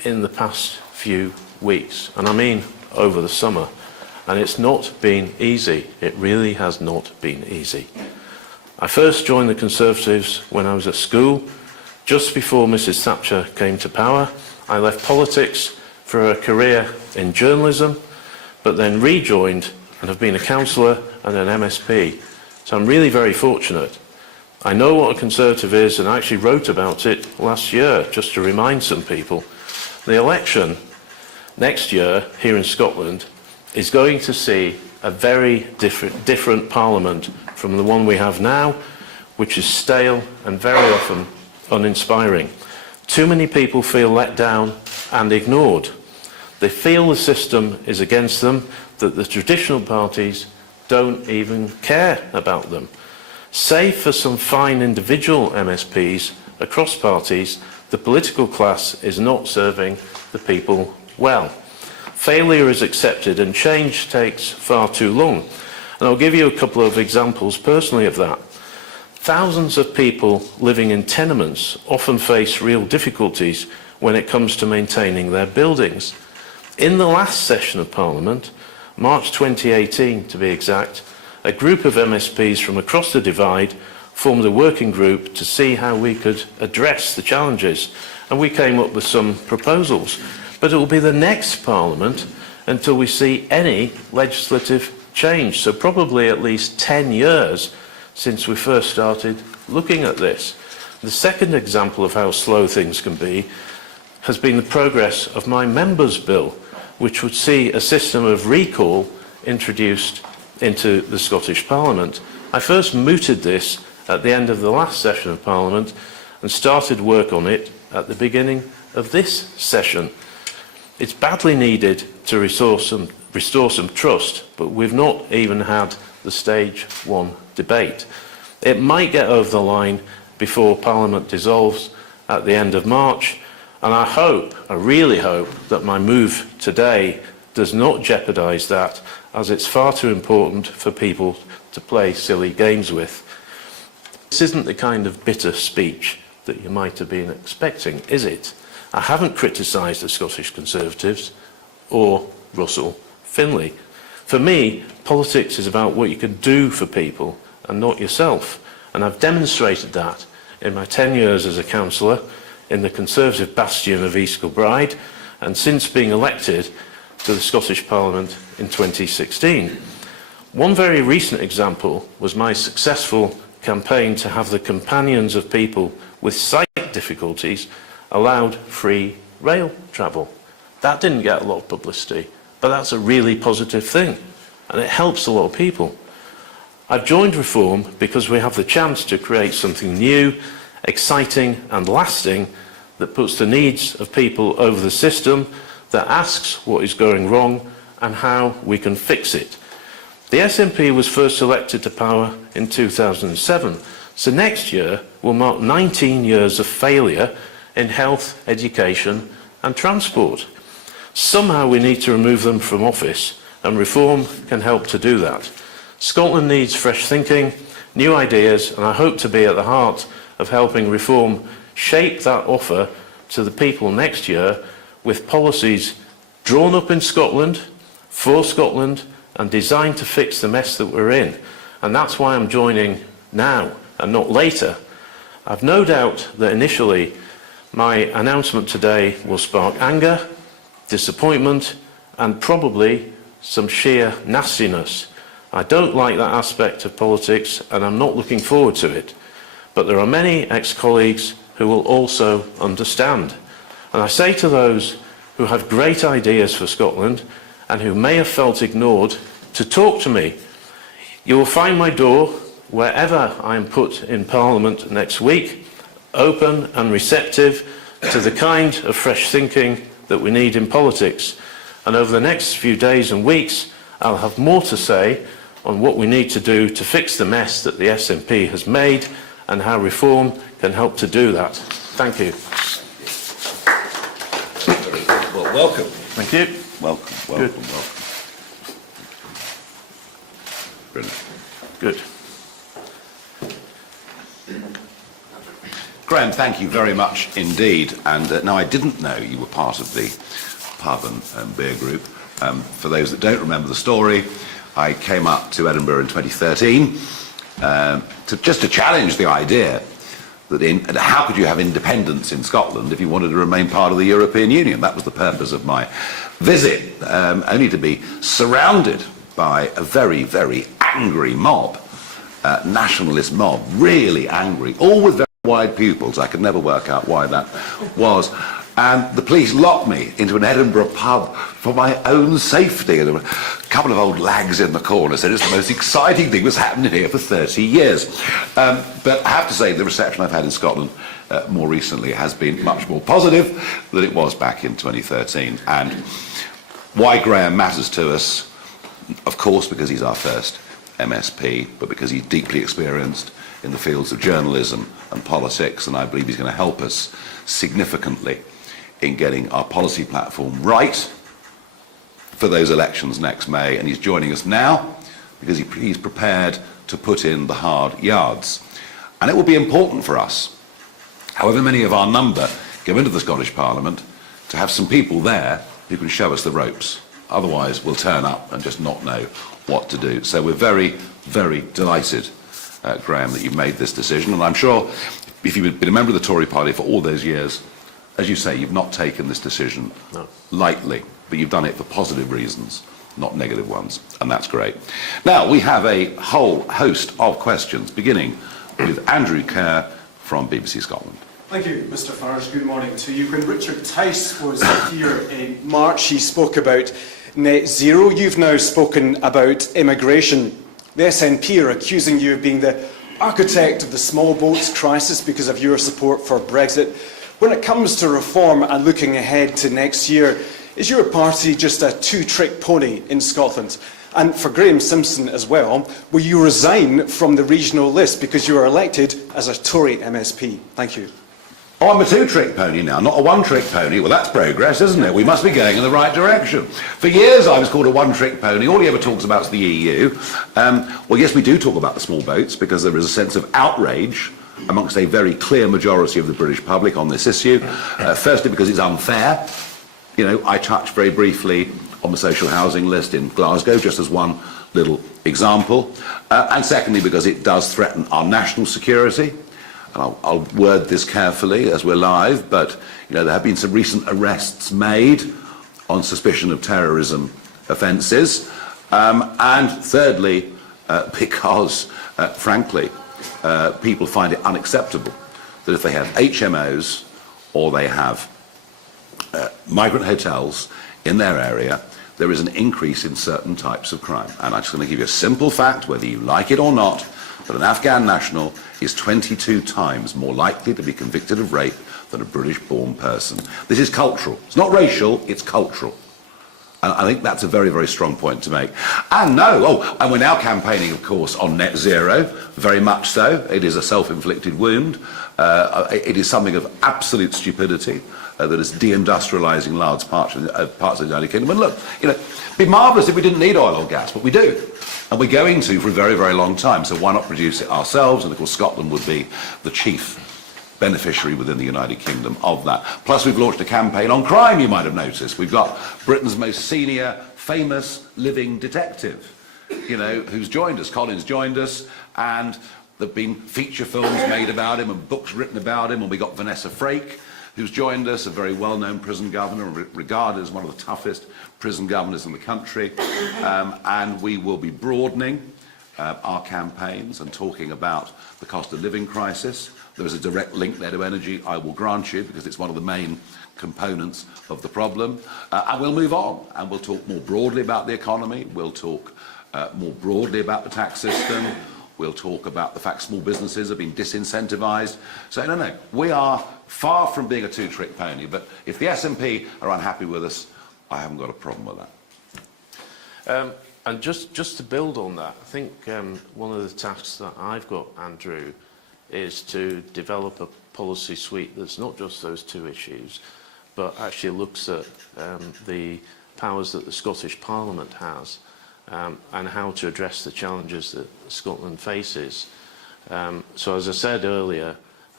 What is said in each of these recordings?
in the past few weeks, and I mean over the summer, and it's not been easy. It really has not been easy. I first joined the Conservatives when I was at school, just before Mrs. Thatcher came to power. I left politics for a career in journalism, but then rejoined and have been a councillor and an MSP. So I'm really very fortunate. I know what a Conservative is, and I actually wrote about it last year, just to remind some people. The election next year here in Scotland is going to see a very different Parliament from the one we have now, which is stale and very often uninspiring. Too many people feel let down and ignored. They feel the system is against them, that the traditional parties don't even care about them. Save for some fine individual MSPs across parties, the political class is not serving the people well. Failure is accepted and change takes far too long. And I'll give you a couple of examples personally of that. Thousands of people living in tenements often face real difficulties when it comes to maintaining their buildings. In the last session of Parliament, March 2018 to be exact, a group of MSPs from across the divide formed a working group to see how we could address the challenges, and we came up with some proposals. But it will be the next Parliament until we see any legislative change, so probably at least 10 years since we first started looking at this. The second example of how slow things can be has been the progress of my Members' Bill, which would see a system of recall introduced into the Scottish Parliament. I first mooted this at the end of the last session of Parliament and started work on it at the beginning of this session. It's badly needed to restore some trust, but we've not even had the stage one debate. It might get over the line before Parliament dissolves at the end of March, and I really hope that my move today does not jeopardise that, as it's far too important for people to play silly games with. This isn't the kind of bitter speech that you might have been expecting, is it? I haven't criticised the Scottish Conservatives or Russell Finlay. For me, politics is about what you can do for people and not yourself. And I've demonstrated that in my 10 years as a councillor in the Conservative bastion of East Kilbride, and since being elected to the Scottish Parliament in 2016. One very recent example was my successful campaign to have the companions of people with sight difficulties allowed free rail travel. That didn't get a lot of publicity, but that's a really positive thing, and it helps a lot of people. I've joined Reform because we have the chance to create something new, exciting and lasting that puts the needs of people over the system, that asks what is going wrong and how we can fix it. The SNP was first elected to power in 2007, so next year will mark 19 years of failure in health, education and transport. Somehow we need to remove them from office, and Reform can help to do that. Scotland needs fresh thinking, new ideas, and I hope to be at the heart of helping Reform shape that offer to the people next year with policies drawn up in Scotland, for Scotland, and designed to fix the mess that we're in. And that's why I'm joining now and not later. I've no doubt that initially my announcement today will spark anger, disappointment, and probably some sheer nastiness. I don't like that aspect of politics, and I'm not looking forward to it. But there are many ex-colleagues who will also understand. And I say to those who have great ideas for Scotland and who may have felt ignored to talk to me. You will find my door, wherever I am put in Parliament next week, open and receptive to the kind of fresh thinking that we need in politics. And over the next few days and weeks, I'll have more to say on what we need to do to fix the mess that the SNP has made and how Reform can help to do that. Thank you. Well, welcome. Thank you. Welcome. Good. Brilliant. Good. Graeme, thank you very much indeed. And now I didn't know you were part of the pub and beer group. For those that don't remember the story, I came up to Edinburgh in 2013 to challenge the idea that how could you have independence in Scotland if you wanted to remain part of the European Union? That was the purpose of my visit, only to be surrounded by a very, very angry mob, nationalist mob, really angry, all with very wide pupils. I could never work out why that was. And the police locked me into an Edinburgh pub for my own safety. And there were a couple of old lags in the corner said it's the most exciting thing that's happened here for 30 years. But I have to say the reception I've had in Scotland more recently has been much more positive than it was back in 2013. And why Graeme matters to us, of course, because he's our first MSP, but because he's deeply experienced in the fields of journalism and politics, and I believe he's going to help us significantly in getting our policy platform right for those elections next May. And he's joining us now because he's prepared to put in the hard yards. And it will be important for us, however many of our number go into the Scottish Parliament, to have some people there who can show us the ropes. Otherwise, we'll turn up and just not know what to do. So we're very, very delighted, Graeme, that you've made this decision. And I'm sure if you've been a member of the Tory party for all those years, as you say, you've not taken this decision lightly, but you've done it for positive reasons, not negative ones, and that's great. Now, we have a whole host of questions, beginning with Andrew Kerr from BBC Scotland. Thank you, Mr Farage. Good morning to you. When Richard Tice was here in March, he spoke about net zero. You've now spoken about immigration. The SNP are accusing you of being the architect of the small boats crisis because of your support for Brexit. When it comes to reform and looking ahead to next year, is your party just a two-trick pony in Scotland? And for Graeme Simpson as well, will you resign from the regional list because you were elected as a Tory MSP? Thank you. Oh, I'm a two-trick pony now, not a one-trick pony. Well, that's progress, isn't it? We must be going in the right direction. For years, I was called a one-trick pony. All he ever talks about is the EU. Well, yes, we do talk about the small boats because there is a sense of outrage amongst a very clear majority of the British public on this issue. Firstly, because it's unfair. You know, I touched very briefly on the social housing list in Glasgow, just as one little example. And secondly, because it does threaten our national security. And I'll word this carefully as we're live, but you know, there have been some recent arrests made on suspicion of terrorism offences. And thirdly, because, frankly, people find it unacceptable that if they have HMOs or they have migrant hotels in their area, there is an increase in certain types of crime. And I'm just going to give you a simple fact, whether you like it or not, that an Afghan national is 22 times more likely to be convicted of rape than a British-born person. This is cultural. It's not racial, it's cultural. And I think that's a very, very strong point to make. And and we're now campaigning, of course, on net zero, very much so. It is a self-inflicted wound. It is something of absolute stupidity that is deindustrialising large parts of the United Kingdom. And look, you know, it'd be marvellous if we didn't need oil or gas, but we do. And we're going to for a very, very long time. So why not produce it ourselves? And of course, Scotland would be the chief beneficiary within the United Kingdom of that. Plus, we've launched a campaign on crime, you might have noticed. We've got Britain's most senior, famous living detective, you know, who's joined us. Colin's joined us, and there have been feature films made about him and books written about him, and we got Vanessa Frake, who's joined us, a very well-known prison governor, regarded as one of the toughest prison governors in the country. And we will be broadening our campaigns and talking about the cost of living crisis. There is a direct link there to energy, I will grant you, because it's one of the main components of the problem. And we'll move on, and we'll talk more broadly about the economy. We'll talk more broadly about the tax system. We'll talk about the fact small businesses have been disincentivised. So, no, we are far from being a two-trick pony. But if the SNP are unhappy with us, I haven't got a problem with that. And just to build on that, I think one of the tasks that I've got, Andrew, is to develop a policy suite that's not just those two issues, but actually looks at the powers that the Scottish Parliament has and how to address the challenges that Scotland faces. So as I said earlier,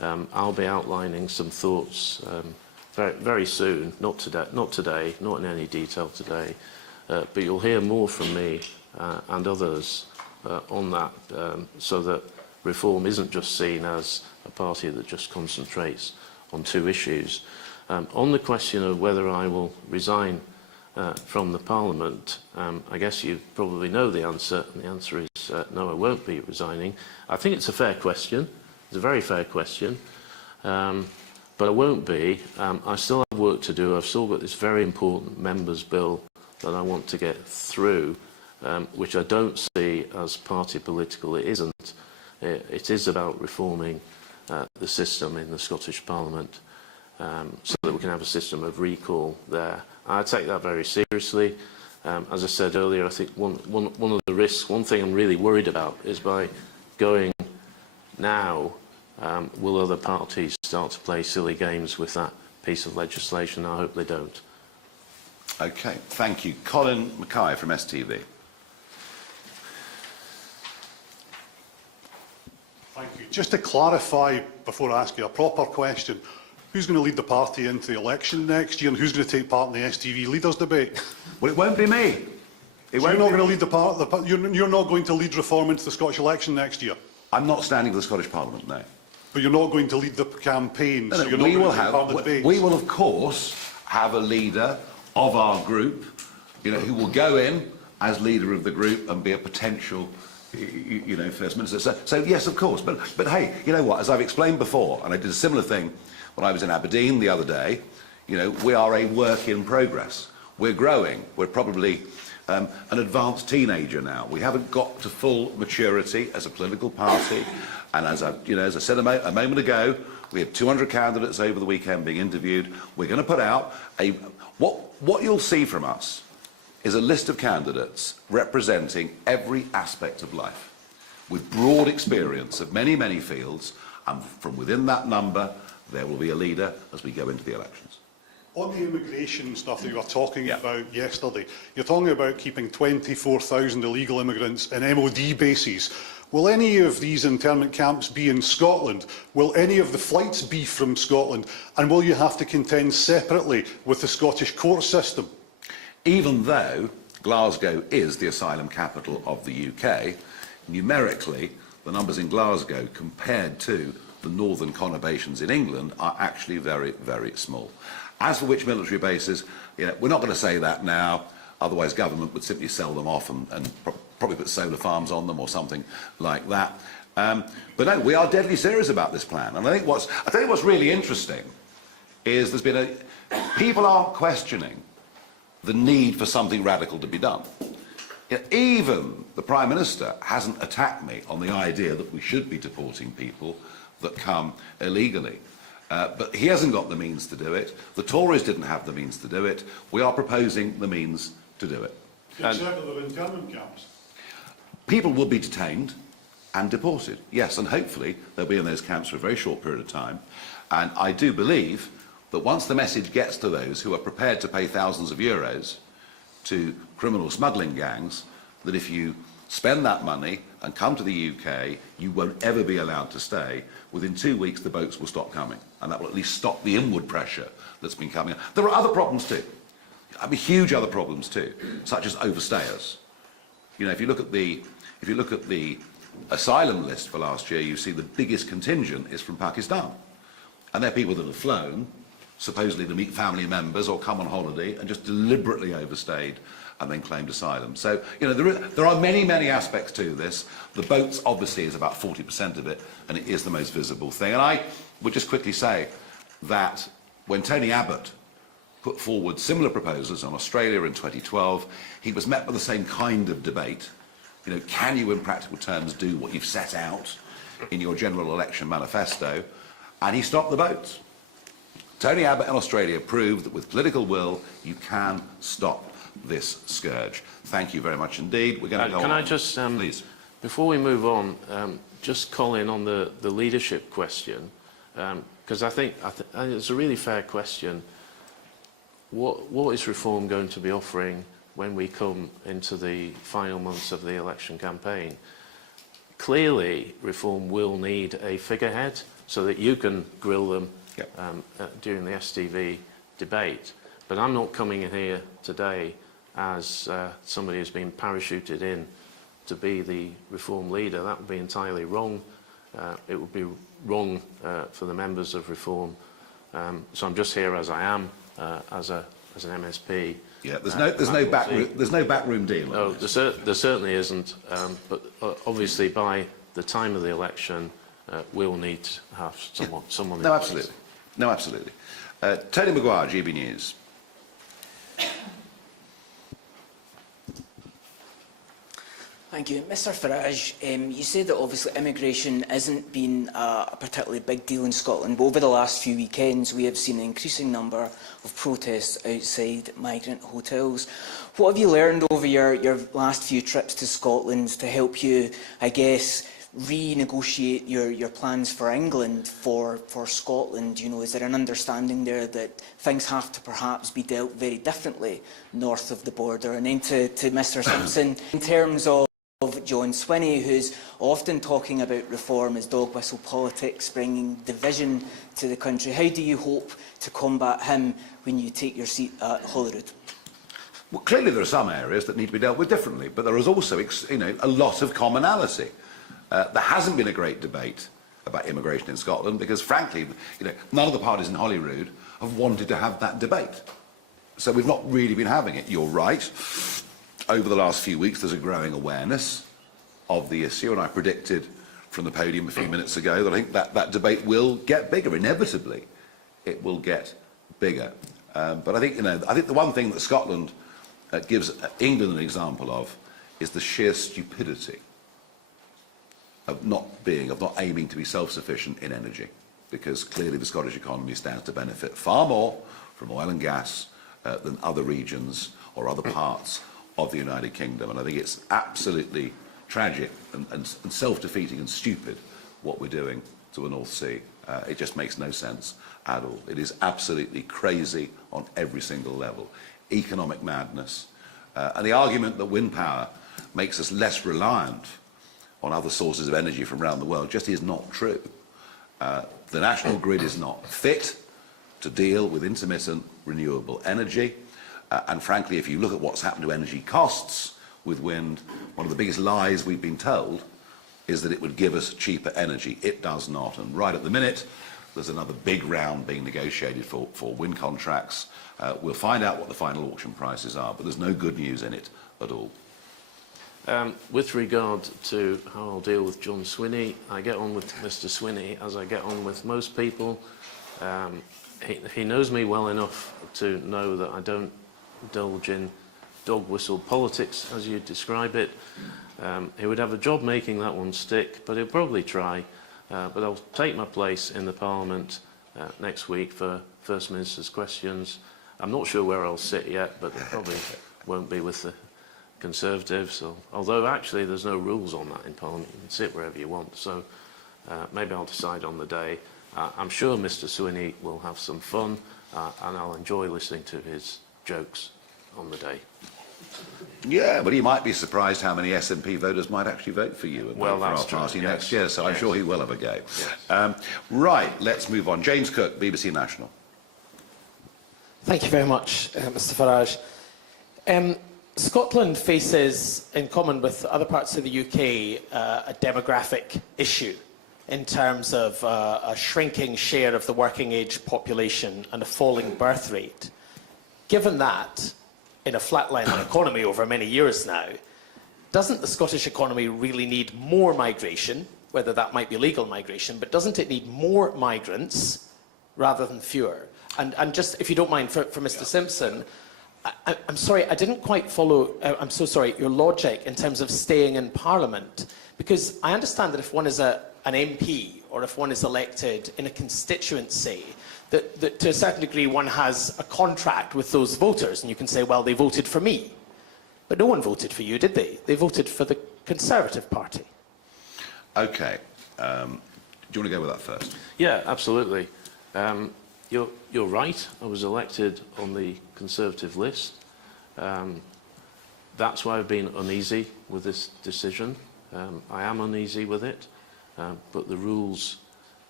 I'll be outlining some thoughts very, very soon, not today, not in any detail today, but you'll hear more from me and others on that, so that Reform isn't just seen as a party that just concentrates on two issues. On the question of whether I will resign from the Parliament, I guess you probably know the answer, and the answer is no, I won't be resigning. I think it's a fair question. It's a very fair question, but I won't be. I still have work to do. I've still got this very important members' bill that I want to get through, which I don't see as party political. It isn't. It is about reforming the system in the Scottish Parliament, so that we can have a system of recall there. I take that very seriously. As I said earlier, I think one of the risks, one thing I'm really worried about is by going now, will other parties start to play silly games with that piece of legislation? I hope they don't. Okay, thank you. Colin Mackay from STV. Thank you. Just to clarify, before I ask you a proper question, who's going to lead the party into the election next year, and who's going to take part in the STV leaders debate? Well, it won't be me. You're not going to lead the party. You're not going to lead Reform into the Scottish election next year. I'm not standing for the Scottish Parliament, no. But you're not going to lead the campaign. No, so no, you're not we going will to take part in the debates. we will of course have a leader of our group, who will go in as leader of the group and be a potential, First Minister. So yes, of course. But hey, you know what? As I've explained before, and I did a similar thing when I was in Aberdeen the other day, we are a work in progress. We're growing. We're probably an advanced teenager now. We haven't got to full maturity as a political party. And as I said a moment ago, we had 200 candidates over the weekend being interviewed. We're going to put out what you'll see from us is a list of candidates representing every aspect of life, with broad experience of many, many fields, and from within that number, there will be a leader as we go into the elections. On the immigration stuff that you were talking about yesterday, you're talking about keeping 24,000 illegal immigrants in MOD bases. Will any of these internment camps be in Scotland? Will any of the flights be from Scotland? And will you have to contend separately with the Scottish court system? Even though Glasgow is the asylum capital of the UK, numerically, the numbers in Glasgow compared to the northern conurbations in England are actually very, very small. As for which military bases, we're not going to say that now, otherwise government would simply sell them off and probably put solar farms on them or something like that. But no, we are deadly serious about this plan. And I think I'll tell you what's really interesting is people are questioning the need for something radical to be done. Even the Prime Minister hasn't attacked me on the idea that we should be deporting people that come illegally. But he hasn't got the means to do it. The Tories didn't have the means to do it. We are proposing the means to do it. Except for the internment camps. People will be detained and deported, yes, and hopefully they'll be in those camps for a very short period of time. And I do believe that once the message gets to those who are prepared to pay thousands of euros to criminal smuggling gangs, that if you spend that money and come to the UK, you won't ever be allowed to stay. Within 2 weeks, the boats will stop coming, and that will at least stop the inward pressure that's been coming. There are other problems too. I mean, huge other problems too, such as overstayers. If you look at the asylum list for last year, you see the biggest contingent is from Pakistan, and they're people that have flown, supposedly to meet family members or come on holiday, and just deliberately overstayed and then claimed asylum. So, there are many, many aspects to this. The boats, obviously, is about 40% of it, and it is the most visible thing. And I would just quickly say that when Tony Abbott put forward similar proposals on Australia in 2012, he was met with the same kind of debate. Can you, in practical terms, do what you've set out in your general election manifesto? And he stopped the boats. Tony Abbott in Australia proved that with political will, you can stop this scourge. Thank you very much indeed. We're going to go on. Can I just, please, before we move on, just call in on the leadership question, because I think it's a really fair question. What is Reform going to be offering when we come into the final months of the election campaign? Clearly, Reform will need a figurehead, so that you can grill them Yep. during the STV debate. But I'm not coming in here today as somebody who's been parachuted in to be the Reform leader. That would be entirely wrong. It would be wrong for the members of Reform. So I'm just here as I am, as an MSP. Yeah, there's no backroom deal. No, there certainly isn't. But obviously, by the time of the election, we'll need to have someone. No, absolutely. No, absolutely. Tony Maguire, GB News. Thank you. Mr Farage, you said that obviously immigration hasn't been a particularly big deal in Scotland, but over the last few weekends we have seen an increasing number of protests outside migrant hotels. What have you learned over your last few trips to Scotland to help you, I guess, renegotiate your plans for England for Scotland? You know, is there an understanding there that things have to perhaps be dealt very differently north of the border? And then to Mr Simpson, in terms of John Swinney, who's often talking about reform as dog whistle politics, bringing division to the country, how do you hope to combat him when you take your seat at Holyrood? Well, clearly there are some areas that need to be dealt with differently, but there is also, a lot of commonality. There hasn't been a great debate about immigration in Scotland because, frankly, none of the parties in Holyrood have wanted to have that debate. So we've not really been having it. You're right. Over the last few weeks, there's a growing awareness of the issue, and I predicted from the podium a few minutes ago that I think that debate will get bigger. Inevitably, it will get bigger. But I think, I think the one thing that Scotland gives England an example of is the sheer stupidity of not aiming to be self-sufficient in energy, because clearly the Scottish economy stands to benefit far more from oil and gas than other regions or other parts of the United Kingdom. And I think it's absolutely tragic and self-defeating and stupid what we're doing to the North Sea. It just makes no sense at all. It is absolutely crazy on every single level. Economic madness. And the argument that wind power makes us less reliant on other sources of energy from around the world just is not true. The national grid is not fit to deal with intermittent renewable energy. And frankly, if you look at what's happened to energy costs with wind, one of the biggest lies we've been told is that it would give us cheaper energy. It does not. And right at the minute, there's another big round being negotiated for wind contracts. We'll find out what the final auction prices are, but there's no good news in it at all. With regard to how I'll deal with John Swinney, I get on with Mr Swinney as I get on with most people. He knows me well enough to know that I don't indulge in dog whistle politics, as you describe it. He would have a job making that one stick, but he'll probably try. But I'll take my place in the Parliament next week for First Minister's questions. I'm not sure where I'll sit yet, but it probably won't be with the Conservatives, although actually there's no rules on that in Parliament. You can sit wherever you want, so maybe I'll decide on the day. I'm sure Mr Swinney will have some fun, and I'll enjoy listening to his jokes on the day. Yeah, but he might be surprised how many SNP voters might actually vote for you and vote for our party next year, so I'm sure he will have a go. Yes. Right, let's move on. James Cook, BBC National. Thank you very much, Mr Farage. Scotland faces, in common with other parts of the UK, a demographic issue in terms of a shrinking share of the working age population and a falling birth rate. Given that, in a flatlining economy over many years now, doesn't the Scottish economy really need more migration, whether that might be legal migration, but doesn't it need more migrants rather than fewer? And just, if you don't mind, for Mr Simpson, I'm sorry, I didn't quite follow, I'm so sorry, your logic in terms of staying in Parliament, because I understand that if one is an MP or if one is elected in a constituency, that to a certain degree one has a contract with those voters, and you can say, well, they voted for me. But no one voted for you, did they? They voted for the Conservative Party. OK. Do you want to go with that first? Yeah, absolutely. You're right. I was elected on the Conservative list. That's why I've been uneasy with this decision. I am uneasy with it, but the rules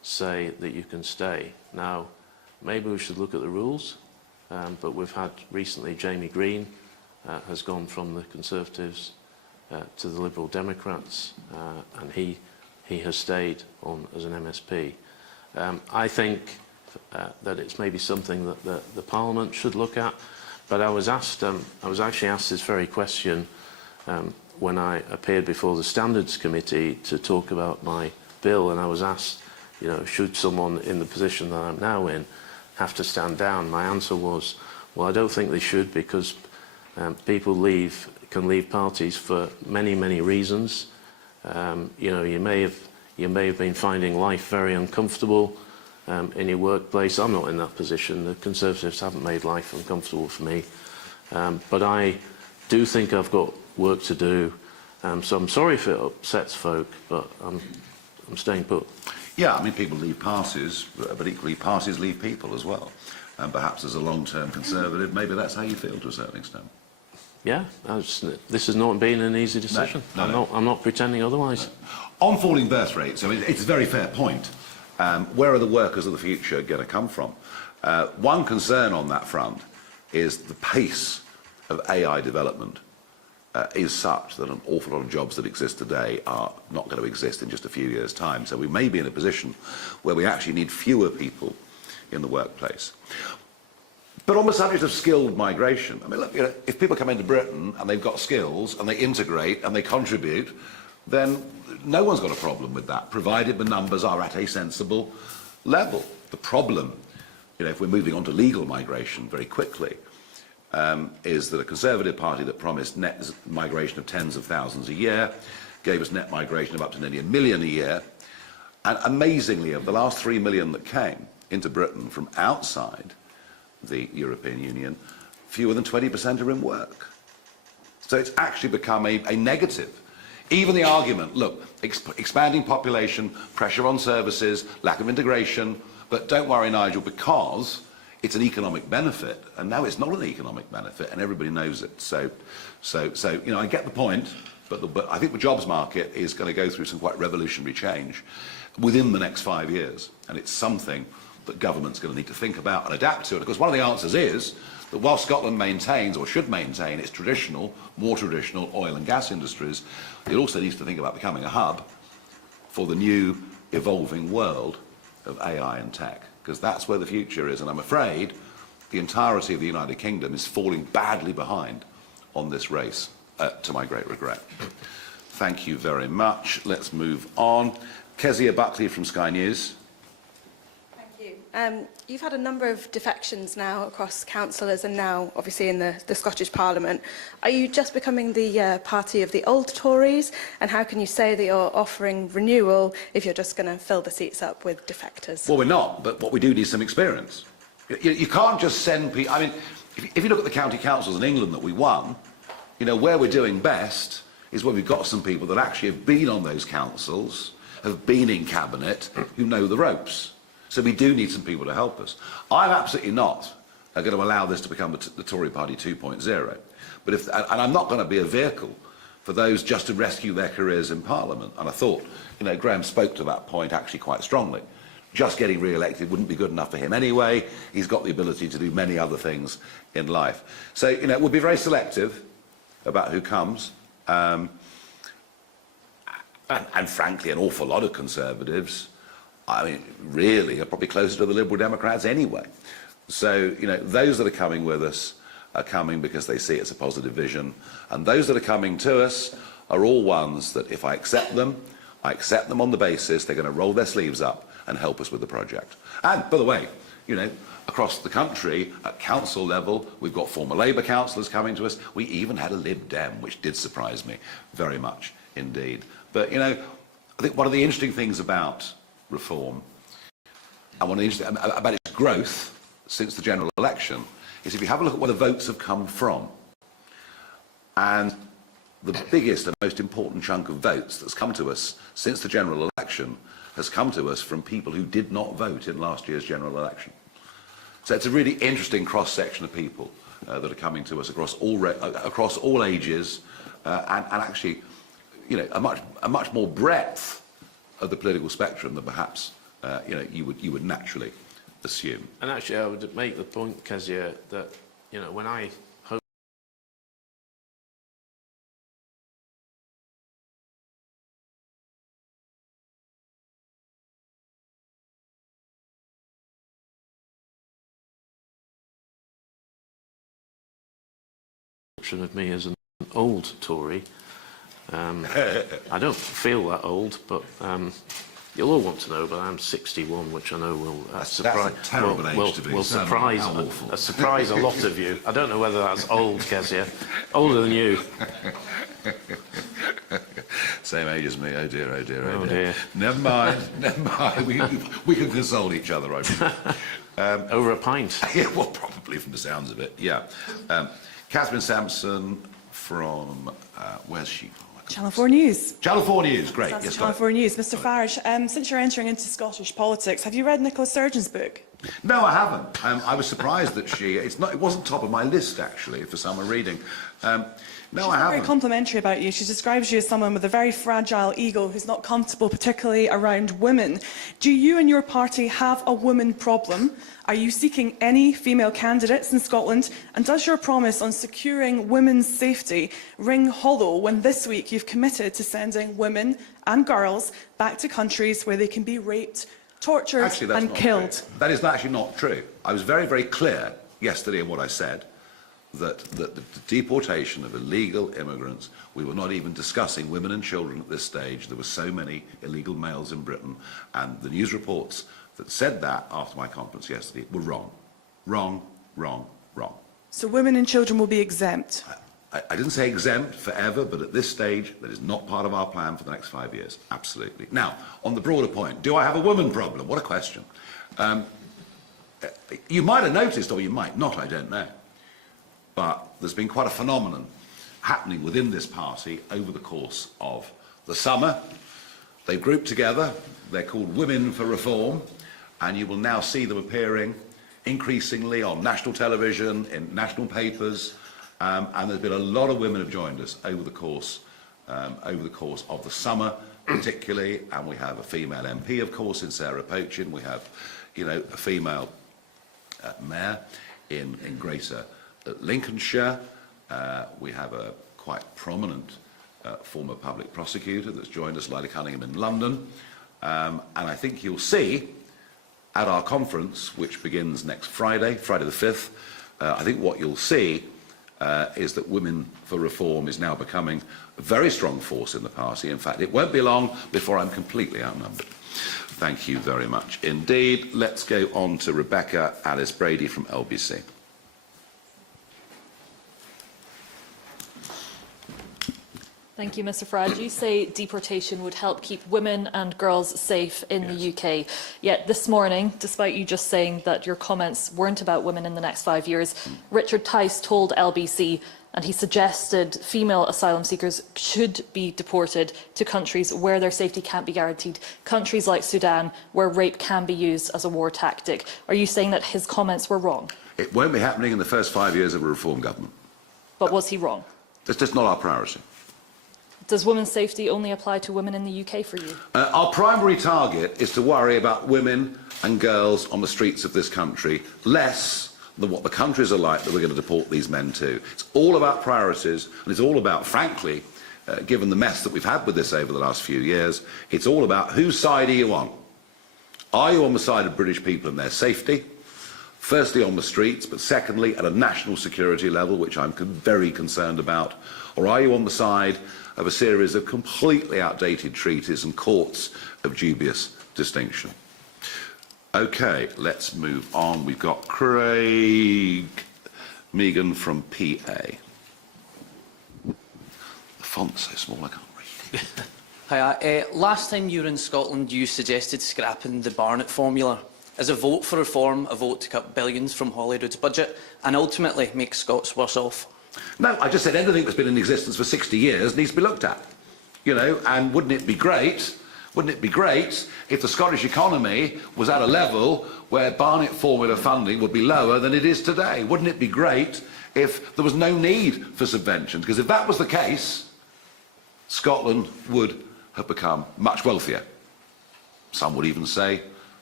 say that you can stay. Now, maybe we should look at the rules, but we've had recently Jamie Green has gone from the Conservatives to the Liberal Democrats, and he has stayed on as an MSP. I think that it's maybe something that the Parliament should look at, but I was actually asked this very question when I appeared before the Standards Committee to talk about my bill, and I was asked, you know, should someone in the position that I'm now in have to stand down? My answer was, well, I don't think they should, because people can leave parties for many, many reasons. You know, you may have been finding life very uncomfortable in your workplace. I'm not in that position. The Conservatives haven't made life uncomfortable for me. But I do think I've got work to do. So I'm sorry if it upsets folk, but I'm staying put. Yeah, I mean, people leave parties, but equally parties leave people as well. And perhaps as a long-term Conservative, maybe that's how you feel to a certain extent. Yeah, this has not been an easy decision. No. I'm not pretending otherwise. No. On falling birth rates, I mean, it's a very fair point. Where are the workers of the future going to come from? One concern on that front is the pace of AI development is such that an awful lot of jobs that exist today are not going to exist in just a few years' time. So we may be in a position where we actually need fewer people in the workplace. But on the subject of skilled migration, I mean, look, you know, if people come into Britain and they've got skills and they integrate and they contribute, then no one's got a problem with that, provided the numbers are at a sensible level. The problem, you know, if we're moving on to legal migration very quickly, is that a Conservative Party that promised net migration of tens of thousands a year gave us net migration of up to nearly 1 million a year. And amazingly, of the last 3 million that came into Britain from outside the European Union, fewer than 20% are in work. So it's actually become a negative. Even the argument, look, expanding population, pressure on services, lack of integration, but don't worry, Nigel, because it's an economic benefit, and now it's not an economic benefit, and everybody knows it. So you know, I get the point, but I think the jobs market is going to go through some quite revolutionary change within the next 5 years, and it's something that government's going to need to think about and adapt to. And of course, one of the answers is that while Scotland maintains, or should maintain, its more traditional oil and gas industries, it also needs to think about becoming a hub for the new evolving world of AI and tech, because that's where the future is. And I'm afraid the entirety of the United Kingdom is falling badly behind on this race, to my great regret. Thank you very much. Let's move on. Kezia Buckley from Sky News. You've had a number of defections now across councillors and now obviously in the Scottish Parliament. Are you just becoming the party of the old Tories? And how can you say that you're offering renewal if you're just going to fill the seats up with defectors? Well, we're not, but what we do need some experience. You can't just send people... I mean, if you look at the county councils in England that we won, you know, where we're doing best is where we've got some people that actually have been on those councils, have been in cabinet, who know the ropes. So we do need some people to help us. I'm absolutely not going to allow this to become the Tory Party 2.0. But and I'm not going to be a vehicle for those just to rescue their careers in Parliament. And I thought, you know, Graeme spoke to that point actually quite strongly. Just getting re-elected wouldn't be good enough for him anyway. He's got the ability to do many other things in life. So, you know, we'll be very selective about who comes. And frankly, an awful lot of Conservatives, I mean, really, are probably closer to the Liberal Democrats anyway. So, you know, those that are coming with us are coming because they see it's a positive vision. And those that are coming to us are all ones that if I accept them on the basis they're going to roll their sleeves up and help us with the project. And, by the way, you know, across the country, at council level, we've got former Labour councillors coming to us. We even had a Lib Dem, which did surprise me very much indeed. But, you know, I think one of the interesting things about reform, and one of the interesting about its growth since the general election, is if you have a look at where the votes have come from, and the biggest and most important chunk of votes that's come to us since the general election has come to us from people who did not vote in last year's general election. So it's a really interesting cross-section of people that are coming to us across all ages, and actually, you know, a much more breadth of the political spectrum than perhaps you would naturally assume. And actually, I would make the point, Kezia, that when I hope of me as an old Tory, I don't feel that old, but you'll all want to know, but I'm 61, which I know will surprise. That's a terrible age to be. Will surprise a lot of you. I don't know whether that's old, Kezia. Older than you. Same age as me. Oh dear, oh dear, Oh dear. Never mind, never mind. We can console each other, I think. Over a pint. Yeah, well, probably from the sounds of it. Yeah. Graeme Simpson from where's she from? Channel 4 News. Channel 4 News, great. That's Yes, Channel 4 News. Mr Farage, since you're entering into Scottish politics, have you read Nicola Sturgeon's book? No, I haven't. I was surprised that it wasn't top of my list, actually, for summer reading. No, I haven't. She's very complimentary about you. She describes you as someone with a very fragile ego who's not comfortable, particularly around women. Do you and your party have a woman problem? Are you seeking any female candidates in Scotland? And does your promise on securing women's safety ring hollow when this week you've committed to sending women and girls back to countries where they can be raped, tortured and killed? True. That is actually not true. I was very, very clear yesterday in what I said, that the deportation of illegal immigrants, we were not even discussing women and children at this stage. There were so many illegal males in Britain, and the news reports that said that after my conference yesterday were wrong. Wrong, wrong, wrong. So women and children will be exempt? I didn't say exempt forever, but at this stage, that is not part of our plan for the next 5 years. Absolutely. Now, on the broader point, do I have a woman problem? What a question. You might have noticed, or you might not, I don't know. But there's been quite a phenomenon happening within this party over the course of the summer. They've grouped together. They're called Women for Reform, and you will now see them appearing increasingly on national television, in national papers, and there's been a lot of women have joined us over the course of the summer, particularly, and we have a female MP, of course, in Sarah Pochin. We have, a female mayor in Greater Lincolnshire. We have a quite prominent former public prosecutor that's joined us, Lila Cunningham, in London. And I think you'll see at our conference, which begins next Friday, Friday the 5th, I think what you'll see is that Women for Reform is now becoming a very strong force in the party. In fact, it won't be long before I'm completely outnumbered. Thank you very much indeed. Let's go on to Rebecca Alice Brady from LBC. Thank you, Mr Farage. You say deportation would help keep women and girls safe in the UK. Yet this morning, despite you just saying that your comments weren't about women in the next 5 years, Richard Tice told LBC, and he suggested female asylum seekers should be deported to countries where their safety can't be guaranteed, countries like Sudan, where rape can be used as a war tactic. Are you saying that his comments were wrong? It won't be happening in the first 5 years of a reform government. But was he wrong? It's just not our priority. Does women's safety only apply to women in the UK for you? Our primary target is to worry about women and girls on the streets of this country, less than what the countries are like that we're going to deport these men to. It's all about priorities, and it's all about, frankly, given the mess that we've had with this over the last few years, it's all about whose side are you on? Are you on the side of British people and their safety? Firstly, on the streets, but secondly, at a national security level, which I'm very concerned about? Or are you on the side of a series of completely outdated treaties and courts of dubious distinction? OK, let's move on. We've got Craig Megan from PA. The font's so small I can't read it. Hi, last time you were in Scotland, you suggested scrapping the Barnett formula. As a vote for reform, a vote to cut billions from Holyrood's budget and ultimately make Scots worse off. No, I just said anything that's been in existence for 60 years needs to be looked at. And wouldn't it be great if the Scottish economy was at a level where Barnett formula funding would be lower than it is today? Wouldn't it be great if there was no need for subventions? Because if that was the case, Scotland would have become much wealthier. Some would even say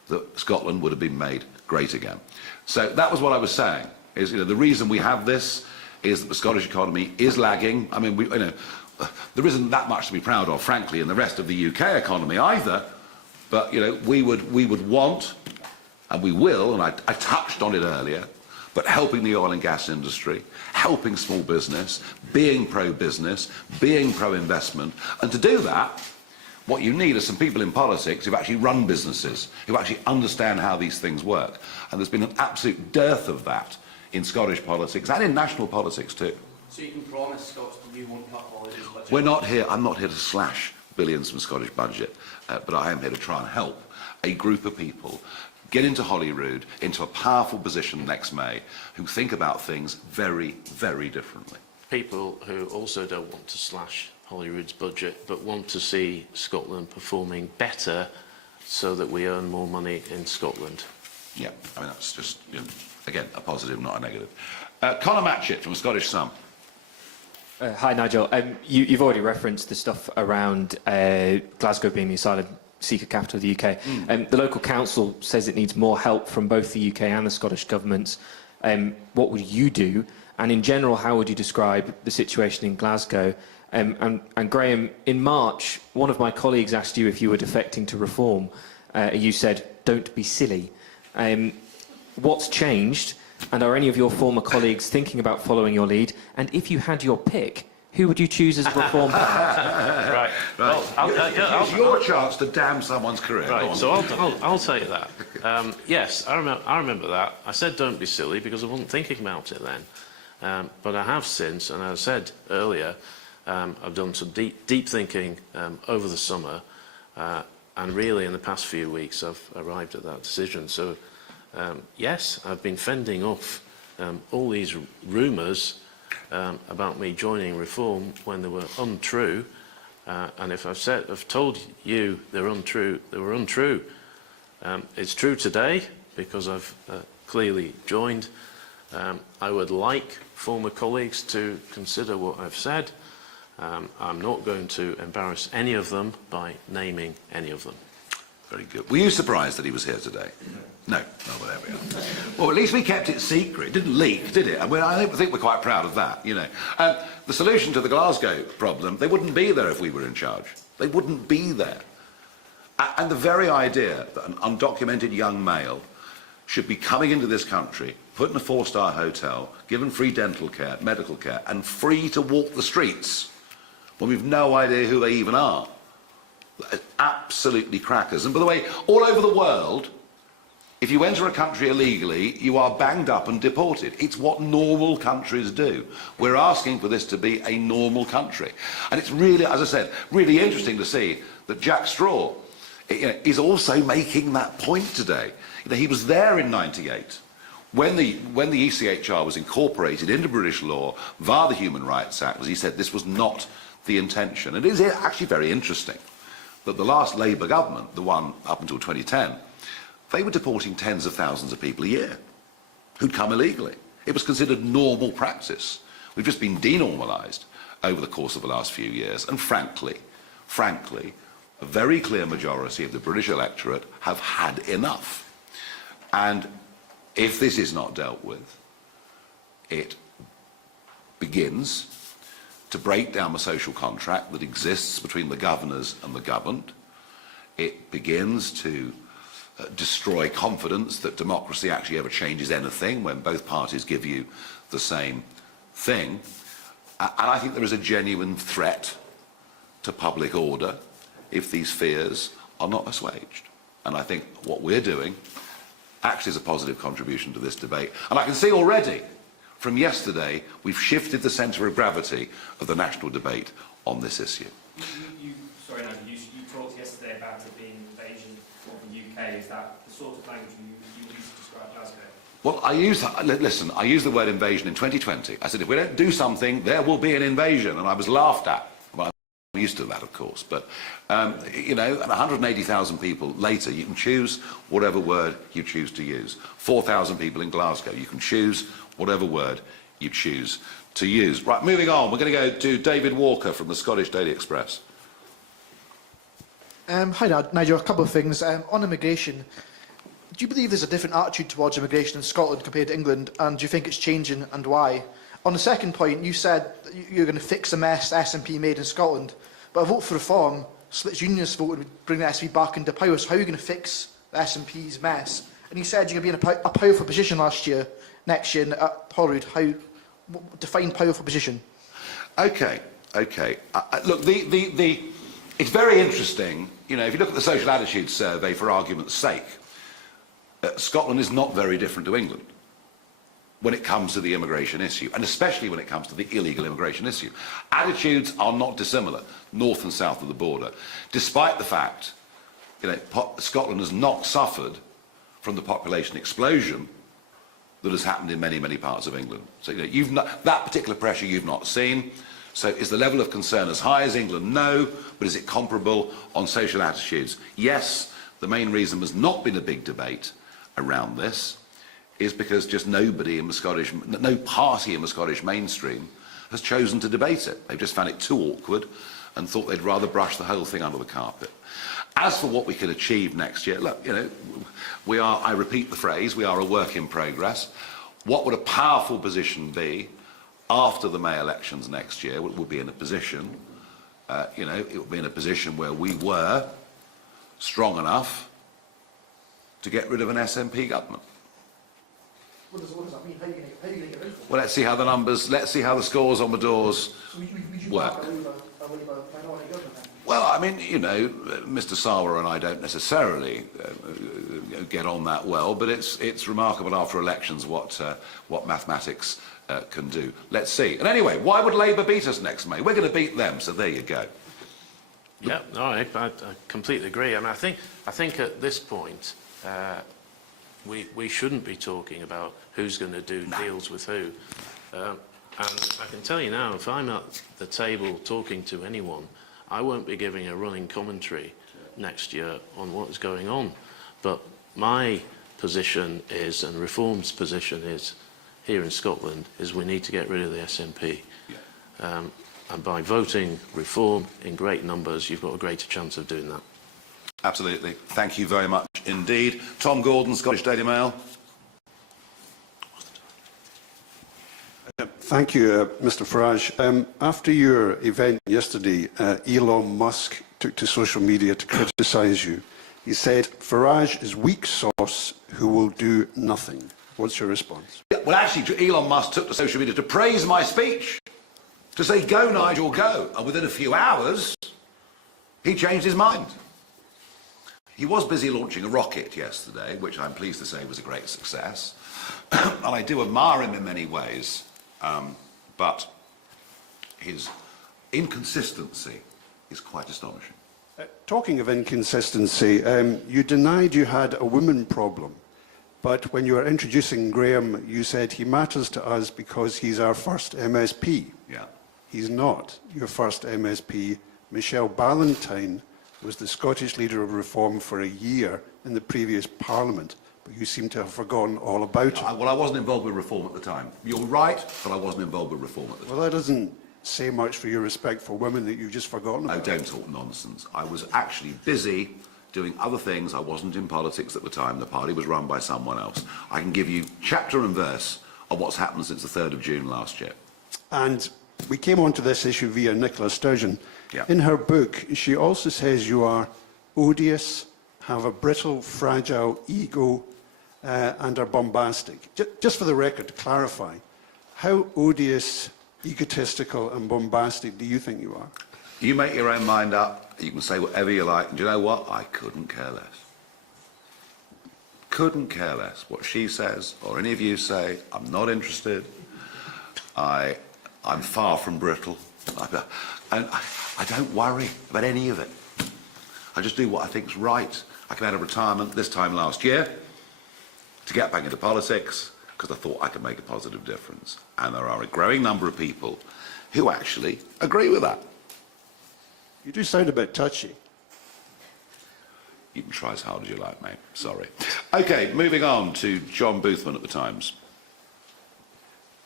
that Scotland would have been made great again. So that was what I was saying, is the reason we have this is that the Scottish economy is lagging. I mean, there isn't that much to be proud of, frankly, in the rest of the UK economy either, but we would want, and we will, and I touched on it earlier, but helping the oil and gas industry, helping small business, being pro-business, being pro-investment, and to do that, what you need are some people in politics who've actually run businesses, who actually understand how these things work. And there's been an absolute dearth of that in Scottish politics and in national politics too. So you can promise Scots you won't cut Holyrood's budget? We're not here, I'm not here to slash billions from the Scottish budget, but I am here to try and help a group of people get into Holyrood, into a powerful position next May, who think about things very, very differently. People who also don't want to slash Holyrood's budget, but want to see Scotland performing better so that we earn more money in Scotland. Yeah, I mean, that's just, again, a positive, not a negative. Conor Matchett from Scottish Sun. Hi, Nigel. You've already referenced the stuff around Glasgow being the asylum seeker capital of the UK. The local council says it needs more help from both the UK and the Scottish governments. What would you do? And in general, how would you describe the situation in Glasgow? And Graeme, in March, one of my colleagues asked you if you were defecting to reform. You said, don't be silly. What's changed? And are any of your former colleagues thinking about following your lead? And if you had your pick, who would you choose as reform? Right. Well, It's your chance to damn someone's career. Right, so I'll tell you that. Yes, I remember that. I said don't be silly because I wasn't thinking about it then. But I have since, and as I said earlier, I've done some deep thinking over the summer, and really in the past few weeks I've arrived at that decision. So yes, I've been fending off all these rumours about me joining Reform when they were untrue, and if I've told you they're untrue, they were untrue. It's true today because I've clearly joined. I would like former colleagues to consider what I've said. I'm not going to embarrass any of them by naming any of them. Very good. Were you surprised that he was here today? No. Oh, well, there we are. Well, at least we kept it secret. It didn't leak, did it? And I think we're quite proud of that, The solution to the Glasgow problem, they wouldn't be there if we were in charge. They wouldn't be there. And the very idea that an undocumented young male should be coming into this country, put in a 4-star hotel, given free dental care, medical care, and free to walk the streets when we've no idea who they even are. Absolutely crackers. And by the way, all over the world, if you enter a country illegally, you are banged up and deported. It's what normal countries do. We're asking for this to be a normal country. And it's really, as I said, really interesting to see that Jack Straw is also making that point today. He was there in '98 when the ECHR was incorporated into British law via the Human Rights Act, as he said this was not the intention. And it is actually very interesting that the last Labour government, the one up until 2010, they were deporting tens of thousands of people a year who'd come illegally. It was considered normal practice. We've just been denormalised over the course of the last few years. And frankly, a very clear majority of the British electorate have had enough. And if this is not dealt with, it begins to break down the social contract that exists between the governors and the governed. It begins to destroy confidence that democracy actually ever changes anything when both parties give you the same thing. And I think there is a genuine threat to public order if these fears are not assuaged. And I think what we're doing actually is a positive contribution to this debate. And I can see already from yesterday, we've shifted the centre of gravity of the national debate on this issue. Sorry, Nigel, you talked yesterday about it being an invasion of the UK. Is that the sort of language you use to describe Glasgow? Well, I used the word invasion in 2020. I said, if we don't do something, there will be an invasion. And I was laughed at. Well, I'm used to that, of course. But, and 180,000 people later, you can choose whatever word you choose to use. 4,000 people in Glasgow, you can choose whatever word you choose to use. Right, moving on, we're going to go to David Walker from the Scottish Daily Express. Hi, Nigel. A couple of things. On immigration, Do you believe there's a different attitude towards immigration in Scotland compared to England, and do you think it's changing, and why? On the second point, you said that you're going to fix the mess the SNP made in Scotland, but a vote for reform, Splits Unionist vote, would bring the SNP back into power. So how are you going to fix the SNP's mess? And you said you're going to be in a powerful position next year at Holyrood. How define powerful position? Okay. Look, it's very interesting. You know, if you look at the social attitudes survey, for argument's sake, Scotland is not very different to England when it comes to the immigration issue, and especially when it comes to the illegal immigration issue. Attitudes are not dissimilar, north and south of the border, despite the fact, you know, Scotland has not suffered from the population explosion that has happened in many, many parts of England. So, you know, that particular pressure you've not seen. So is the level of concern as high as England? No. But is it comparable on social attitudes? Yes. The main reason there's not been a big debate around this is because just nobody in the Scottish, no party in the Scottish mainstream has chosen to debate it. They've just found it too awkward and thought they'd rather brush the whole thing under the carpet. As for what we can achieve next year, look, you know, we are, I repeat the phrase, we are a work in progress. What would a powerful position be after the May elections next year? It would be in a position, you know, it would be in a position where we were strong enough to get rid of an SNP government. What does that mean? How are you going to get rid of it? Well, let's see how the numbers, let's see how the scores on the doors work. Well, I mean, you know, Mr. Sawa and I don't necessarily get on that well, but it's remarkable after elections what mathematics can do. Let's see. And anyway, why would Labour beat us next May? We're going to beat them, so there you go. Yeah, no, I completely agree. I mean, I think at this point, we shouldn't be talking about who's going to do deals with who. And I can tell you now, if I'm at the table talking to anyone, I won't be giving a running commentary next year on what is going on. But my position is, and Reform's position is, here in Scotland, is we need to get rid of the SNP. Yeah. And by voting Reform in great numbers, you've got a greater chance of doing that. Absolutely. Thank you very much indeed. Tom Gordon, Scottish Daily Mail. Thank you, Mr. Farage. After your event yesterday, Elon Musk took to social media to criticise you. He said, Farage is weak sauce who will do nothing. What's your response? Yeah, well, actually, Elon Musk took to social media to praise my speech, to say, go, Nigel, go. And within a few hours, he changed his mind. He was busy launching a rocket yesterday, which I'm pleased to say was a great success. And I do admire him in many ways. But his inconsistency is quite astonishing. Talking of inconsistency, you denied you had a women problem, but when you were introducing Graeme, you said he matters to us because he's our first MSP. Yeah. He's not your first MSP. Michelle Ballantyne was the Scottish leader of Reform for a year in the previous Parliament. But you seem to have forgotten all about it. Well, I wasn't involved with Reform at the time. You're right, but I wasn't involved with Reform at the time. Well, that doesn't say much for your respect for women that you've just forgotten about. Oh, don't talk nonsense. I was actually busy doing other things. I wasn't in politics at the time. The party was run by someone else. I can give you chapter and verse of what's happened since the 3rd of June last year. And we came onto this issue via Nicola Sturgeon. Yeah. In her book, she also says you are odious, have a brittle, fragile ego, and are bombastic. Just for the record, to clarify, how odious, egotistical and bombastic do you think you are? You make your own mind up. You can say whatever you like. And do you know what? I couldn't care less. Couldn't care less what she says or any of you say. I'm not interested. I'm far from brittle. And I don't worry about any of it. I just do what I think's right. I came out of retirement this time last year to get back into politics because I thought I could make a positive difference. And there are a growing number of people who actually agree with that. You do sound a bit touchy. You can try as hard as you like, mate. Sorry. OK, moving on to John Boothman at the Times.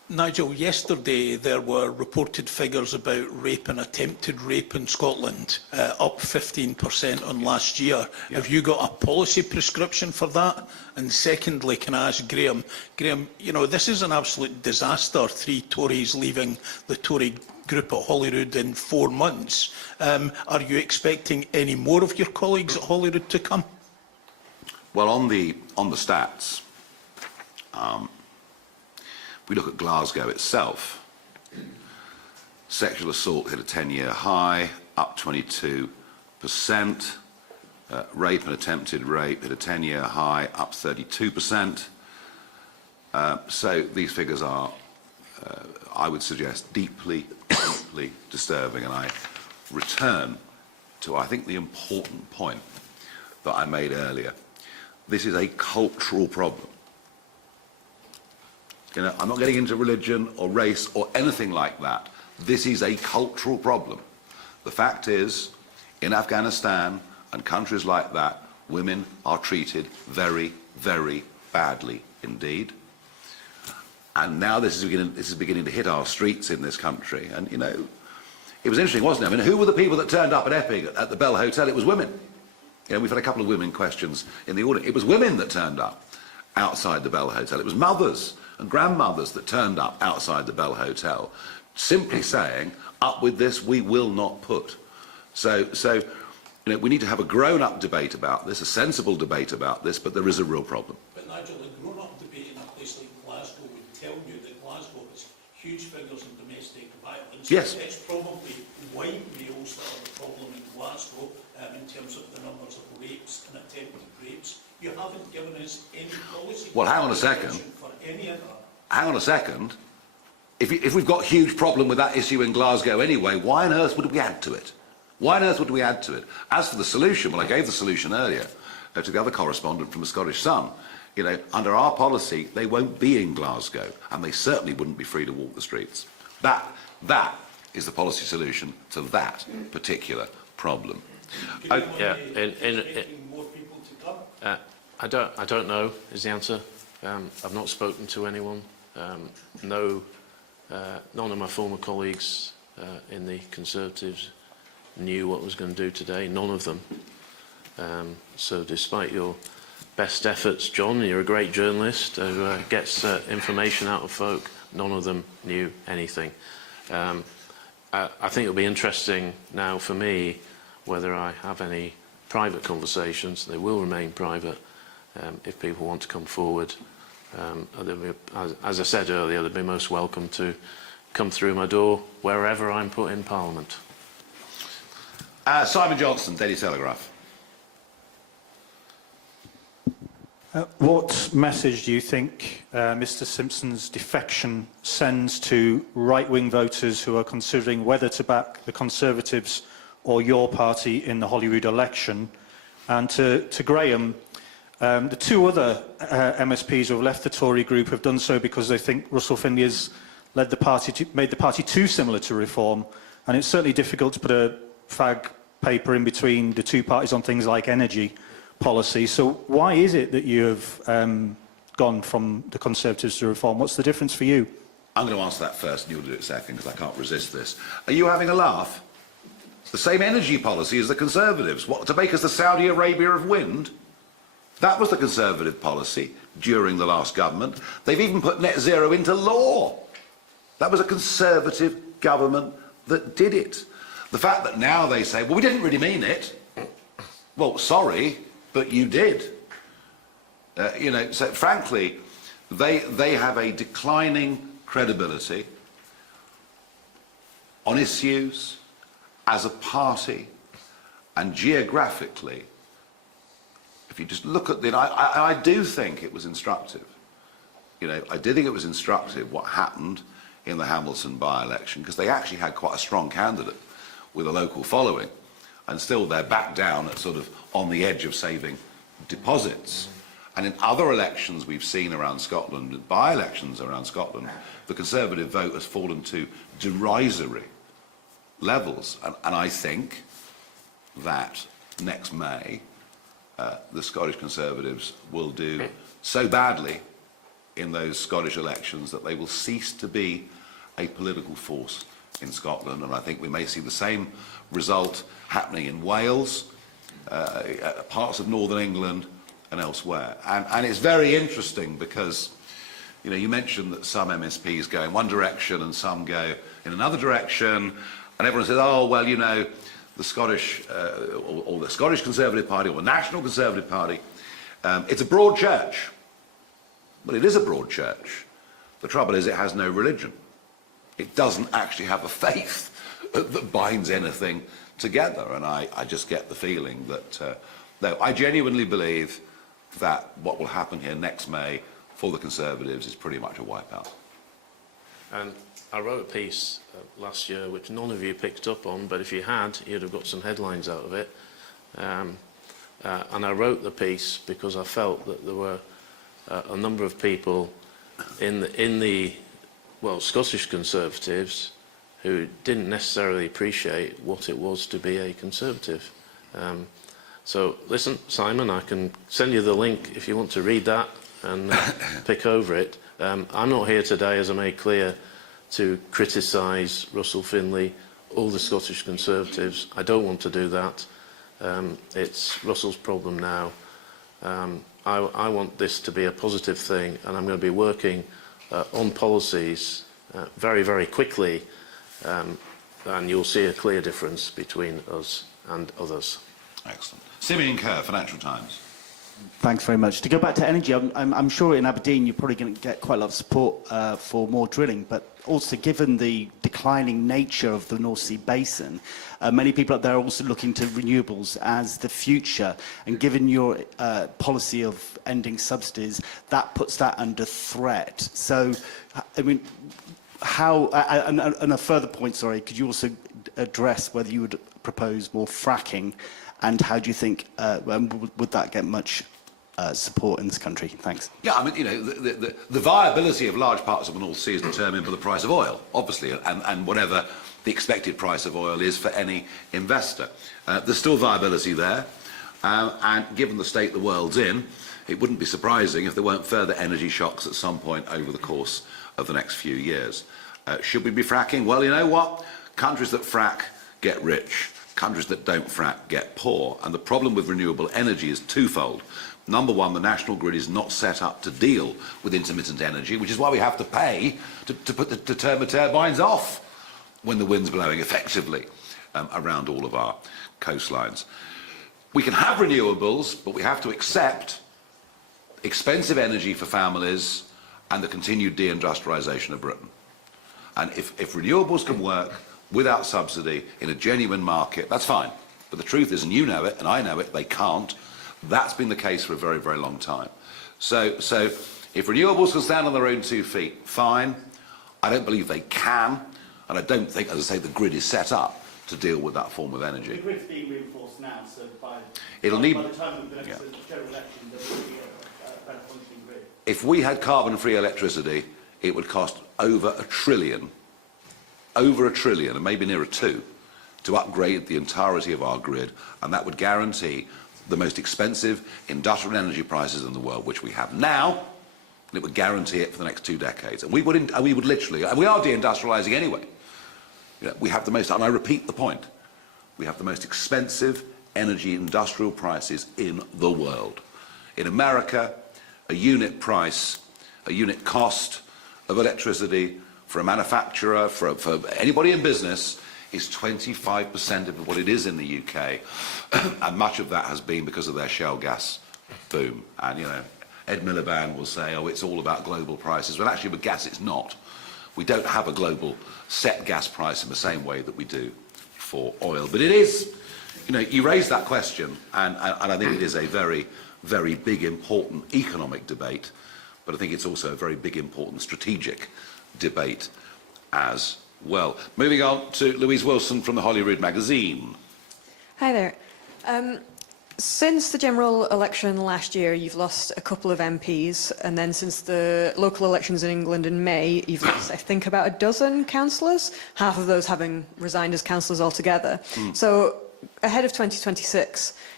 Nigel, yesterday there were reported figures about rape and attempted rape in Scotland, up 15% on last year. Yeah. Have you got a policy prescription for that? And secondly, can I ask Graeme, you know, this is an absolute disaster, 3 Tories leaving the Tory group at Holyrood in 4 months. Are you expecting any more of your colleagues at Holyrood to come? Well, on the stats, we look at Glasgow itself. Sexual assault hit a 10-year high, up 22%. Rape and attempted rape hit a 10-year high, up 32%. So these figures are, I would suggest, deeply, deeply disturbing. And I return to, I think, the important point that I made earlier. This is a cultural problem. You know, I'm not getting into religion or race or anything like that. This is a cultural problem. The fact is, in Afghanistan and countries like that, women are treated very, very badly indeed. And now this is beginning to hit our streets in this country. And, you know, it was interesting, wasn't it? I mean, who were the people that turned up at Epping at the Bell Hotel? It was women. You know, we've had a couple of women questions in the audience. It was women that turned up outside the Bell Hotel. It was mothers and grandmothers that turned up outside the Bell Hotel, simply saying, up with this, we will not put. So you know, we need to have a grown-up debate about this, a sensible debate about this, but there is a real problem. But Nigel, a grown-up debate in a place like Glasgow would tell you that Glasgow has huge figures in domestic violence. Yes. It's probably white males that are the problem in Glasgow in terms of the numbers of rapes and attempted rapes. You haven't given us any policy. Well, hang on a second. For any other. Hang on a second. If we've got a huge problem with that issue in Glasgow anyway, why on earth would we add to it? Why on earth would we add to it? As for the solution, well, I gave the solution earlier to the other correspondent from the Scottish Sun. You know, under our policy, they won't be in Glasgow, and they certainly wouldn't be free to walk the streets. That is the policy solution to that particular problem. More people to come? I don't know is the answer. I've not spoken to anyone. None of my former colleagues in the Conservatives knew what I was going to do today. None of them. So despite your best efforts, John, you're a great journalist who gets information out of folk. None of them knew anything. I think it'll be interesting now for me whether I have any private conversations. They will remain private if people want to come forward. As I said earlier, they'll be most welcome to come through my door wherever I'm put in Parliament. Simon Johnson, Daily Telegraph. What message do you think Mr Simpson's defection sends to right-wing voters who are considering whether to back the Conservatives or your party in the Holyrood election? And to Graeme, the 2 other MSPs who have left the Tory group have done so because they think Russell Finlay has made the party too similar to Reform, and it's certainly difficult to put a fag paper in between the 2 parties on things like energy policy. So why is it that you have gone from the Conservatives to Reform? What's the difference for you? I'm going to answer that first, and you'll do it second, because I can't resist this. Are you having a laugh? It's the same energy policy as the Conservatives. What, to make us the Saudi Arabia of wind? That was the Conservative policy during the last government. They've even put net zero into law. That was a Conservative government that did it. The fact that now they say, well, we didn't really mean it. Well, sorry, but you did. You know, so frankly, they have a declining credibility on issues as a party, and geographically. If you just look at the, I do think it was instructive. You know, I did think it was instructive what happened in the Hamilton by-election, because they actually had quite a strong candidate with a local following, and still they're back down at sort of on the edge of saving deposits. And in other elections we've seen around Scotland, by-elections around Scotland, the Conservative vote has fallen to derisory levels. And I think that next May, the Scottish Conservatives will do so badly in those Scottish elections that they will cease to be a political force in Scotland, and I think we may see the same result happening in Wales, parts of northern England and elsewhere. And it's very interesting because, you know, you mentioned that some MSPs go in one direction and some go in another direction, and everyone says, oh, well, you know, the Scottish, or the Scottish Conservative Party or the National Conservative Party, it's a broad church. Well, it is a broad church. The trouble is it has no religion. It doesn't actually have a faith that binds anything together. And I just get the feeling that, no, I genuinely believe that what will happen here next May for the Conservatives is pretty much a wipeout. And I wrote a piece last year which none of you picked up on, but if you had, you'd have got some headlines out of it. And I wrote the piece because I felt that there were a number of people in the Scottish Conservatives who didn't necessarily appreciate what it was to be a Conservative. So listen, Simon, I can send you the link if you want to read that and pick over it. I'm not here today, as I made clear, to criticise Russell Finlay, all the Scottish Conservatives. I don't want to do that. It's Russell's problem now. I want this to be a positive thing, and I'm going to be working on policies very, very quickly, and you'll see a clear difference between us and others. Excellent. Simeon Kerr, Financial Times. Thanks very much. To go back to energy, I'm sure in Aberdeen you're probably going to get quite a lot of support for more drilling, but also given the declining nature of the North Sea basin, many people up there are also looking to renewables as the future, and given your policy of ending subsidies, that puts that under threat. So, I mean, how, and a further point, sorry, could you also address whether you would propose more fracking, and how do you think, would that get much support in this country? Thanks. Yeah, I mean, you know, the viability of large parts of the North Sea is determined by the price of oil, obviously, and whatever the expected price of oil is for any investor. There's still viability there, and given the state the world's in, it wouldn't be surprising if there weren't further energy shocks at some point over the course of the next few years. Should we be fracking? Well, you know what? Countries that frack get rich. Countries that don't frack get poor. And the problem with renewable energy is twofold. Number one, the national grid is not set up to deal with intermittent energy, which is why we have to pay to turn the turbines off when the wind's blowing effectively around all of our coastlines. We can have renewables, but we have to accept expensive energy for families and the continued deindustrialisation of Britain. And if renewables can work without subsidy in a genuine market, that's fine. But the truth is, and you know it, and I know it, they can't. That's been the case for a very, very long time. So if renewables can stand on their own 2 feet, fine. I don't believe they can, and I don't think, as I say, the grid is set up to deal with that form of energy. The grid's being reinforced now, so by the time of the next general election, there will be a better functioning grid. If we had carbon-free electricity, it would cost over $1 trillion, and maybe nearer 2, to upgrade the entirety of our grid, and that would guarantee the most expensive industrial energy prices in the world, which we have now, and it would guarantee it for the next 2 decades. And we would literally, and we are deindustrialising anyway. You know, we have the most, and I repeat the point, we have the most expensive energy industrial prices in the world. In America, a unit price, a unit cost of electricity for a manufacturer, for anybody in business, is 25% of what it is in the UK, and much of that has been because of their shale gas boom. And, you know, Ed Miliband will say, oh, it's all about global prices. Well, actually, with gas, it's not. We don't have a global set gas price in the same way that we do for oil. But it is, you know, you raised that question, and I think it is a very, very big, important economic debate, but I think it's also a very big, important strategic debate as well. Moving on to Louise Wilson from the Holyrood magazine. Hi there. Since the general election last year, you've lost a couple of MPs, and then since the local elections in England in May, you've lost, I think, about a dozen councillors, half of those having resigned as councillors altogether. So, ahead of 2026,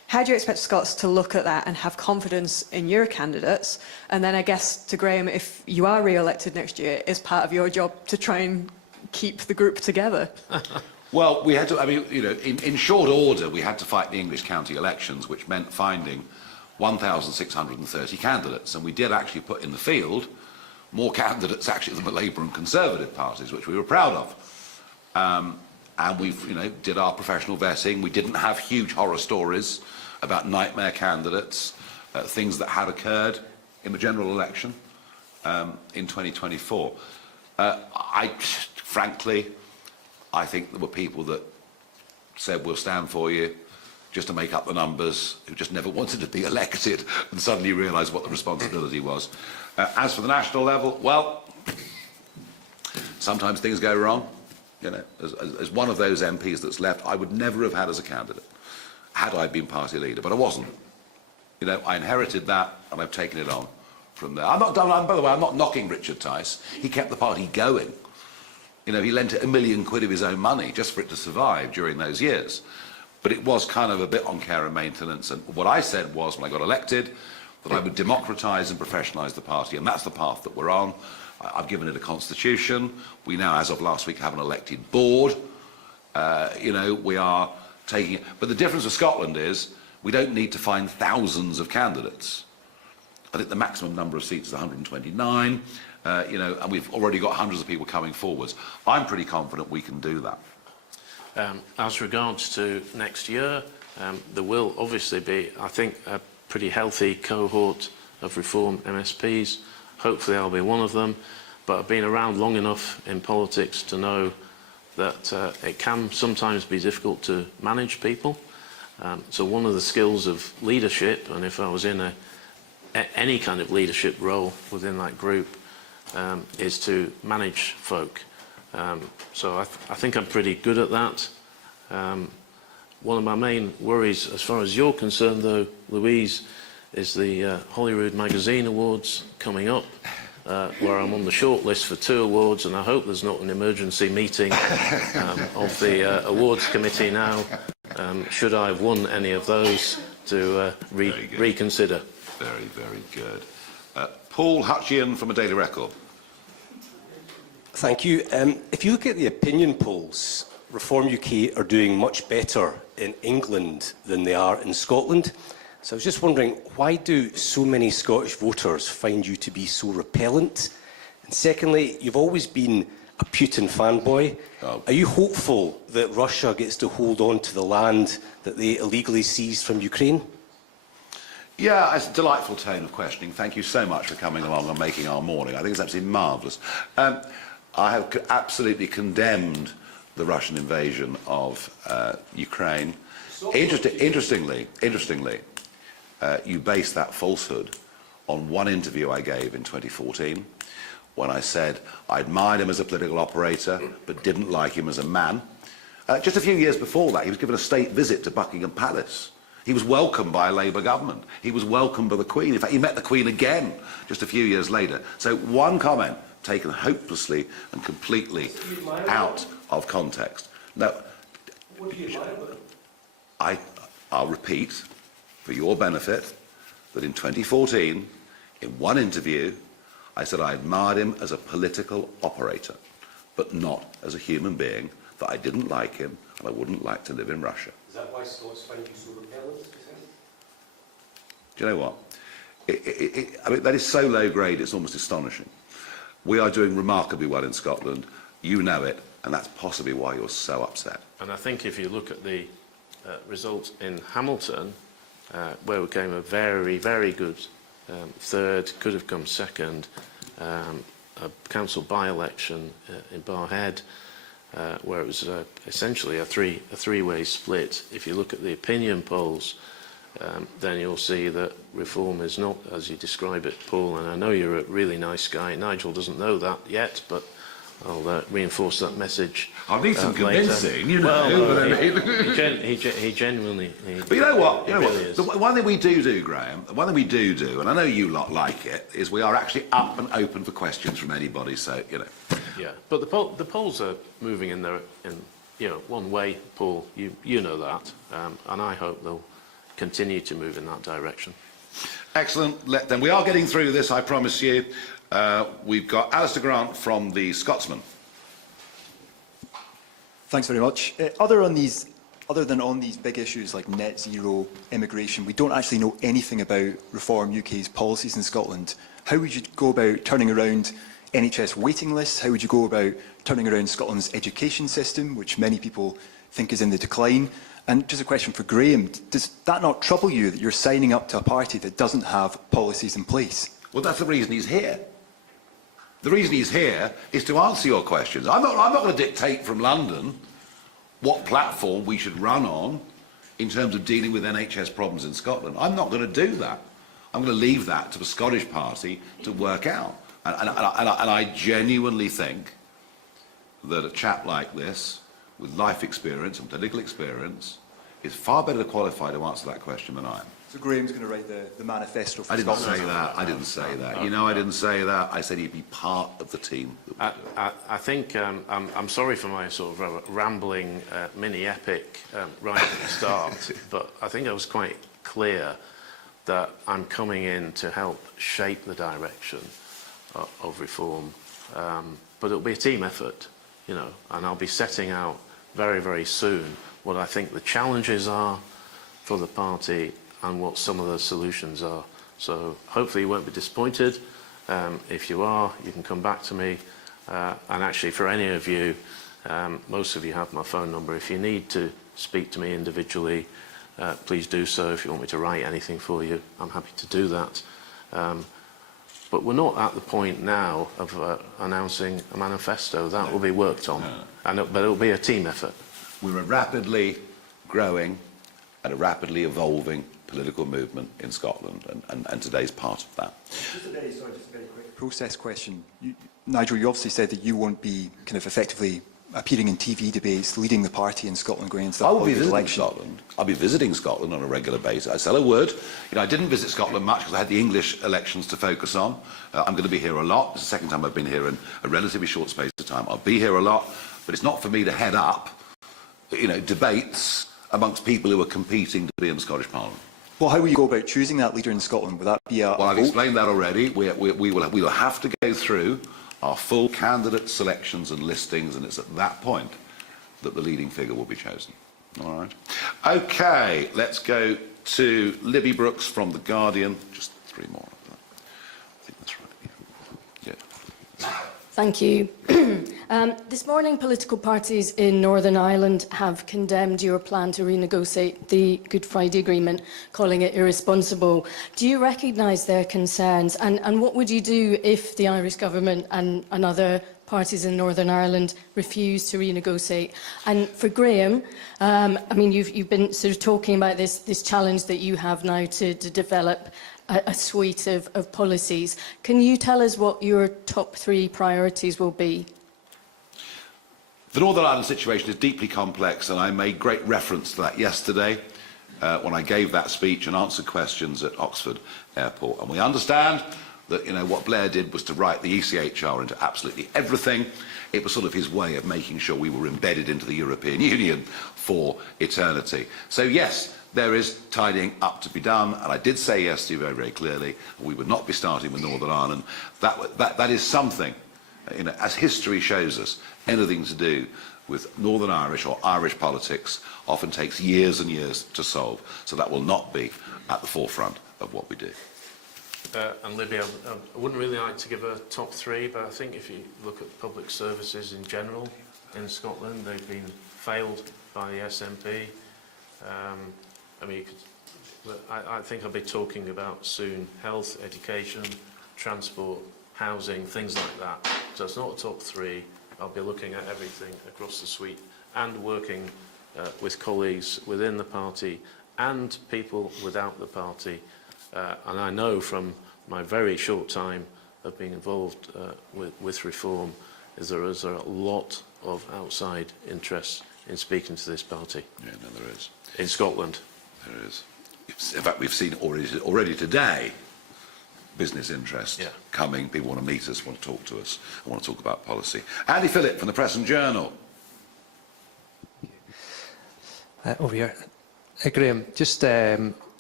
How do you expect Scots to look at that and have confidence in your candidates? And then I guess to Graeme, if you are re-elected next year, is part of your job to try and keep the group together? Well, we had to, I mean, you know, in short order, we had to fight the English county elections, which meant finding 1,630 candidates. And we did actually put in the field more candidates actually than the Labour and Conservative parties, which we were proud of. And we've, you know, did our professional vetting. We didn't have huge horror stories about nightmare candidates, things that had occurred in the general election in 2024. Frankly, I think there were people that said, we'll stand for you, just to make up the numbers, who just never wanted to be elected and suddenly realised what the responsibility was. As for the national level, well, sometimes things go wrong. You know, as one of those MPs that's left, I would never have had as a candidate, had I been party leader, but I wasn't. You know, I inherited that and I've taken it on from there. By the way, I'm not knocking Richard Tice. He kept the party going. You know, he lent it £1 million of his own money just for it to survive during those years. But it was kind of a bit on care and maintenance. And what I said was, when I got elected, that I would democratise and professionalise the party. And that's the path that we're on. I've given it a constitution. We now, as of last week, have an elected board. You know, we are taking it. But the difference with Scotland is we don't need to find thousands of candidates. I think the maximum number of seats is 129. You know, and we've already got hundreds of people coming forwards. I'm pretty confident we can do that. As regards to next year, there will obviously be, I think, a pretty healthy cohort of Reform MSPs. Hopefully I'll be one of them, but I've been around long enough in politics to know that it can sometimes be difficult to manage people. So one of the skills of leadership, and if I was in any kind of leadership role within that group, is to manage folk. So I think I'm pretty good at that. One of my main worries, as far as you're concerned, though, Louise, is the Holyrood Magazine Awards coming up, where I'm on the shortlist for 2 awards, and I hope there's not an emergency meeting of the awards committee now, should I have won any of those, to reconsider. Very, very good. Paul Hutchian from a Daily Record. Thank you. If you look at the opinion polls, Reform UK are doing much better in England than they are in Scotland. So I was just wondering, why do so many Scottish voters find you to be so repellent? And secondly, you've always been a Putin fanboy. Are you hopeful that Russia gets to hold on to the land that they illegally seized from Ukraine? Yeah, it's a delightful tone of questioning. Thank you so much for coming along and making our morning. I think it's absolutely marvellous. I have absolutely condemned the Russian invasion of Ukraine. Interestingly, you base that falsehood on one interview I gave in 2014 when I said I admired him as a political operator but didn't like him as a man. Just a few years before that, he was given a state visit to Buckingham Palace. He was welcomed by a Labour government. He was welcomed by the Queen. In fact, he met the Queen again just a few years later. So one comment taken hopelessly and completely out of context. Now, I'll repeat, for your benefit, that in 2014, in one interview, I said I admired him as a political operator, but not as a human being, that I didn't like him and I wouldn't like to live in Russia. Is that why Scots find you so repellent? Do you know what? I mean, that is so low grade, it's almost astonishing. We are doing remarkably well in Scotland. You know it, and that's possibly why you're so upset. And I think if you look at the results in Hamilton, where we came a very, very good third, could have come second, a council by-election in Barrhead, where it was essentially a three-way split. If you look at the opinion polls, then you'll see that Reform is not, as you describe it, Paul, and I know you're a really nice guy. Nigel doesn't know that yet, but I'll reinforce that message. I'll need some convincing, you know. Well, he genuinely... But you know what? Really the one thing we do, Graeme, the one thing we do, and I know you lot like it, is we are actually up and open for questions from anybody, so, you know. Yeah, but the polls are moving in one way, Paul, you know that, and I hope they'll continue to move in that direction. Excellent. Then we are getting through this, I promise you. We've got Alistair Grant from the Scotsman. Thanks very much. Other than on these big issues like net zero, immigration, we don't actually know anything about Reform UK's policies in Scotland. How would you go about turning around NHS waiting lists? How would you go about turning around Scotland's education system, which many people think is in the decline? And just a question for Graeme, does that not trouble you that you're signing up to a party that doesn't have policies in place? Well, that's the reason he's here. The reason he's here is to answer your questions. I'm not going to dictate from London what platform we should run on in terms of dealing with NHS problems in Scotland. I'm not going to do that. I'm going to leave that to the Scottish Party to work out. And I genuinely think that a chap like this, with life experience and political experience, is far better qualified to answer that question than I am. So Graeme's going to write the manifesto for I didn't Scotland? say that. I didn't say that. You know, I didn't say that. I said he'd be part of the team. I think I'm sorry for my sort of rambling mini-epic right at the start, but I think I was quite clear that I'm coming in to help shape the direction of reform. But it'll be a team effort, you know, and I'll be setting out very, very soon what I think the challenges are for the party and what some of the solutions are. So hopefully you won't be disappointed. If you are, you can come back to me. And actually, for any of you, most of you have my phone number. If you need to speak to me individually, please do so. If you want me to write anything for you, I'm happy to do that. But we're not at the point now of announcing a manifesto. That will be worked on, but it'll be a team effort. We're a rapidly growing and a rapidly evolving political movement in Scotland, and today's part of that. Just a very quick process question. Nigel, you obviously said that you won't be kind of effectively appearing in TV debates, leading the party in Scotland going into that I will be visiting election. Scotland. I'll be visiting Scotland on a regular basis. I said I would. You know, I didn't visit Scotland much because I had the English elections to focus on. I'm going to be here a lot. It's the second time I've been here in a relatively short space of time. I'll be here a lot, but it's not for me to head up, you know, debates amongst people who are competing to be in the Scottish Parliament. Well, how will you go about choosing that leader in Scotland? Would that be a Well, I've explained that already. We will have to go through our full candidate selections and listings, and it's at that point that the leading figure will be chosen. All right. Okay, let's go to Libby Brooks from The Guardian. Just three more. I think that's right. Yeah. Thank you. This morning, political parties in Northern Ireland have condemned your plan to renegotiate the Good Friday Agreement, calling it irresponsible. Do you recognise their concerns? And what would you do if the Irish government and other parties in Northern Ireland refuse to renegotiate? And for Graeme, I mean, you've been sort of talking about this challenge that you have now to develop a suite of policies. Can you tell us what your top three priorities will be? The Northern Ireland situation is deeply complex, and I made great reference to that yesterday when I gave that speech and answered questions at Oxford Airport. And we understand that, you know, what Blair did was to write the ECHR into absolutely everything. It was sort of his way of making sure we were embedded into the European Union for eternity. So yes, there is tidying up to be done, and I did say yesterday very, very clearly we would not be starting with Northern Ireland. That is something, you know, as history shows us, anything to do with Northern Irish or Irish politics often takes years and years to solve. So that will not be at the forefront of what we do. And Libby, I wouldn't really like to give a top three, but I think if you look at public services in general in Scotland, they've been failed by the SNP. I mean, I think I'll be talking about soon health, education, transport, housing, things like that. So it's not a top three. I'll be looking at everything across the suite and working with colleagues within the party and people without the party. And I know from my very short time of being involved with reform is there is a lot of outside interest in speaking to this party. Yeah, no, there is. In Scotland. There is. In fact, we've seen already today business interest coming. People want to meet us, want to talk to us, and want to talk about policy. Andy Phillip from the Press and Journal. Over here. Graeme, just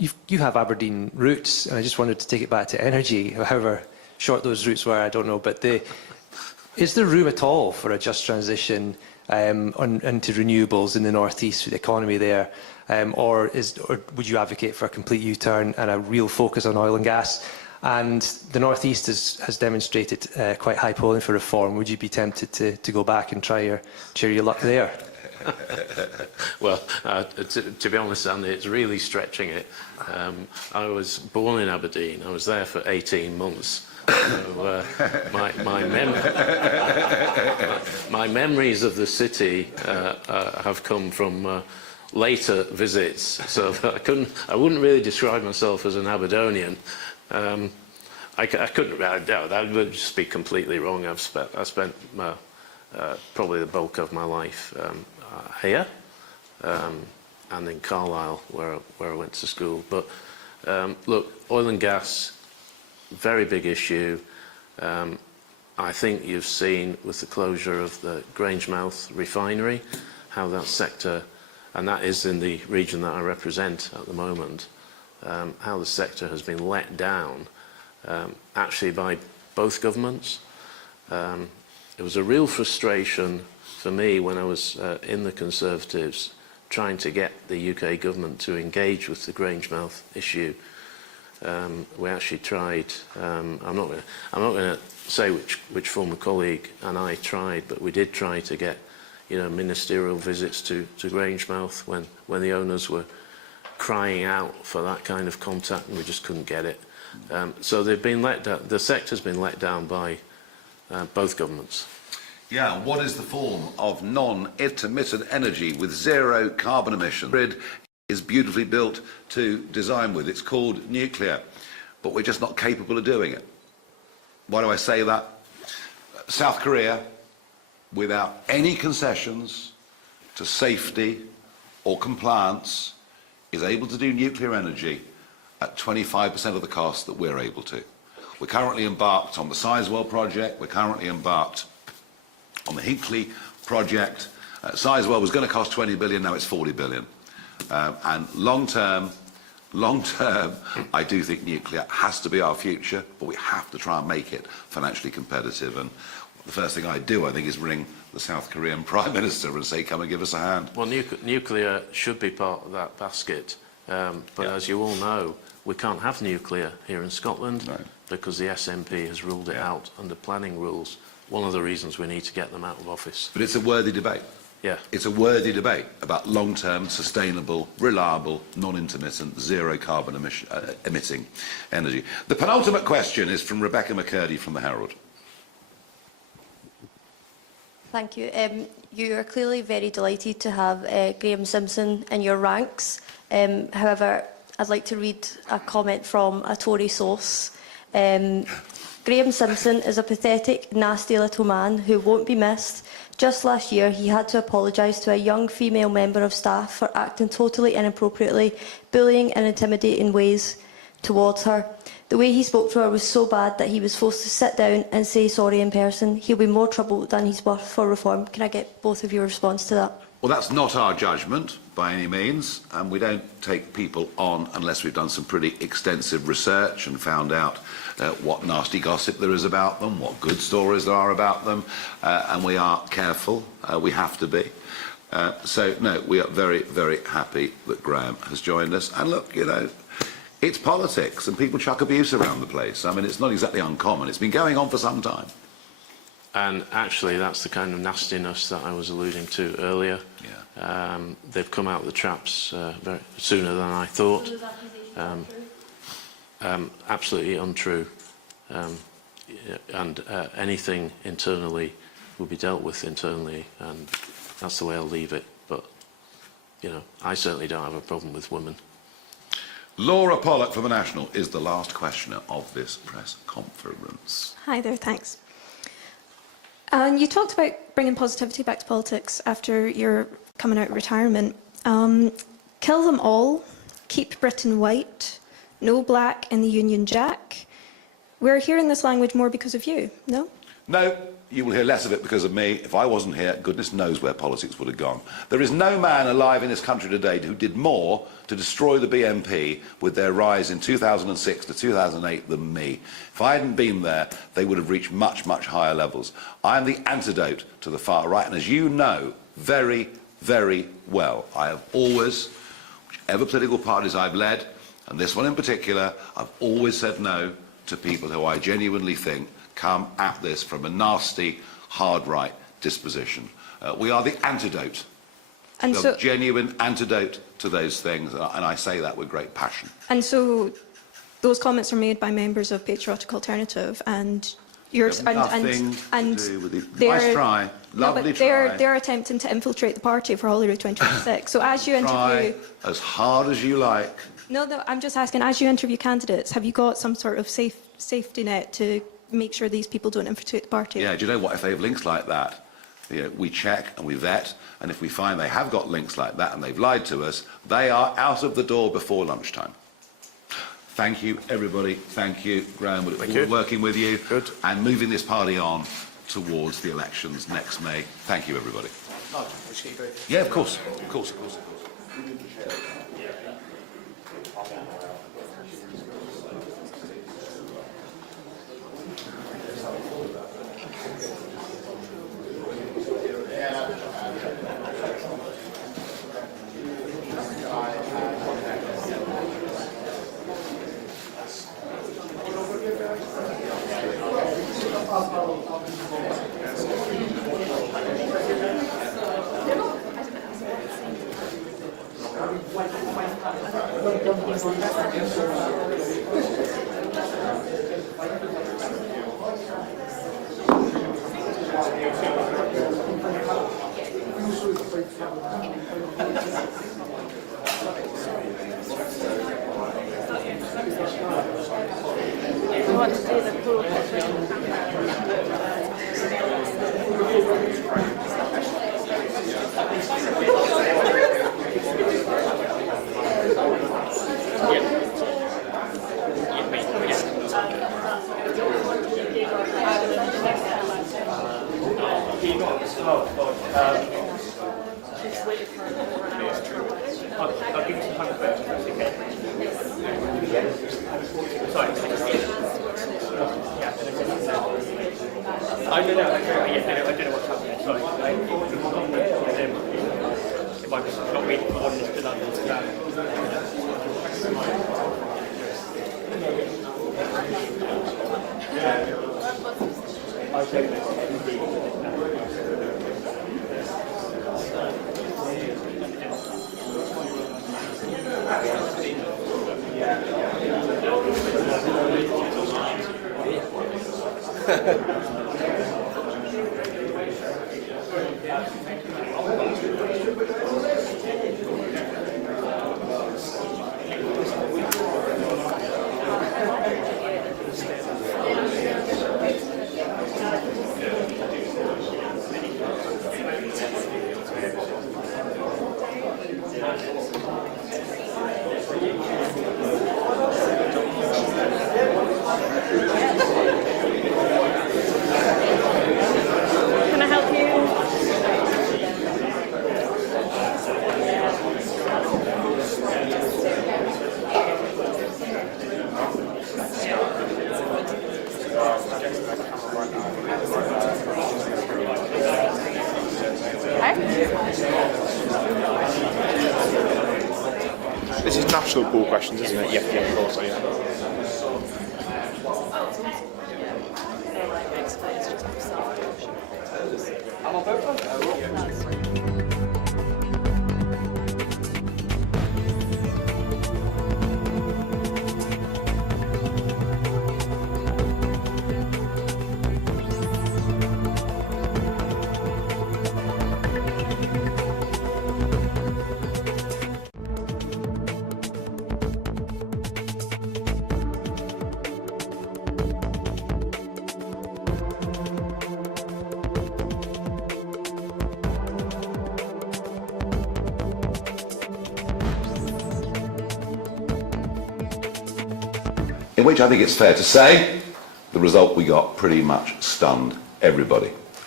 you have Aberdeen roots, and I just wanted to take it back to energy, however short those roots were, I don't know. But is there room at all for a just transition into renewables in the North East for the economy there? Or would you advocate for a complete U-turn and a real focus on oil and gas? And the North East has demonstrated quite high polling for reform. Would you be tempted to go back and try your luck there? Well, to be honest, Andy, it's really stretching it. I was born in Aberdeen. I was there for 18 months. So, my memories of the city have come from later visits, so I wouldn't really describe myself as an Aberdonian. I couldn't. That would just be completely wrong. I spent probably the bulk of my life here and in Carlisle, where I went to school. But look, oil and gas, very big issue. I think you've seen with the closure of the Grangemouth refinery how that sector, and that is in the region that I represent at the moment, how the sector has been let down actually by both governments. It was a real frustration for me when I was in the Conservatives trying to get the UK government to engage with the Grangemouth issue. We actually tried, I'm not going to say which former colleague and I tried, but we did try to get ministerial visits to Grangemouth when the owners were crying out for that kind of contact, and we just couldn't get it. So they've been let down, the sector's been let down by both governments. Yeah, what is the form of non-intermittent energy with zero carbon emissions? Grid is beautifully built to design with. It's called nuclear, but we're just not capable of doing it. Why do I say that? South Korea, without any concessions to safety or compliance, is able to do nuclear energy at 25% of the cost that we're able to. We're currently embarked on the Sizewell project. We're currently embarked on the Hinkley project. Sizewell was going to cost 20 billion, now it's 40 billion. And long term, I do think nuclear has to be our future, but we have to try and make it financially competitive. And the first thing I do, I think, is ring the South Korean Prime Minister and say, come and give us a hand. Well, nuclear should be part of that basket. But as you all know, we can't have nuclear here in Scotland because the SNP has ruled it out under planning rules. One of the reasons we need to get them out of office. But it's a worthy debate. Yeah. It's a worthy debate about long-term, sustainable, reliable, non-intermittent, zero carbon emitting energy. The penultimate question is from Rebecca McCurdy from the Herald. Thank you. You are clearly very delighted to have Graeme Simpson in your ranks. However, I'd like to read a comment from a Tory source. Graeme Simpson is a pathetic, nasty little man who won't be missed. Just last year, he had to apologise to a young female member of staff for acting totally inappropriately, bullying and intimidating ways towards her. The way he spoke to her was so bad that he was forced to sit down and say sorry in person. He'll be more trouble than he's worth for reform. Can I get both of your response to that? Well, that's not our judgment by any means, and we don't take people on unless we've done some pretty extensive research and found out what nasty gossip there is about them, what good stories there are about them, and we are careful. We have to be. So, no, we are very, very happy that Graeme has joined us. And look, it's politics, and people chuck abuse around the place. I mean, it's not exactly uncommon. It's been going on for some time. And actually, that's the kind of nastiness that I was alluding to earlier. Yeah. They've come out of the traps sooner than I thought. Absolutely untrue. And anything internally will be dealt with internally, and that's the way I'll leave it. But, I certainly don't have a problem with women. Laura Pollock from The National is the last questioner of this press conference. Hi there, thanks. You talked about bringing positivity back to politics after your coming out of retirement. Kill them all, keep Britain white, no black in the Union Jack. We're hearing this language more because of you, no? No, you will hear less of it because of me. If I wasn't here, goodness knows where politics would have gone. There is no man alive in this country today who did more to destroy the BNP with their rise in 2006 to 2008 than me. If I hadn't been there, they would have reached much, much higher levels. I am the antidote to the far right, and as you know very, very well, I have always, whichever political parties I've led, and this one in particular, I've always said no to people who I genuinely think come at this from a nasty, hard right disposition. We are the antidote, the genuine antidote to those things, and I say that with great passion. And so those comments are made by members of Patriotic Alternative, and yours, Nothing to do with it. they're- Nice try, lovely try. they're attempting to infiltrate the party for Holyrood 2026. So as you interview, Try as hard as you like. no, I'm just asking, as you interview candidates, have you got some sort of safety net to make sure these people don't infiltrate the party? Yeah, do you know what? If they have links like that, you know, we check and we vet, and if we find they have got links like that and they've lied to us, they are out of the door before lunchtime. Thank you, everybody. Thank you, Graeme. We look forward to working with you and moving this party on towards the elections next May. Thank you, everybody. Yeah, of course. Of course, of course, of course. Can I help you? This is national pool questions, isn't it? Yeah, of course, yeah. In which I think it's fair to say the result we got pretty much stunned everybody.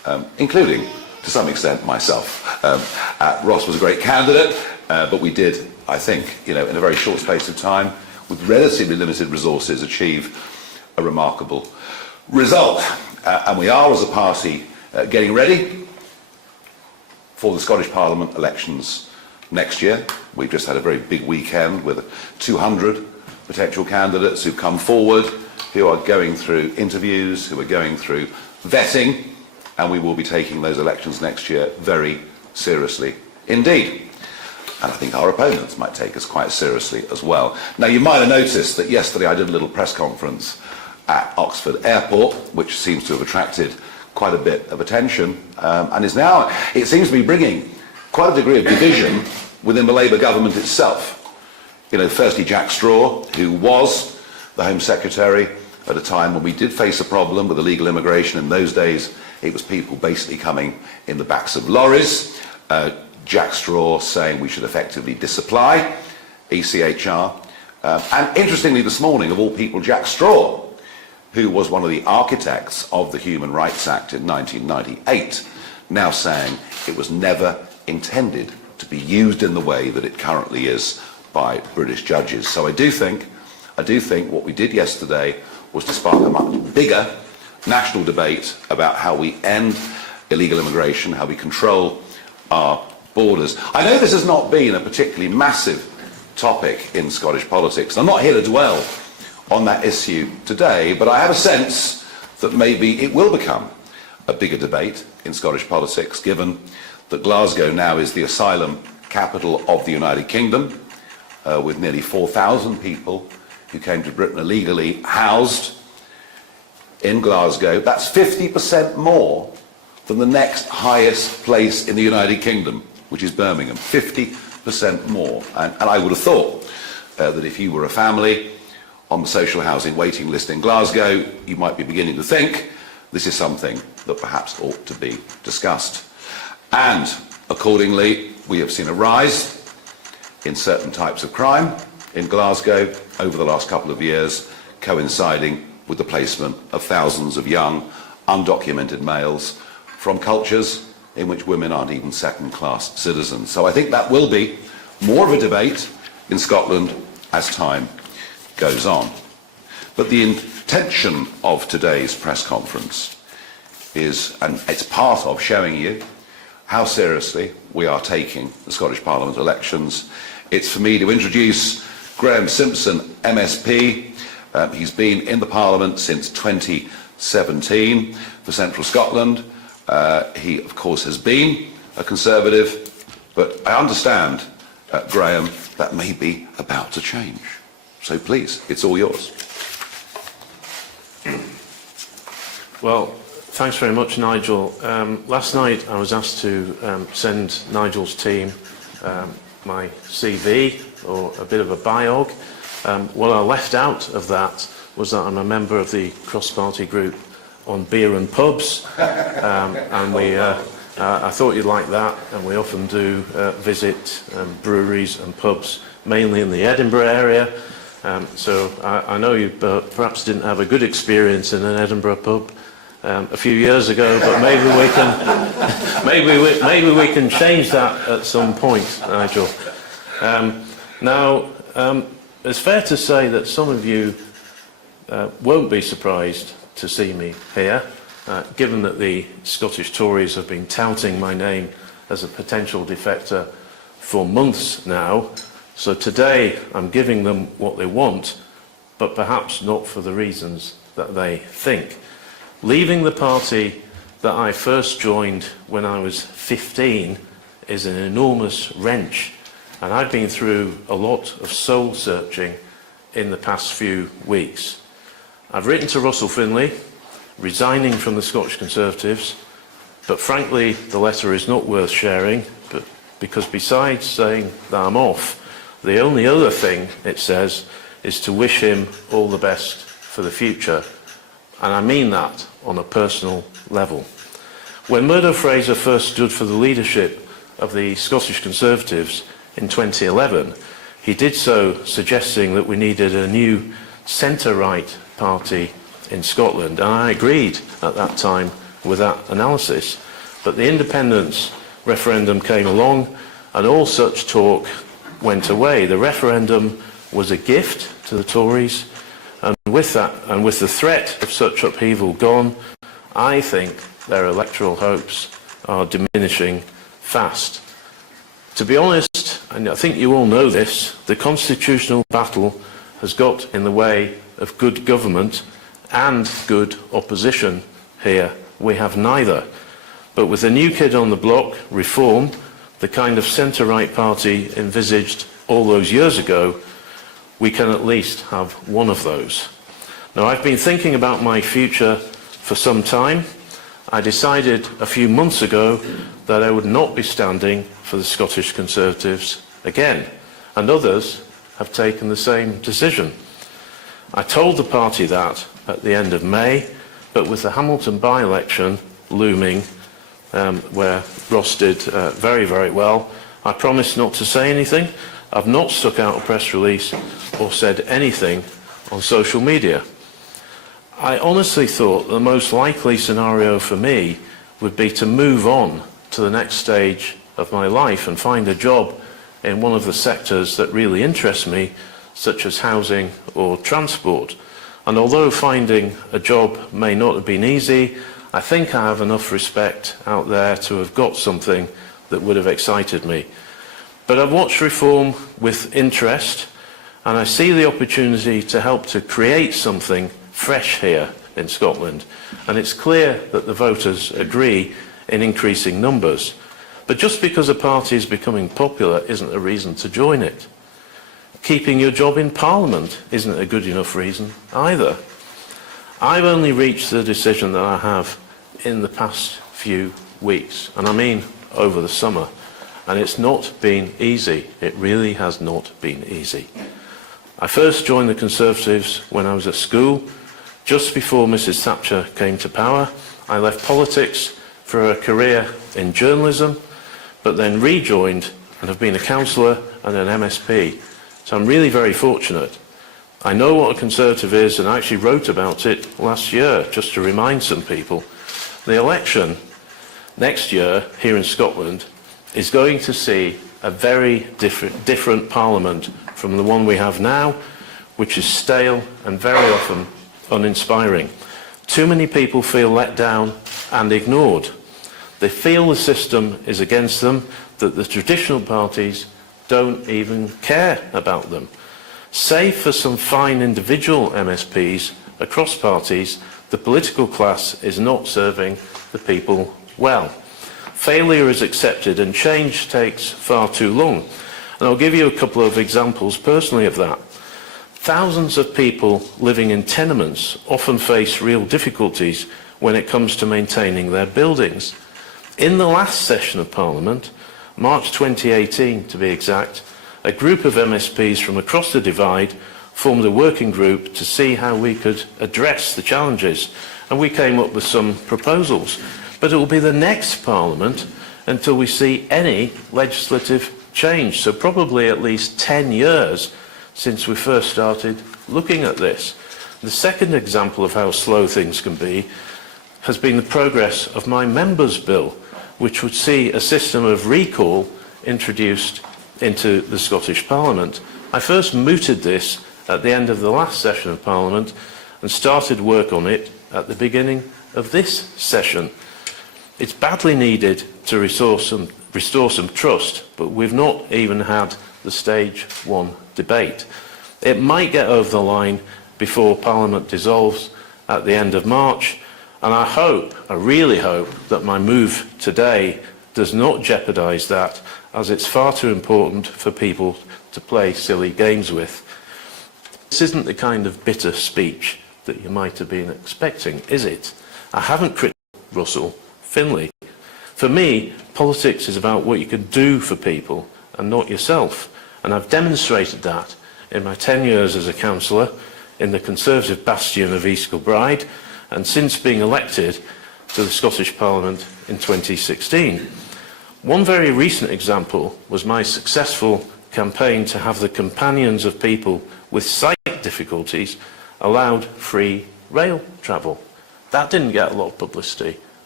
including, to some extent, myself. Ross was a great candidate, but we did, I think, in a very short space of time, with relatively limited resources, achieve a remarkable result. And we are, as a party, getting ready for the Scottish Parliament elections next year. We've just had a very big weekend with 200 potential candidates who've come forward, who are going through interviews, who are going through vetting, and we will be taking those elections next year very seriously indeed. And I think our opponents might take us quite seriously as well. Now, you might have noticed that yesterday I did a little press conference at Oxford Airport, which seems to have attracted quite a bit of attention, and is now, it seems to be bringing quite a degree of division within the Labour government itself. Firstly, Jack Straw, who was the Home Secretary at a time when we did face a problem with illegal immigration. In those days, it was people basically coming in the backs of lorries. Jack Straw saying we should effectively disapply ECHR. And interestingly, this morning, of all people, Jack Straw, who was one of the architects of the Human Rights Act in 1998, now saying it was never intended to be used in the way that it currently is by British judges. So I do think what we did yesterday was to spark a much bigger national debate about how we end illegal immigration, how we control our borders. I know this has not been a particularly massive topic in Scottish politics. I'm not here to dwell on that issue today, but I have a sense that maybe it will become a bigger debate in Scottish politics, given that Glasgow now is the asylum capital of the United Kingdom, with nearly 4,000 people who came to Britain illegally housed in Glasgow. That's 50% more than the next highest place in the United Kingdom, which is Birmingham. 50% more. And I would have thought that if you were a family on the social housing waiting list in Glasgow, you might be beginning to think this is something that perhaps ought to be discussed. And accordingly, we have seen a rise in certain types of crime in Glasgow over the last couple of years, coinciding with the placement of thousands of young, undocumented males from cultures in which women aren't even second-class citizens. So I think that will be more of a debate in Scotland as time goes on. But the intention of today's press conference is, and it's part of showing you how seriously we are taking the Scottish Parliament elections. It's for me to introduce Graeme Simpson, MSP. He's been in the Parliament since 2017 for Central Scotland. He, of course, has been a Conservative, but I understand, Graeme, that may be about to change. So please, it's all yours. Well, thanks very much, Nigel. Last night I was asked to send Nigel's team my CV, or a bit of a biog. What I left out of that was that I'm a member of the cross-party group on beer and pubs, and I thought you'd like that, and we often do visit breweries and pubs, mainly in the Edinburgh area. So I know you perhaps didn't have a good experience in an Edinburgh pub a few years ago, but maybe we can change that at some point, Nigel. Now, it's fair to say that some of you won't be surprised to see me here, given that the Scottish Tories have been touting my name as a potential defector for months now. So today I'm giving them what they want, but perhaps not for the reasons that they think. Leaving the party that I first joined when I was 15 is an enormous wrench, and I've been through a lot of soul searching in the past few weeks. I've written to Russell Finlay, resigning from the Scottish Conservatives, but frankly the letter is not worth sharing, because besides saying that I'm off, the only other thing it says is to wish him all the best for the future. And I mean that on a personal level. When Murdo Fraser first stood for the leadership of the Scottish Conservatives in 2011, he did so suggesting that we needed a new centre-right party in Scotland. And I agreed at that time with that analysis. But the independence referendum came along and all such talk went away. The referendum was a gift to the Tories, and with that, and with the threat of such upheaval gone, I think their electoral hopes are diminishing fast. To be honest, and I think you all know this, the constitutional battle has got in the way of good government and good opposition here. We have neither. But with the new kid on the block, Reform, the kind of centre-right party envisaged all those years ago, we can at least have one of those. Now, I've been thinking about my future for some time. I decided a few months ago that I would not be standing for the Scottish Conservatives again, and others have taken the same decision. I told the party that at the end of May, but with the Hamilton by-election looming, where Ross did very, very well, I promised not to say anything. I've not stuck out a press release or said anything on social media. I honestly thought the most likely scenario for me would be to move on to the next stage of my life and find a job in one of the sectors that really interest me, such as housing or transport. And although finding a job may not have been easy, I think I have enough respect out there to have got something that would have excited me. But I've watched Reform with interest, and I see the opportunity to help to create something fresh here in Scotland. And it's clear that the voters agree in increasing numbers. But just because a party is becoming popular isn't a reason to join it. Keeping your job in Parliament isn't a good enough reason either. I've only reached the decision that I have in the past few weeks, and I mean over the summer, and it's not been easy. It really has not been easy. I first joined the Conservatives when I was at school. Just before Mrs. Thatcher came to power, I left politics for a career in journalism, but then rejoined and have been a councillor and an MSP. So I'm really very fortunate. I know what a Conservative is, and I actually wrote about it last year, just to remind some people. The election next year here in Scotland is going to see a very different Parliament from the one we have now, which is stale and very often uninspiring. Too many people feel let down and ignored. They feel the system is against them, that the traditional parties don't even care about them. Save for some fine individual MSPs across parties, the political class is not serving the people well. Failure is accepted and change takes far too long. And I'll give you a couple of examples personally of that. Thousands of people living in tenements often face real difficulties when it comes to maintaining their buildings. In the last session of Parliament, March 2018 to be exact, a group of MSPs from across the divide formed a working group to see how we could address the challenges, and we came up with some proposals. But it will be the next Parliament until we see any legislative change, so probably at least 10 years since we first started looking at this. The second example of how slow things can be has been the progress of my members' bill, which would see a system of recall introduced into the Scottish Parliament. I first mooted this at the end of the last session of Parliament and started work on it at the beginning of this session. It's badly needed to restore some trust, but we've not even had the stage one debate. It might get over the line before Parliament dissolves at the end of March, and I really hope that my move today does not jeopardise that, as it's far too important for people to play silly games with. This isn't the kind of bitter speech that you might have been expecting, is it? I haven't criticised Russell Finlay. For me, politics is about what you can do for people and not yourself. And I've demonstrated that in my 10 years as a councillor in the Conservative bastion of East Kilbride, and since being elected to the Scottish Parliament in 2016. One very recent example was my successful campaign to have the companions of people with sight difficulties allowed free rail travel. That didn't get a lot of publicity.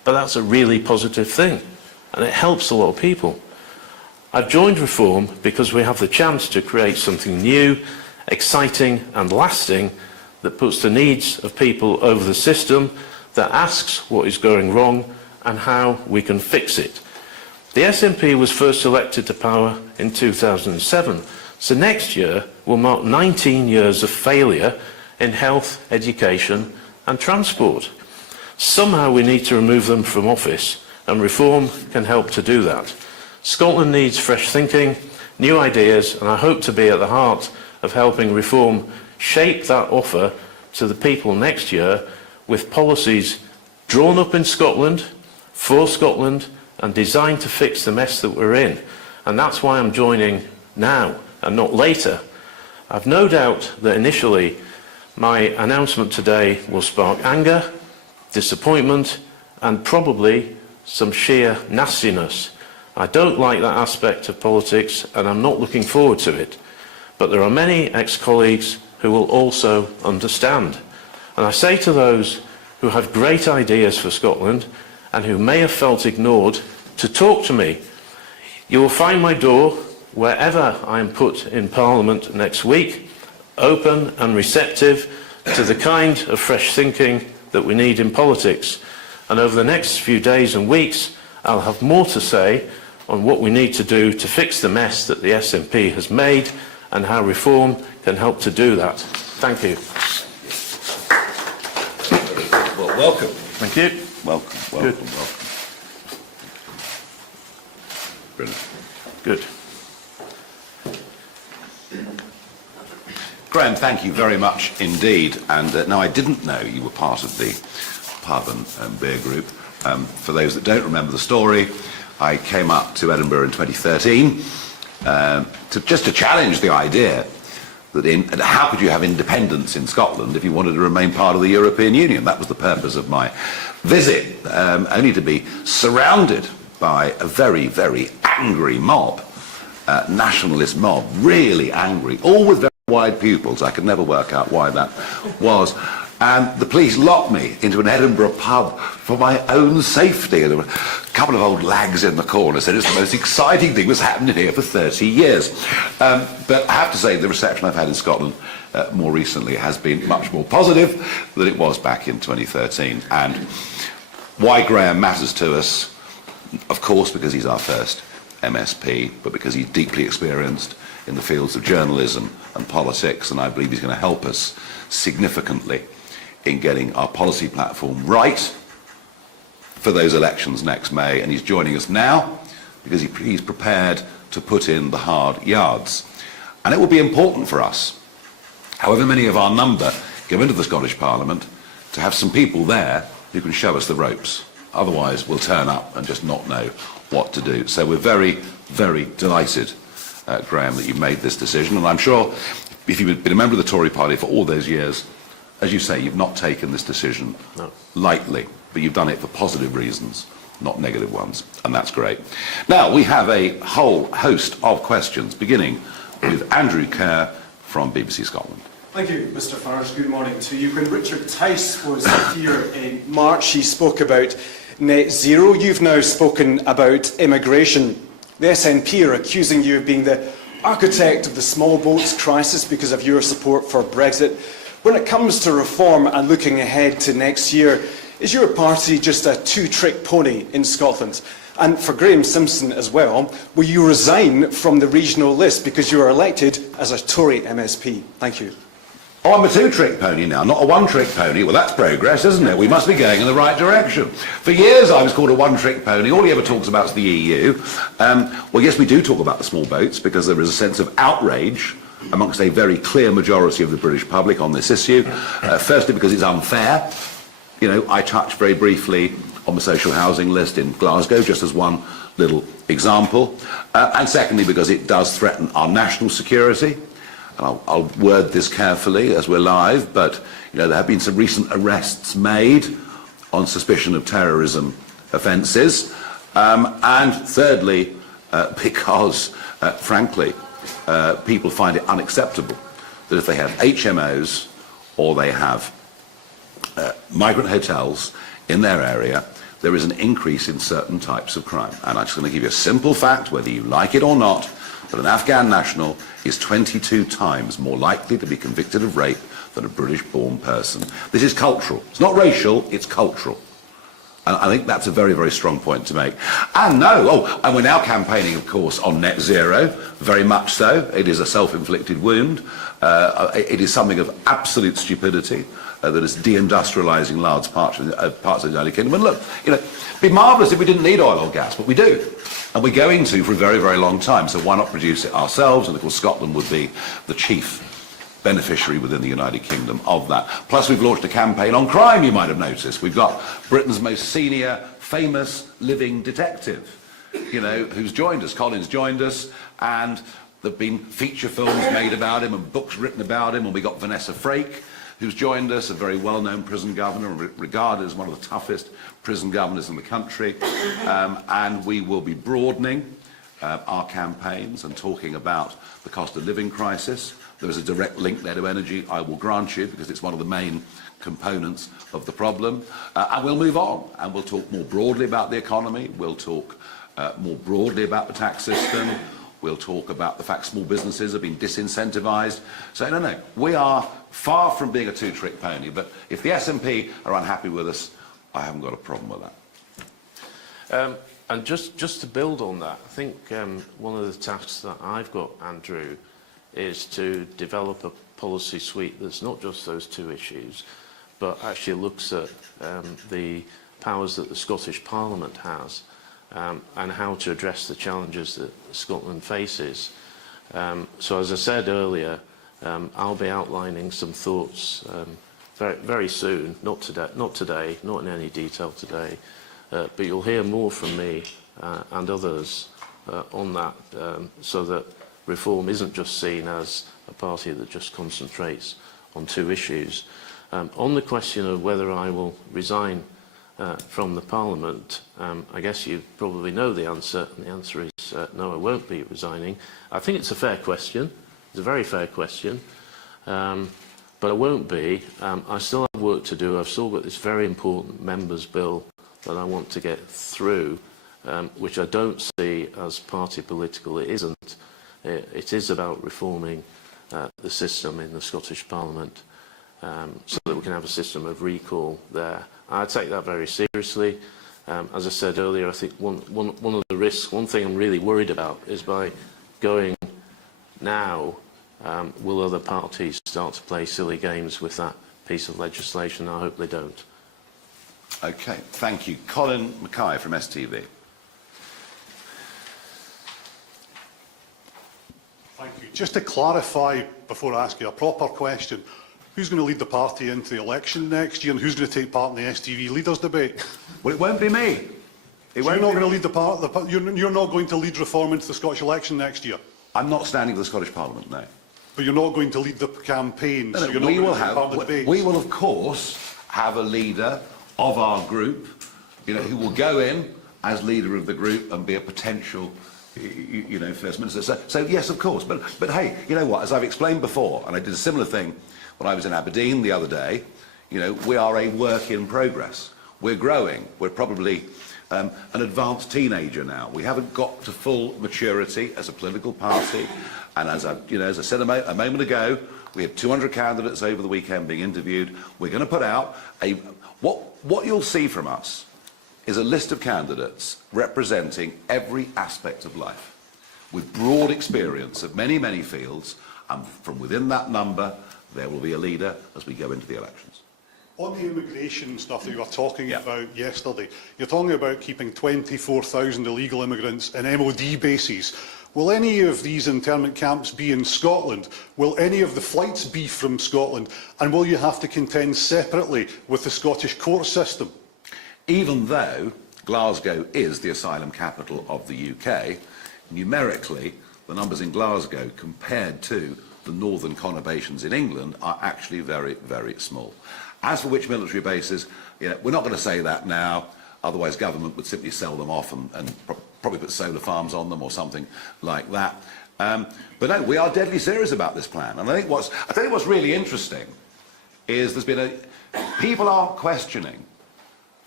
but that's a really positive thing, and it helps a lot of people. I've joined Reform because we have the chance to create something new, exciting and lasting that puts the needs of people over the system, that asks what is going wrong and how we can fix it. The SNP was first elected to power in 2007, so next year will mark 19 years of failure in health, education and transport. Somehow we need to remove them from office, and Reform can help to do that. Scotland needs fresh thinking, new ideas, and I hope to be at the heart of helping Reform shape that offer to the people next year with policies drawn up in Scotland, for Scotland, and designed to fix the mess that we're in. And that's why I'm joining now and not later. I've no doubt that initially my announcement today will spark anger, disappointment, and probably some sheer nastiness. I don't like that aspect of politics, and I'm not looking forward to it. But there are many ex-colleagues who will also understand. And I say to those who have great ideas for Scotland and who may have felt ignored, to talk to me. You will find my door, wherever I am put in Parliament next week, open and receptive to the kind of fresh thinking that we need in politics. And over the next few days and weeks, I'll have more to say on what we need to do to fix the mess that the SNP has made and how Reform can help to do that. Thank you. Well, welcome. Thank you. Welcome, welcome, welcome. Brilliant. Good. Graeme, thank you very much indeed. And now I didn't know you were part of the pub and beer group. For those that don't remember the story, I came up to Edinburgh in 2013 to challenge the idea that how could you have independence in Scotland if you wanted to remain part of the European Union? That was the purpose of my visit, only to be surrounded by a very, very angry mob, nationalist mob, really angry, all with very wide pupils. I could never work out why that was. And the police locked me into an Edinburgh pub for my own safety. There were a couple of old lags in the corner said it's the most exciting thing that's happened here for 30 years. But I have to say the reception I've had in Scotland more recently has been much more positive than it was back in 2013. And why Graeme matters to us, of course, because he's our first MSP, but because he's deeply experienced in the fields of journalism and politics, and I believe he's going to help us significantly in getting our policy platform right for those elections next May. And he's joining us now because he's prepared to put in the hard yards. And it will be important for us, however many of our number go into the Scottish Parliament, to have some people there who can show us the ropes. Otherwise, we'll turn up and just not know what to do. So we're very, very delighted, Graeme, that you've made this decision. And I'm sure if you've been a member of the Tory party for all those years, as you say, you've not taken this decision lightly, but you've done it for positive reasons, not negative ones, and that's great. Now, we have a whole host of questions, beginning with Andrew Kerr from BBC Scotland. Thank you, Mr Farage. Good morning to you. When Richard Tice was here in March, he spoke about net zero. You've now spoken about immigration. The SNP are accusing you of being the architect of the small boats crisis because of your support for Brexit. When it comes to reform and looking ahead to next year, is your party just a two-trick pony in Scotland? And for Graeme Simpson as well, will you resign from the regional list because you were elected as a Tory MSP? Thank you. Oh, I'm a two-trick pony now, not a one-trick pony. Well, that's progress, isn't it? We must be going in the right direction. For years, I was called a one-trick pony. All he ever talks about is the EU. Well, yes, we do talk about the small boats because there is a sense of outrage amongst a very clear majority of the British public on this issue. Firstly, because it's unfair. You know, I touched very briefly on the social housing list in Glasgow, just as one little example. And secondly, because it does threaten our national security. And I'll word this carefully as we're live, but you know, there have been some recent arrests made on suspicion of terrorism offences. And thirdly, because, frankly, people find it unacceptable that if they have HMOs or they have migrant hotels in their area, there is an increase in certain types of crime. And I'm just going to give you a simple fact, whether you like it or not, that an Afghan national is 22 times more likely to be convicted of rape than a British-born person. This is cultural. It's not racial, it's cultural. And I think that's a very, very strong point to make. And and we're now campaigning, of course, on net zero, very much so. It is a self-inflicted wound. It is something of absolute stupidity that is deindustrialising large parts of the United Kingdom. And look, it'd be marvellous if we didn't need oil or gas, but we do. And we're going to for a very, very long time. So why not produce it ourselves? And of course, Scotland would be the chief beneficiary within the United Kingdom of that. Plus, we've launched a campaign on crime, you might have noticed. We've got Britain's most senior, famous living detective, who's joined us. Colin's joined us, and there have been feature films made about him and books written about him. And we got Vanessa Frake, who's joined us, a very well-known prison governor, regarded as one of the toughest prison governors in the country. And we will be broadening our campaigns and talking about the cost of living crisis. There is a direct link there to energy, I will grant you, because it's one of the main components of the problem. And we'll move on, and we'll talk more broadly about the economy. We'll talk more broadly about the tax system. We'll talk about the fact small businesses have been disincentivised. So, no, we are far from being a two-trick pony. But if the SNP are unhappy with us, I haven't got a problem with that. And just to build on that, I think one of the tasks that I've got, Andrew, is to develop a policy suite that's not just those two issues, but actually looks at the powers that the Scottish Parliament has and how to address the challenges that Scotland faces. So as I said earlier, I'll be outlining some thoughts very, very soon, not today, not in any detail today, but you'll hear more from me and others on that, so that Reform isn't just seen as a party that just concentrates on two issues. On the question of whether I will resign from the Parliament, I guess you probably know the answer, and the answer is no, I won't be resigning. I think it's a fair question. It's a very fair question, but I won't be. I still have work to do. I've still got this very important members' bill that I want to get through, which I don't see as party political. It isn't. It is about reforming the system in the Scottish Parliament so that we can have a system of recall there. I take that very seriously. As I said earlier, I think one of the risks, one thing I'm really worried about is by going now, will other parties start to play silly games with that piece of legislation? I hope they don't. OK, thank you. Colin Mackay from STV. Thank you. Just to clarify, before I ask you a proper question, who's going to lead the party into the election next year, and who's going to take part in the STV leaders debate? Well, it won't be me. You're not going to lead the part. You're not going to lead reform into the Scottish election next year. I'm not standing for the Scottish Parliament, no. But you're not going to lead the campaign. No, so you're not we going will to take part in the debates. We will, of course, have a leader of our group, who will go in as leader of the group and be a potential, First Minister. So yes, of course. But hey, you know what? As I've explained before, and I did a similar thing when I was in Aberdeen the other day, we are a work in progress. We're growing. We're probably an advanced teenager now. We haven't got to full maturity as a political party. And as I said a moment ago, we had 200 candidates over the weekend being interviewed. We're going to put out what you'll see from us is a list of candidates representing every aspect of life, with broad experience of many, many fields, and from within that number, there will be a leader as we go into the elections. On the immigration stuff that you were talking about yesterday, you're talking about keeping 24,000 illegal immigrants in MOD bases. Will any of these internment camps be in Scotland? Will any of the flights be from Scotland? And will you have to contend separately with the Scottish court system? Even though Glasgow is the asylum capital of the UK, numerically, the numbers in Glasgow compared to the northern conurbations in England are actually very, very small. As for which military bases, we're not going to say that now, otherwise government would simply sell them off and probably put solar farms on them or something like that. But no, we are deadly serious about this plan. And I tell you what's really interesting is people are questioning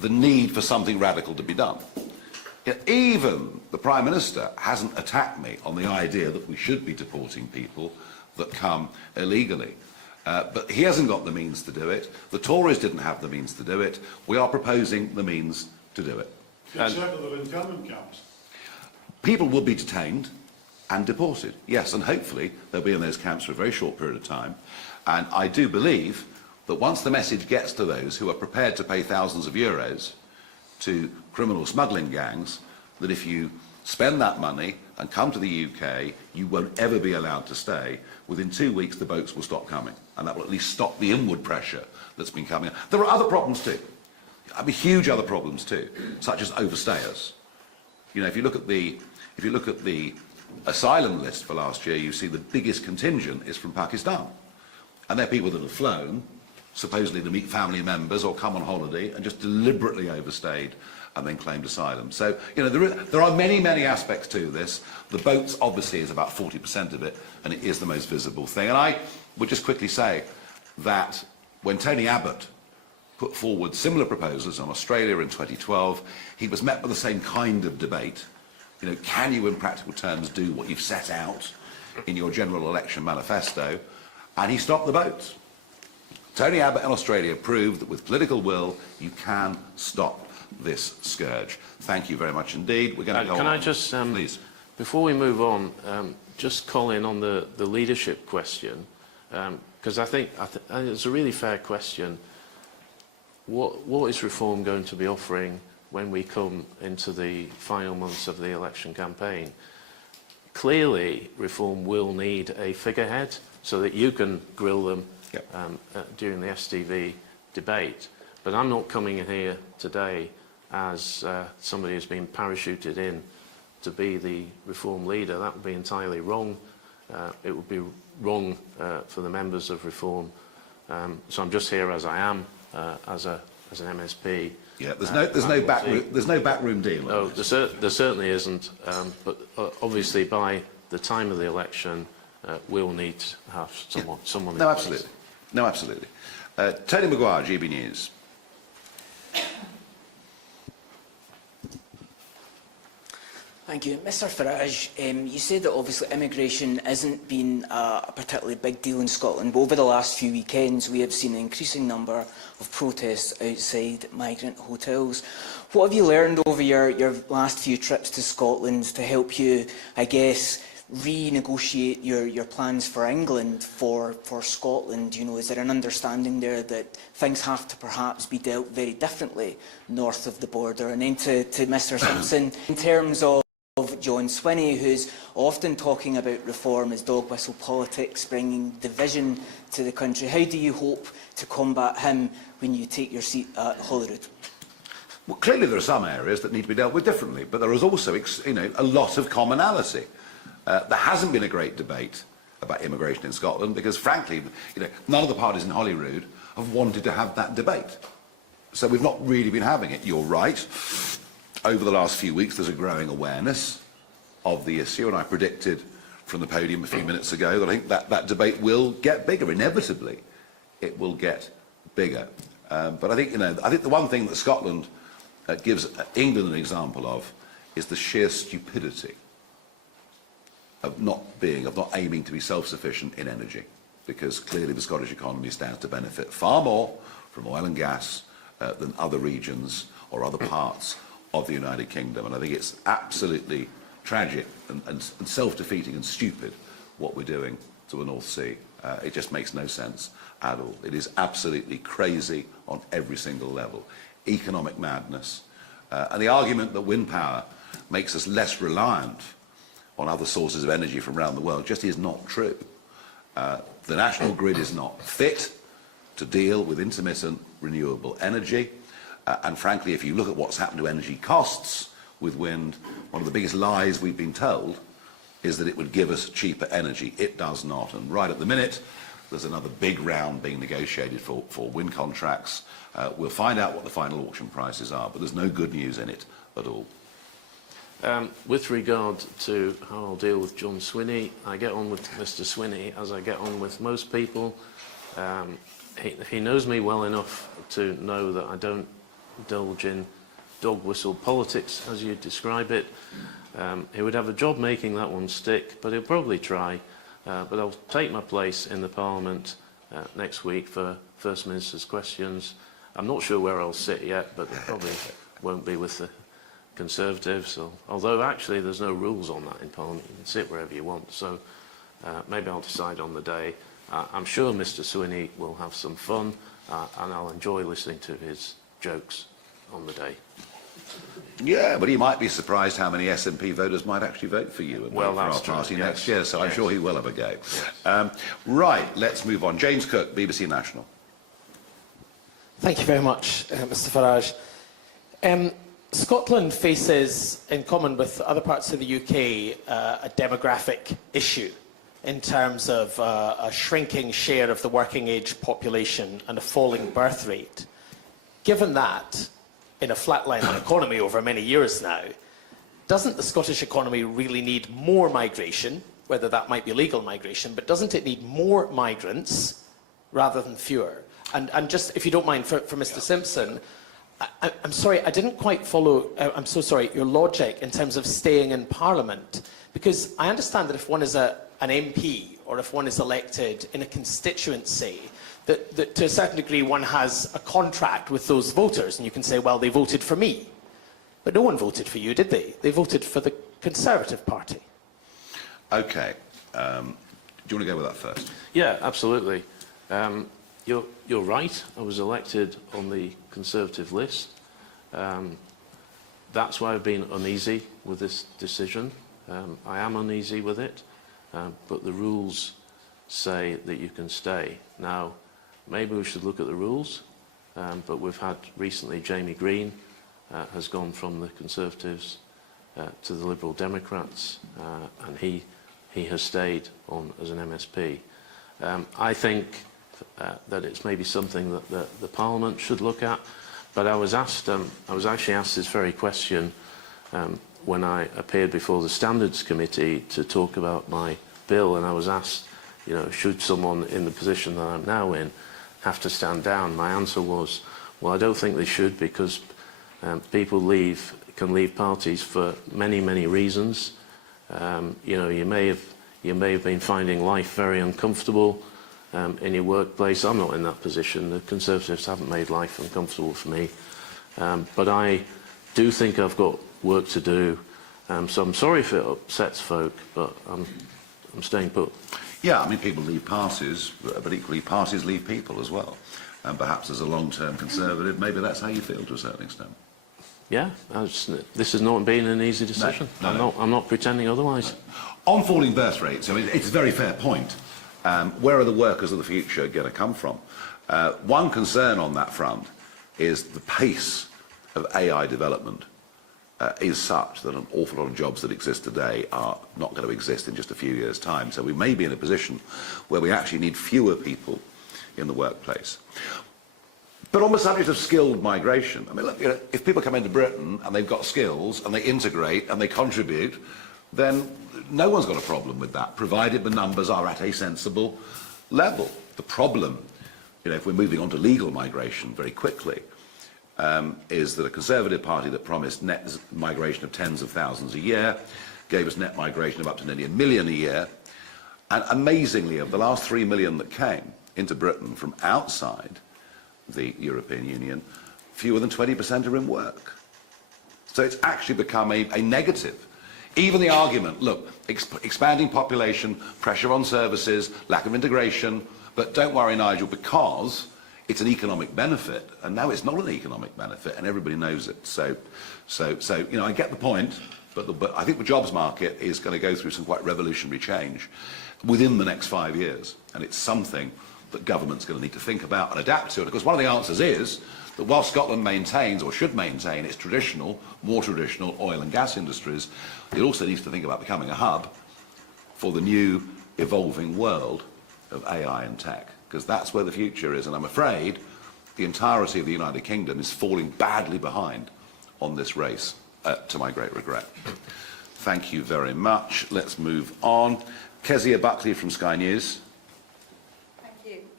the need for something radical to be done. Even the Prime Minister hasn't attacked me on the idea that we should be deporting people that come illegally. But he hasn't got the means to do it. The Tories didn't have the means to do it. We are proposing the means to do it. Except for the internment camps. People will be detained and deported, yes, and hopefully they'll be in those camps for a very short period of time. And I do believe that once the message gets to those who are prepared to pay thousands of euros to criminal smuggling gangs, that if you spend that money and come to the UK, you won't ever be allowed to stay. Within 2 weeks, the boats will stop coming, and that will at least stop the inward pressure that's been coming. There are other problems too. I mean, huge other problems too, such as overstayers. You know, if you look at the asylum list for last year, you see the biggest contingent is from Pakistan, and they're people that have flown, supposedly to meet family members or come on holiday and just deliberately overstayed and then claimed asylum. So, you know, there are many, many aspects to this. The boats, obviously, is about 40% of it, and it is the most visible thing. And I would just quickly say that when Tony Abbott put forward similar proposals on Australia in 2012, he was met with the same kind of debate. You know, can you, in practical terms, do what you've set out in your general election manifesto? And he stopped the boats. Tony Abbott in Australia proved that with political will, you can stop this scourge. Thank you very much indeed. We're going to go on. Can I just, please, before we move on, just call in on the leadership question, because I think it's a really fair question. What is Reform going to be offering when we come into the final months of the election campaign? Clearly, Reform will need a figurehead so that you can grill them during the STV debate. But I'm not coming in here today as somebody who's been parachuted in to be the Reform leader. That would be entirely wrong. It would be wrong for the members of Reform. So I'm just here as I am, as an MSP. Yeah, there's no backroom deal. No, there certainly isn't. But obviously, by the time of the election, we'll need to have someone. No, absolutely. No, absolutely. Tony Maguire, GB News. Thank you. Mr Farage, you said that obviously immigration hasn't been a particularly big deal in Scotland, but over the last few weekends we have seen an increasing number of protests outside migrant hotels. What have you learned over your last few trips to Scotland to help you, I guess, renegotiate your plans for England for Scotland? You know, is there an understanding there that things have to perhaps be dealt very differently north of the border? And then to Mr Simpson, in terms of John Swinney, who's often talking about reform as dog whistle politics, bringing division to the country, how do you hope to combat him when you take your seat at Holyrood? Well, clearly there are some areas that need to be dealt with differently, but there is also, you know, a lot of commonality. There hasn't been a great debate about immigration in Scotland because, frankly, you know, none of the parties in Holyrood have wanted to have that debate. So we've not really been having it. You're right. Over the last few weeks, there's a growing awareness of the issue, and I predicted from the podium a few minutes ago that I think that debate will get bigger. Inevitably, it will get bigger. But I think, you know, I think the one thing that Scotland gives England an example of is the sheer stupidity of not aiming to be self-sufficient in energy, because clearly the Scottish economy stands to benefit far more from oil and gas than other regions or other parts of the United Kingdom. And I think it's absolutely tragic and self-defeating and stupid what we're doing to the North Sea. It just makes no sense at all. It is absolutely crazy on every single level. Economic madness. And the argument that wind power makes us less reliant on other sources of energy from around the world just is not true. The national grid is not fit to deal with intermittent renewable energy. And frankly, if you look at what's happened to energy costs with wind, one of the biggest lies we've been told is that it would give us cheaper energy. It does not. And right at the minute, there's another big round being negotiated for wind contracts. We'll find out what the final auction prices are, but there's no good news in it at all. With regard to how I'll deal with John Swinney, I get on with Mr Swinney as I get on with most people. He knows me well enough to know that I don't indulge in dog whistle politics, as you describe it. He would have a job making that one stick, but he'll probably try. But I'll take my place in the Parliament next week for First Minister's questions. I'm not sure where I'll sit yet, but probably won't be with the Conservatives. Although actually there's no rules on that in Parliament. You can sit wherever you want. So maybe I'll decide on the day. I'm sure Mr. Sweeney will have some fun, and I'll enjoy listening to his jokes on the day. Yeah, but he might be surprised how many SNP voters might actually vote for you and vote for our party next year, so I'm sure he will have a go. Right, let's move on. James Cook, BBC National. Thank you very much, Mr. Farage. Scotland faces, in common with other parts of the UK, a demographic issue in terms of a shrinking share of the working age population and a falling birth rate. Given that, in a flatlining economy over many years now, doesn't the Scottish economy really need more migration, whether that might be legal migration, but doesn't it need more migrants rather than fewer? And just, if you don't mind, for Mr. Simpson, I'm sorry, I didn't quite follow, I'm so sorry, your logic in terms of staying in Parliament, because I understand that if one is an MP or if one is elected in a constituency, that to a certain degree one has a contract with those voters, and you can say, well, they voted for me. But no one voted for you, did they? They voted for the Conservative Party. OK. Do you want to go with that first? Yeah, absolutely. You're right. I was elected on the Conservative list. That's why I've been uneasy with this decision. I am uneasy with it, but the rules say that you can stay. Now, maybe we should look at the rules, but we've had recently Jamie Green has gone from the Conservatives to the Liberal Democrats, and he has stayed on as an MSP. I think that it's maybe something that the Parliament should look at, but I was actually asked this very question when I appeared before the Standards Committee to talk about my bill, and I was asked, you know, should someone in the position that I'm now in have to stand down? My answer was, well, I don't think they should, because people can leave parties for many, many reasons. You know, you may have been finding life very uncomfortable in your workplace. I'm not in that position. The Conservatives haven't made life uncomfortable for me. But I do think I've got work to do. So I'm sorry if it upsets folk, but I'm staying put. Yeah, I mean, people leave parties, but equally parties leave people as well. And perhaps as a long-term Conservative, maybe that's how you feel to a certain extent. Yeah, this has not been an easy decision. No. I'm not pretending otherwise. No. On falling birth rates, I mean, it's a very fair point. Where are the workers of the future going to come from? One concern on that front is the pace of AI development is such that an awful lot of jobs that exist today are not going to exist in just a few years' time. So we may be in a position where we actually need fewer people in the workplace. But on the subject of skilled migration, I mean, look, you know, if people come into Britain and they've got skills and they integrate and they contribute, then no one's got a problem with that, provided the numbers are at a sensible level. The problem, you know, if we're moving on to legal migration very quickly, is that a Conservative Party that promised net migration of tens of thousands a year gave us net migration of up to nearly 1 million a year. And amazingly, of the last 3 million that came into Britain from outside the European Union, fewer than 20% are in work. So it's actually become a negative. Even the argument, look, expanding population, pressure on services, lack of integration, but don't worry, Nigel, because it's an economic benefit, and now it's not an economic benefit, and everybody knows it. So you know, I get the point, but I think the jobs market is going to go through some quite revolutionary change within the next 5 years, and it's something that government's going to need to think about and adapt to. And of course, one of the answers is that while Scotland maintains, or should maintain, its more traditional oil and gas industries, it also needs to think about becoming a hub for the new evolving world of AI and tech, because that's where the future is. And I'm afraid the entirety of the United Kingdom is falling badly behind on this race, to my great regret. Thank you very much. Let's move on. Kezia Buckley from Sky News. Thank you.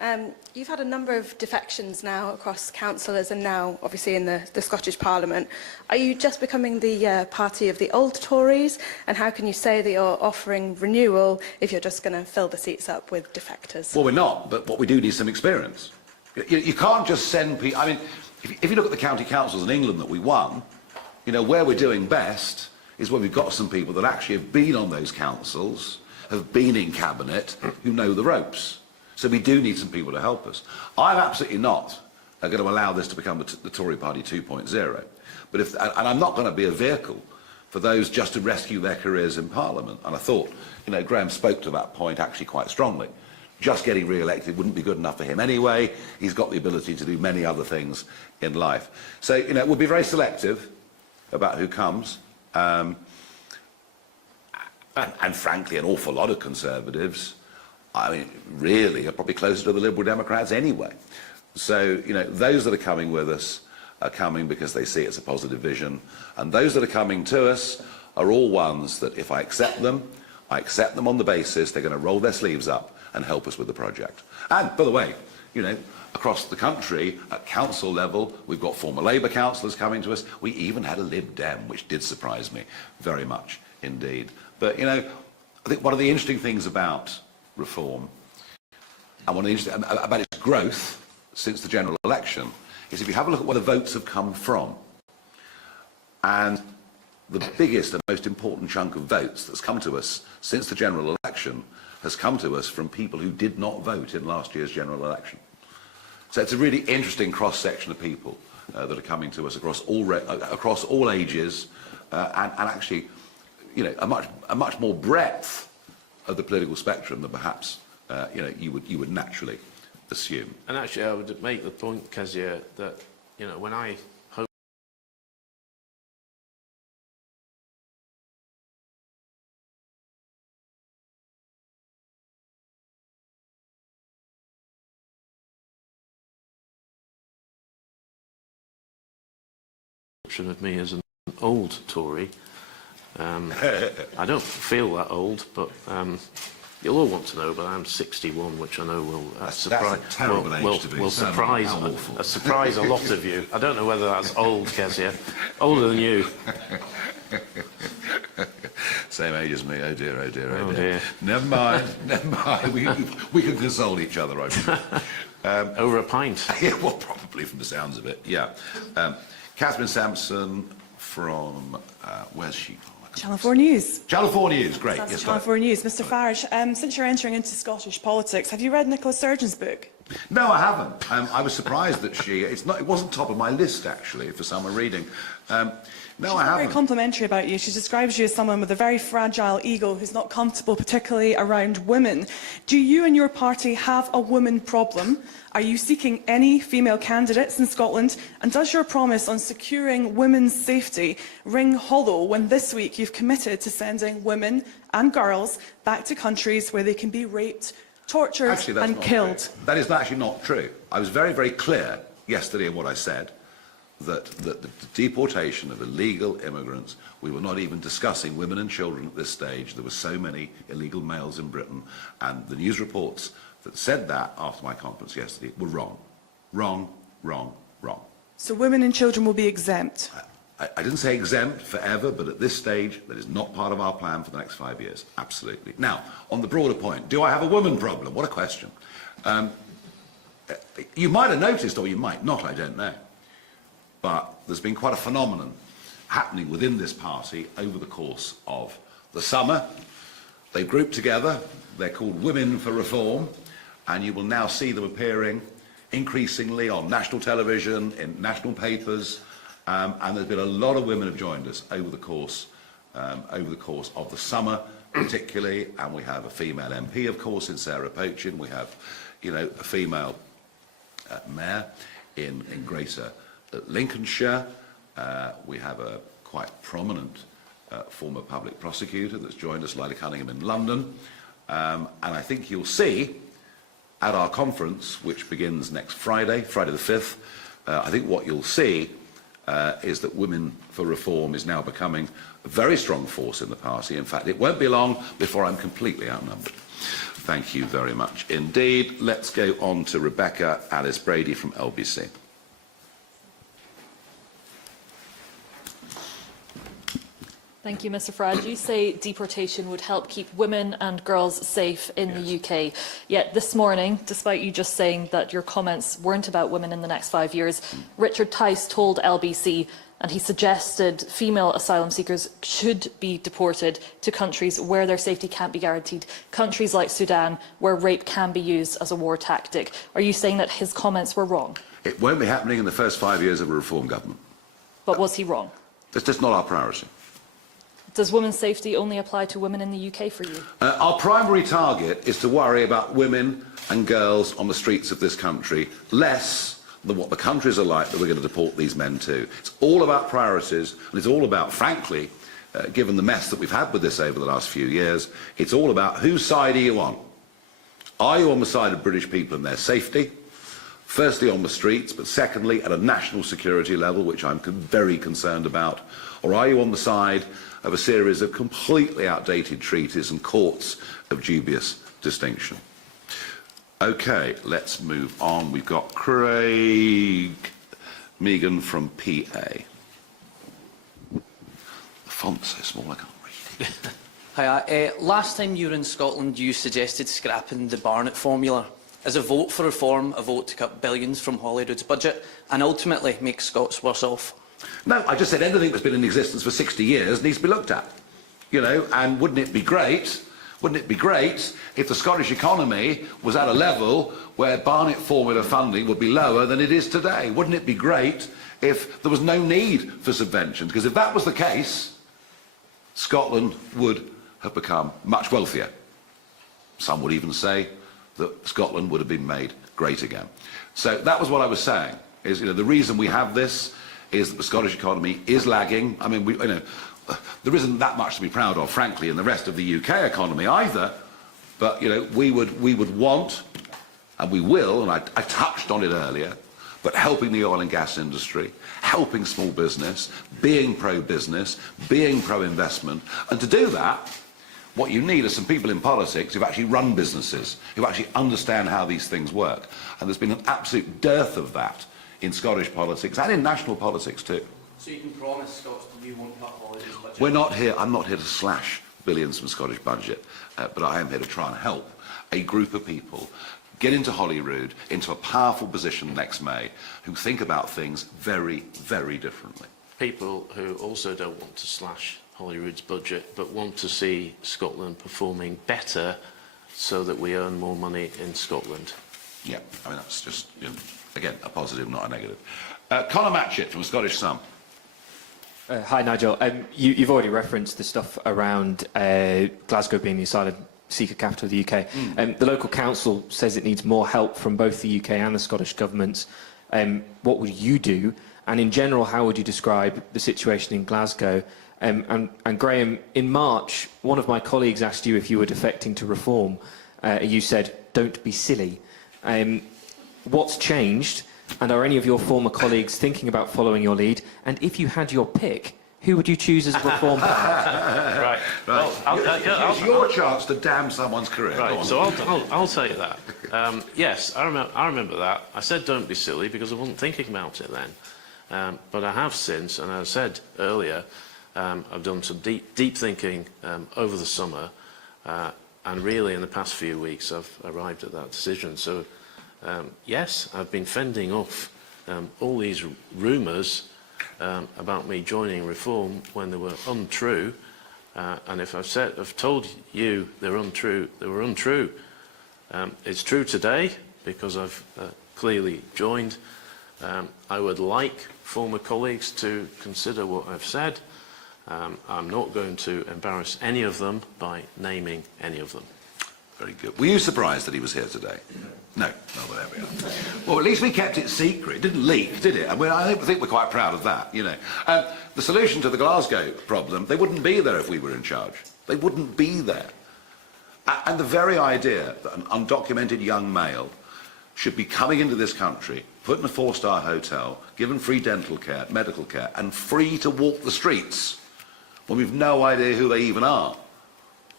You've had a number of defections now across councillors and now, obviously, in the Scottish Parliament. Are you just becoming the party of the old Tories? And how can you say that you're offering renewal if you're just going to fill the seats up with defectors? Well, we're not, but what we do need some experience. You can't just send people... I mean, if you look at the county councils in England that we won, you know, where we're doing best is when we've got some people that actually have been on those councils, have been in cabinet, who know the ropes. So we do need some people to help us. I'm absolutely not going to allow this to become the Tory Party 2.0. But and I'm not going to be a vehicle for those just to rescue their careers in Parliament. And I thought, you know, Graeme spoke to that point actually quite strongly. Just getting re-elected wouldn't be good enough for him anyway. He's got the ability to do many other things in life. So, you know, we'll be very selective about who comes. And frankly, an awful lot of Conservatives, I mean, really, are probably closer to the Liberal Democrats anyway. So, you know, those that are coming with us are coming because they see it's a positive vision. And those that are coming to us are all ones that, if I accept them on the basis they're going to roll their sleeves up and help us with the project. And, by the way, you know, across the country, at council level, we've got former Labour councillors coming to us. We even had a Lib Dem, which did surprise me very much indeed. But, you know, I think one of the interesting things about reform, and one of the interesting about its growth since the general election, is if you have a look at where the votes have come from, and the biggest and most important chunk of votes that's come to us since the general election has come to us from people who did not vote in last year's general election. So it's a really interesting cross-section of people that are coming to us across all ages, and actually, you know, a much more breadth of the political spectrum than perhaps you know, you would naturally assume. And actually, I would make the point, Kezia, that, you know, when I hope of me as an old Tory, I don't feel that old, but you'll all want to know, but I'm 61, which I know will surprise a lot of you. I don't know whether that's old, Kezia. Older than you. Same age as me. Oh dear, oh dear, oh dear. Never mind, never mind. We can console each other, I think. Over a pint. Yeah, well, probably from the sounds of it. Yeah. Catherine Sampson from where's she? Channel 4 News. Channel 4 News, great. Yes, Channel 4 News. Mr Farage, since you're entering into Scottish politics, have you read Nicola Sturgeon's book? No, I haven't. I was surprised that it wasn't top of my list, actually, for summer reading. No, I haven't. Very complimentary about you. She describes you as someone with a very fragile ego who's not comfortable, particularly around women. Do you and your party have a woman problem? Are you seeking any female candidates in Scotland? And does your promise on securing women's safety ring hollow when this week you've committed to sending women and girls back to countries where they can be raped, tortured and killed? True. That is actually not true. I was very, very clear yesterday in what I said, that the deportation of illegal immigrants, we were not even discussing women and children at this stage. There were so many illegal males in Britain, and the news reports that said that after my conference yesterday were wrong. Wrong, wrong, wrong. So women and children will be exempt? I didn't say exempt forever, but at this stage, that is not part of our plan for the next 5 years. Absolutely. Now, on the broader point, do I have a woman problem? What a question. You might have noticed, or you might not, I don't know. But there's been quite a phenomenon happening within this party over the course of the summer. They've grouped together. They're called Women for Reform, and you will now see them appearing increasingly on national television, in national papers, and there's been a lot of women have joined us over the course of the summer, particularly. And we have a female MP, of course, in Sarah Pochin. We have, you know, a female mayor in Greater Lincolnshire. We have a quite prominent former public prosecutor that's joined us, Lila Cunningham, in London. And I think you'll see at our conference, which begins next Friday, Friday the 5th, I think what you'll see is that Women for Reform is now becoming a very strong force in the party. In fact, it won't be long before I'm completely outnumbered. Thank you very much indeed. Let's go on to Rebecca Alice Brady from LBC. Thank you, Mr Farage. You say deportation would help keep women and girls safe in the UK. Yet this morning, despite you just saying that your comments weren't about women in the next 5 years, Richard Tice told LBC, and he suggested female asylum seekers should be deported to countries where their safety can't be guaranteed, countries like Sudan, where rape can be used as a war tactic. Are you saying that his comments were wrong? It won't be happening in the first 5 years of a reform government. But was he wrong? It's just not our priority. Does women's safety only apply to women in the UK for you? Our primary target is to worry about women and girls on the streets of this country, less than what the countries are like that we're going to deport these men to. It's all about priorities, and it's all about, frankly, given the mess that we've had with this over the last few years, it's all about whose side are you on? Are you on the side of British people and their safety? Firstly on the streets, but secondly at a national security level, which I'm very concerned about, or are you on the side of a series of completely outdated treaties and courts of dubious distinction? OK, let's move on. We've got Craig Megan from PA. The font's so small I can't read it. Hi, last time you were in Scotland, you suggested scrapping the Barnett formula. Is a vote for reform a vote to cut billions from Holyrood's budget and ultimately make Scots worse off? No, I just said anything that's been in existence for 60 years needs to be looked at. You know, and wouldn't it be great if the Scottish economy was at a level where Barnett formula funding would be lower than it is today? Wouldn't it be great if there was no need for subventions? Because if that was the case, Scotland would have become much wealthier. Some would even say that Scotland would have been made great again. So that was what I was saying, is, you know, the reason we have this is that the Scottish economy is lagging. I mean, there isn't that much to be proud of, frankly, in the rest of the UK economy either. But, you know, we would want, and we will, and I touched on it earlier, but helping the oil and gas industry, helping small business, being pro-business, being pro-investment. And to do that, what you need are some people in politics who've actually run businesses, who actually understand how these things work. And there's been an absolute dearth of that in Scottish politics and in national politics too. So you can promise Scots that you won't cut Holyrood's budget? We're not here, I'm not here to slash billions from Scottish budget, but I am here to try and help a group of people get into Holyrood, into a powerful position next May, who think about things very, very differently. People who also don't want to slash Holyrood's budget, but want to see Scotland performing better so that we earn more money in Scotland. Yeah, I mean, that's just, you know, again, a positive, not a negative. Conor Matchett from Scottish Sun. Hi, Nigel. You've already referenced the stuff around Glasgow being the asylum seeker capital of the UK. The local council says it needs more help from both the UK and the Scottish governments. What would you do? And in general, how would you describe the situation in Glasgow? And Graeme, in March, one of my colleagues asked you if you were defecting to reform. You said, don't be silly. What's changed? And are any of your former colleagues thinking about following your lead? And if you had your pick, who would you choose as reform? Right. Well, it's your chance to damn someone's career. Right, so I'll tell you that. Yes, I remember that. I said don't be silly because I wasn't thinking about it then. But I have since, and as I said earlier, I've done some deep thinking over the summer, and really in the past few weeks I've arrived at that decision. So yes, I've been fending off all these rumours about me joining Reform when they were untrue, and if I've told you they're untrue, they were untrue. It's true today because I've clearly joined. I would like former colleagues to consider what I've said. I'm not going to embarrass any of them by naming any of them. Very good. Were you surprised that he was here today? No. Oh, well, there we are. Well, at least we kept it secret. It didn't leak, did it? I mean, I think we're quite proud of that, you know. The solution to the Glasgow problem, they wouldn't be there if we were in charge. They wouldn't be there. And the very idea that an undocumented young male should be coming into this country, put in a 4-star hotel, given free dental care, medical care, and free to walk the streets when we've no idea who they even are,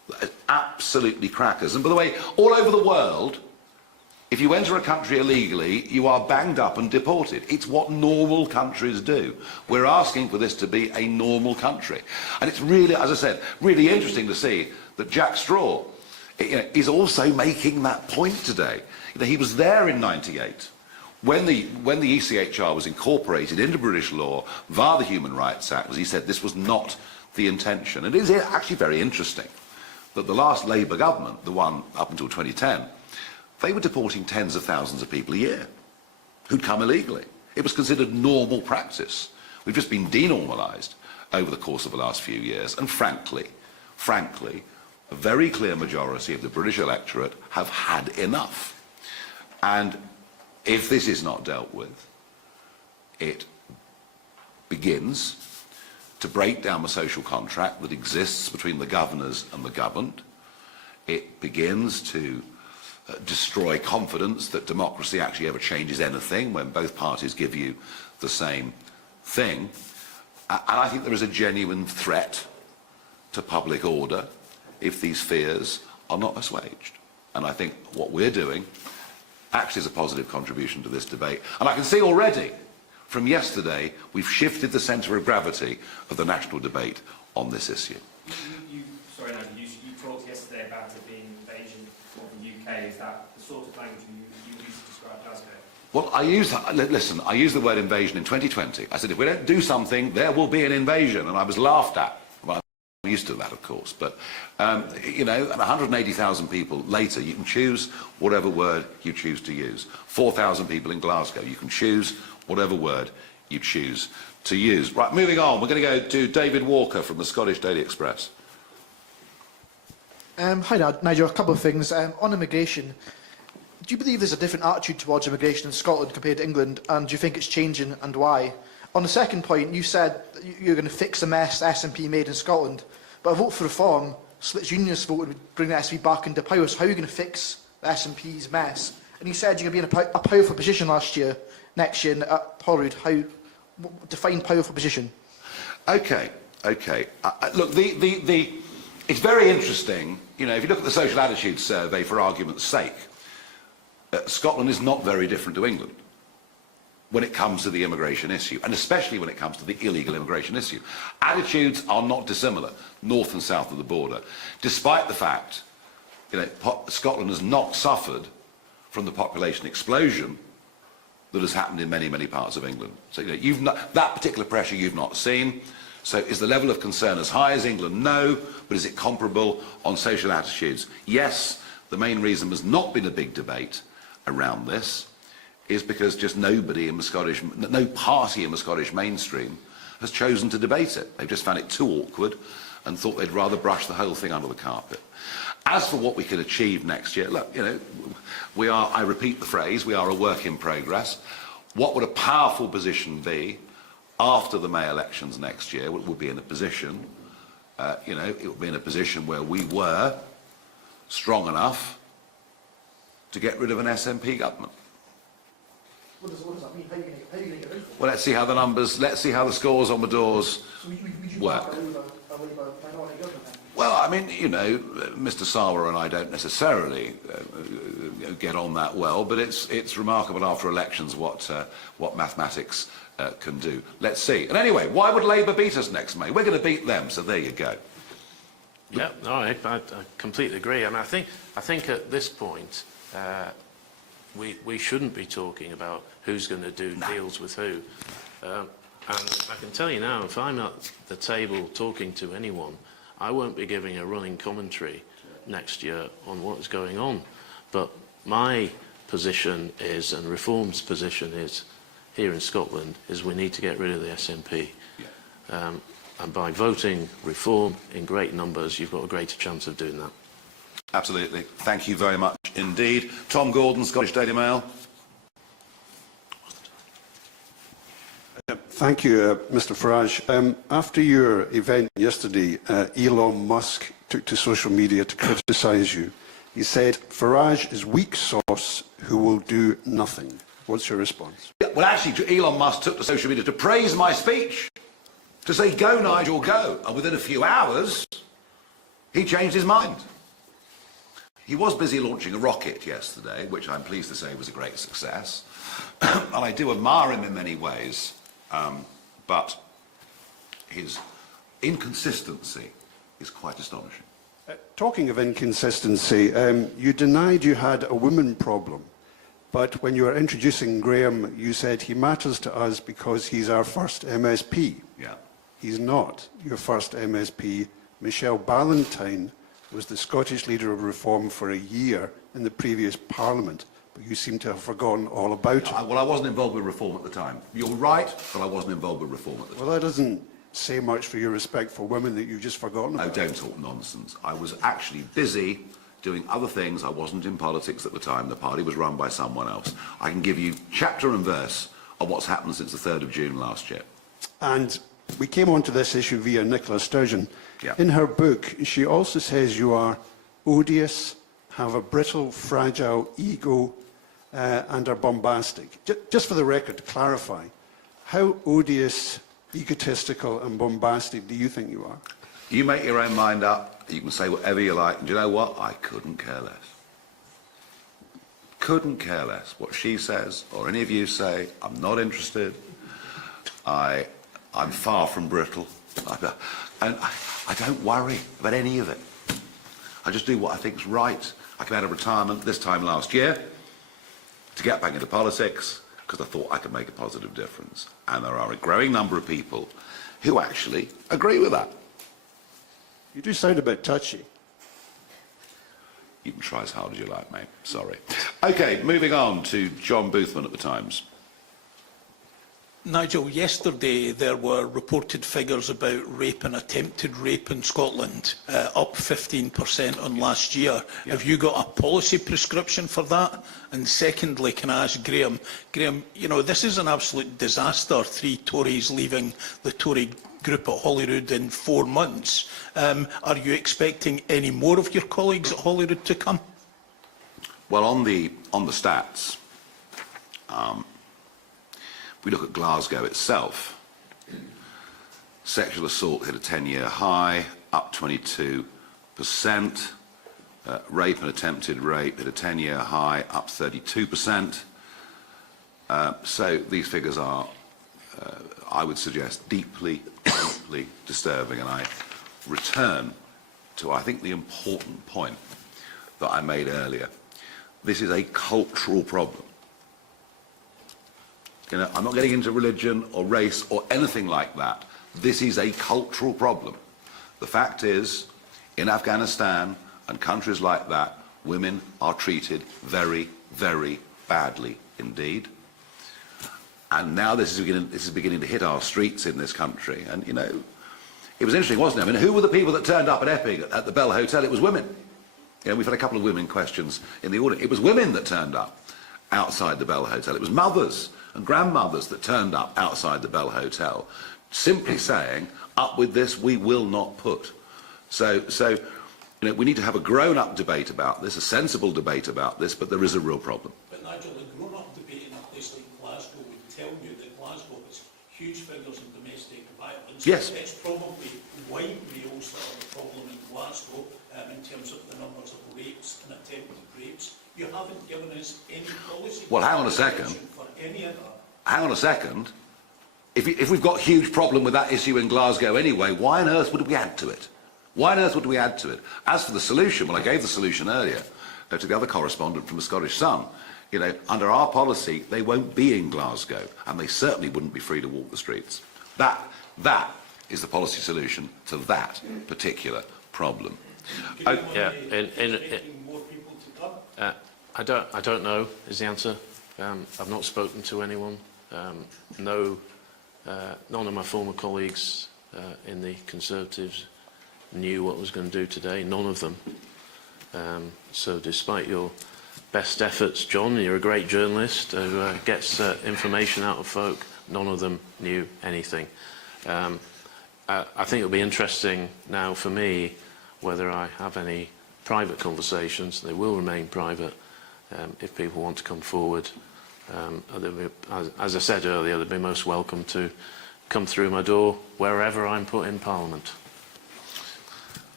Absolutely crackers. And by the way, all over the world, if you enter a country illegally, you are banged up and deported. It's what normal countries do. We're asking for this to be a normal country. And it's really, as I said, really interesting to see that Jack Straw is also making that point today. He was there in '98 when the ECHR was incorporated into British law via the Human Rights Act, as he said, this was not the intention. And it is actually very interesting that the last Labour government, the one up until 2010, they were deporting tens of thousands of people a year who'd come illegally. It was considered normal practice. We've just been denormalised over the course of the last few years. And frankly, a very clear majority of the British electorate have had enough. And if this is not dealt with, it begins to break down the social contract that exists between the governors and the governed. It begins to destroy confidence that democracy actually ever changes anything when both parties give you the same thing. And I think there is a genuine threat to public order if these fears are not assuaged. And I think what we're doing actually is a positive contribution to this debate. And I can see already from yesterday we've shifted the centre of gravity of the national debate on this issue. Sorry, Nigel, you talked yesterday about it being an invasion of the UK. Is that the sort of language you use to describe Glasgow? Well, I used the word invasion in 2020. I said, if we don't do something, there will be an invasion. And I was laughed at. Well, I'm used to that, of course. But, you know, 180,000 people later, you can choose whatever word you choose to use. 4,000 people in Glasgow, you can choose whatever word you choose to use. Right, moving on. We're going to go to David Walker from the Scottish Daily Express. Hi, Nigel. A couple of things. On immigration, do you believe there's a different attitude towards immigration in Scotland compared to England, and do you think it's changing, and why? On the second point, you said you're going to fix the mess the SNP made in Scotland, but a vote for reform, Splits Unionist vote, would bring the SNP back into power. So how are you going to fix the SNP's mess? And you said you're going to be in a powerful position next year at Holyrood. How define powerful position? Okay. Look, it's very interesting. You know, if you look at the social attitudes survey, for argument's sake, Scotland is not very different to England when it comes to the immigration issue, and especially when it comes to the illegal immigration issue. Attitudes are not dissimilar, north and south of the border, despite the fact, you know, Scotland has not suffered from the population explosion that has happened in many, many parts of England. So, you know, that particular pressure you've not seen. So is the level of concern as high as England? No. But is it comparable on social attitudes? Yes. The main reason there's not been a big debate around this is because just no party in the Scottish mainstream has chosen to debate it. They've just found it too awkward and thought they'd rather brush the whole thing under the carpet. As for what we can achieve next year, look, you know, we are, I repeat the phrase, we are a work in progress. What would a powerful position be after the May elections next year? We'll be in a position, you know, it would be in a position where we were strong enough to get rid of an SNP government. What does that mean? How are you going to get rid of it? Well, let's see how the numbers, let's see how the scores on the doors work. Well, I mean, you know, Mr. Sawa and I don't necessarily get on that well, but it's remarkable after elections what mathematics can do. Let's see. And anyway, why would Labour beat us next May? We're going to beat them, so there you go. Yeah, no, I completely agree. And I think at this point, we shouldn't be talking about who's going to do deals with who. And I can tell you now, if I'm at the table talking to anyone, I won't be giving a running commentary next year on what's going on. But my position is, and Reform's position is, here in Scotland, is we need to get rid of the SNP. Yeah. And by voting Reform in great numbers, you've got a greater chance of doing that. Absolutely. Thank you very much indeed. Tom Gordon, Scottish Daily Mail. Thank you, Mr. Farage. After your event yesterday, Elon Musk took to social media to criticise you. He said, Farage is weak sauce who will do nothing. What's your response? Yeah, well, actually, Elon Musk took to social media to praise my speech, to say, go, Nigel, go. And within a few hours, He changed his mind. He was busy launching a rocket yesterday, which I'm pleased to say was a great success. And I do admire him in many ways, but his inconsistency is quite astonishing. Talking of inconsistency, you denied you had a women problem, but when you were introducing Graeme, you said he matters to us because he's our first MSP. Yeah. He's not your first MSP. Michelle Ballantyne was the Scottish leader of reform for a year in the previous Parliament, but you seem to have forgotten all about it. Well, I wasn't involved with reform at the time. You're right, but I wasn't involved with reform at the time. Well, that doesn't say much for your respect for women that you've just forgotten about. Oh, don't talk nonsense. I was actually busy doing other things. I wasn't in politics at the time. The party was run by someone else. I can give you chapter and verse of what's happened since the 3rd of June last year. And we came onto this issue via Nicola Sturgeon. Yeah. In her book, she also says you are odious, have a brittle, fragile ego, and are bombastic. Just for the record, to clarify, how odious, egotistical and bombastic do you think you are? You make your own mind up. You can say whatever you like. And do you know what? I couldn't care less. Couldn't care less what she says or any of you say. I'm not interested. I'm far from brittle. And I don't worry about any of it. I just do what I think's right. I came out of retirement this time last year to get back into politics because I thought I could make a positive difference. And there are a growing number of people who actually agree with that. You do sound a bit touchy. You can try as hard as you like, mate. Sorry. OK, moving on to John Boothman at the Times. Nigel, yesterday there were reported figures about rape and attempted rape in Scotland, up 15% on last year. Yeah. Have you got a policy prescription for that? And secondly, can I ask Graeme, you know, this is an absolute disaster, 3 Tories leaving the Tory group at Holyrood in 4 months. Are you expecting any more of your colleagues at Holyrood to come? Well, on the stats, we look at Glasgow itself. Sexual assault hit a 10-year high, up 22%. Rape and attempted rape hit a 10-year high, up 32%. So these figures are, I would suggest, deeply, deeply disturbing. And I return to, I think, the important point that I made earlier. This is a cultural problem. You know, I'm not getting into religion or race or anything like that. This is a cultural problem. The fact is, in Afghanistan and countries like that, women are treated very, very badly indeed. And now this is beginning to hit our streets in this country. And, you know, it was interesting, wasn't it? I mean, who were the people that turned up at Epping at the Bell Hotel? It was women. You know, we've had a couple of women questions in the audience. It was women that turned up outside the Bell Hotel. It was mothers and grandmothers that turned up outside the Bell Hotel, simply saying, up with this, we will not put. So you know, we need to have a grown-up debate about this, a sensible debate about this, but there is a real problem. But Nigel, a grown-up debate in a place like Glasgow would tell you that Glasgow has huge figures in domestic violence. Yes. It's probably white males that are the problem in Glasgow in terms of the numbers of rapes and attempted rapes. You haven't given us any policy. Well, hang on a second. For any of that. Hang on a second. If we've got a huge problem with that issue in Glasgow anyway, why on earth would we add to it? Why on earth would we add to it? As for the solution, well, I gave the solution earlier to the other correspondent from the Scottish Sun. You know, under our policy, they won't be in Glasgow, and they certainly wouldn't be free to walk the streets. That is the policy solution to that particular problem. Yeah, I don't know is the answer. I've not spoken to anyone. None of my former colleagues in the Conservatives knew what I was going to do today. None of them. So despite your best efforts, John, you're a great journalist who gets information out of folk. None of them knew anything. I think it'll be interesting now for me whether I have any private conversations. They will remain private if people want to come forward. As I said earlier, they'd be most welcome to come through my door wherever I'm put in Parliament.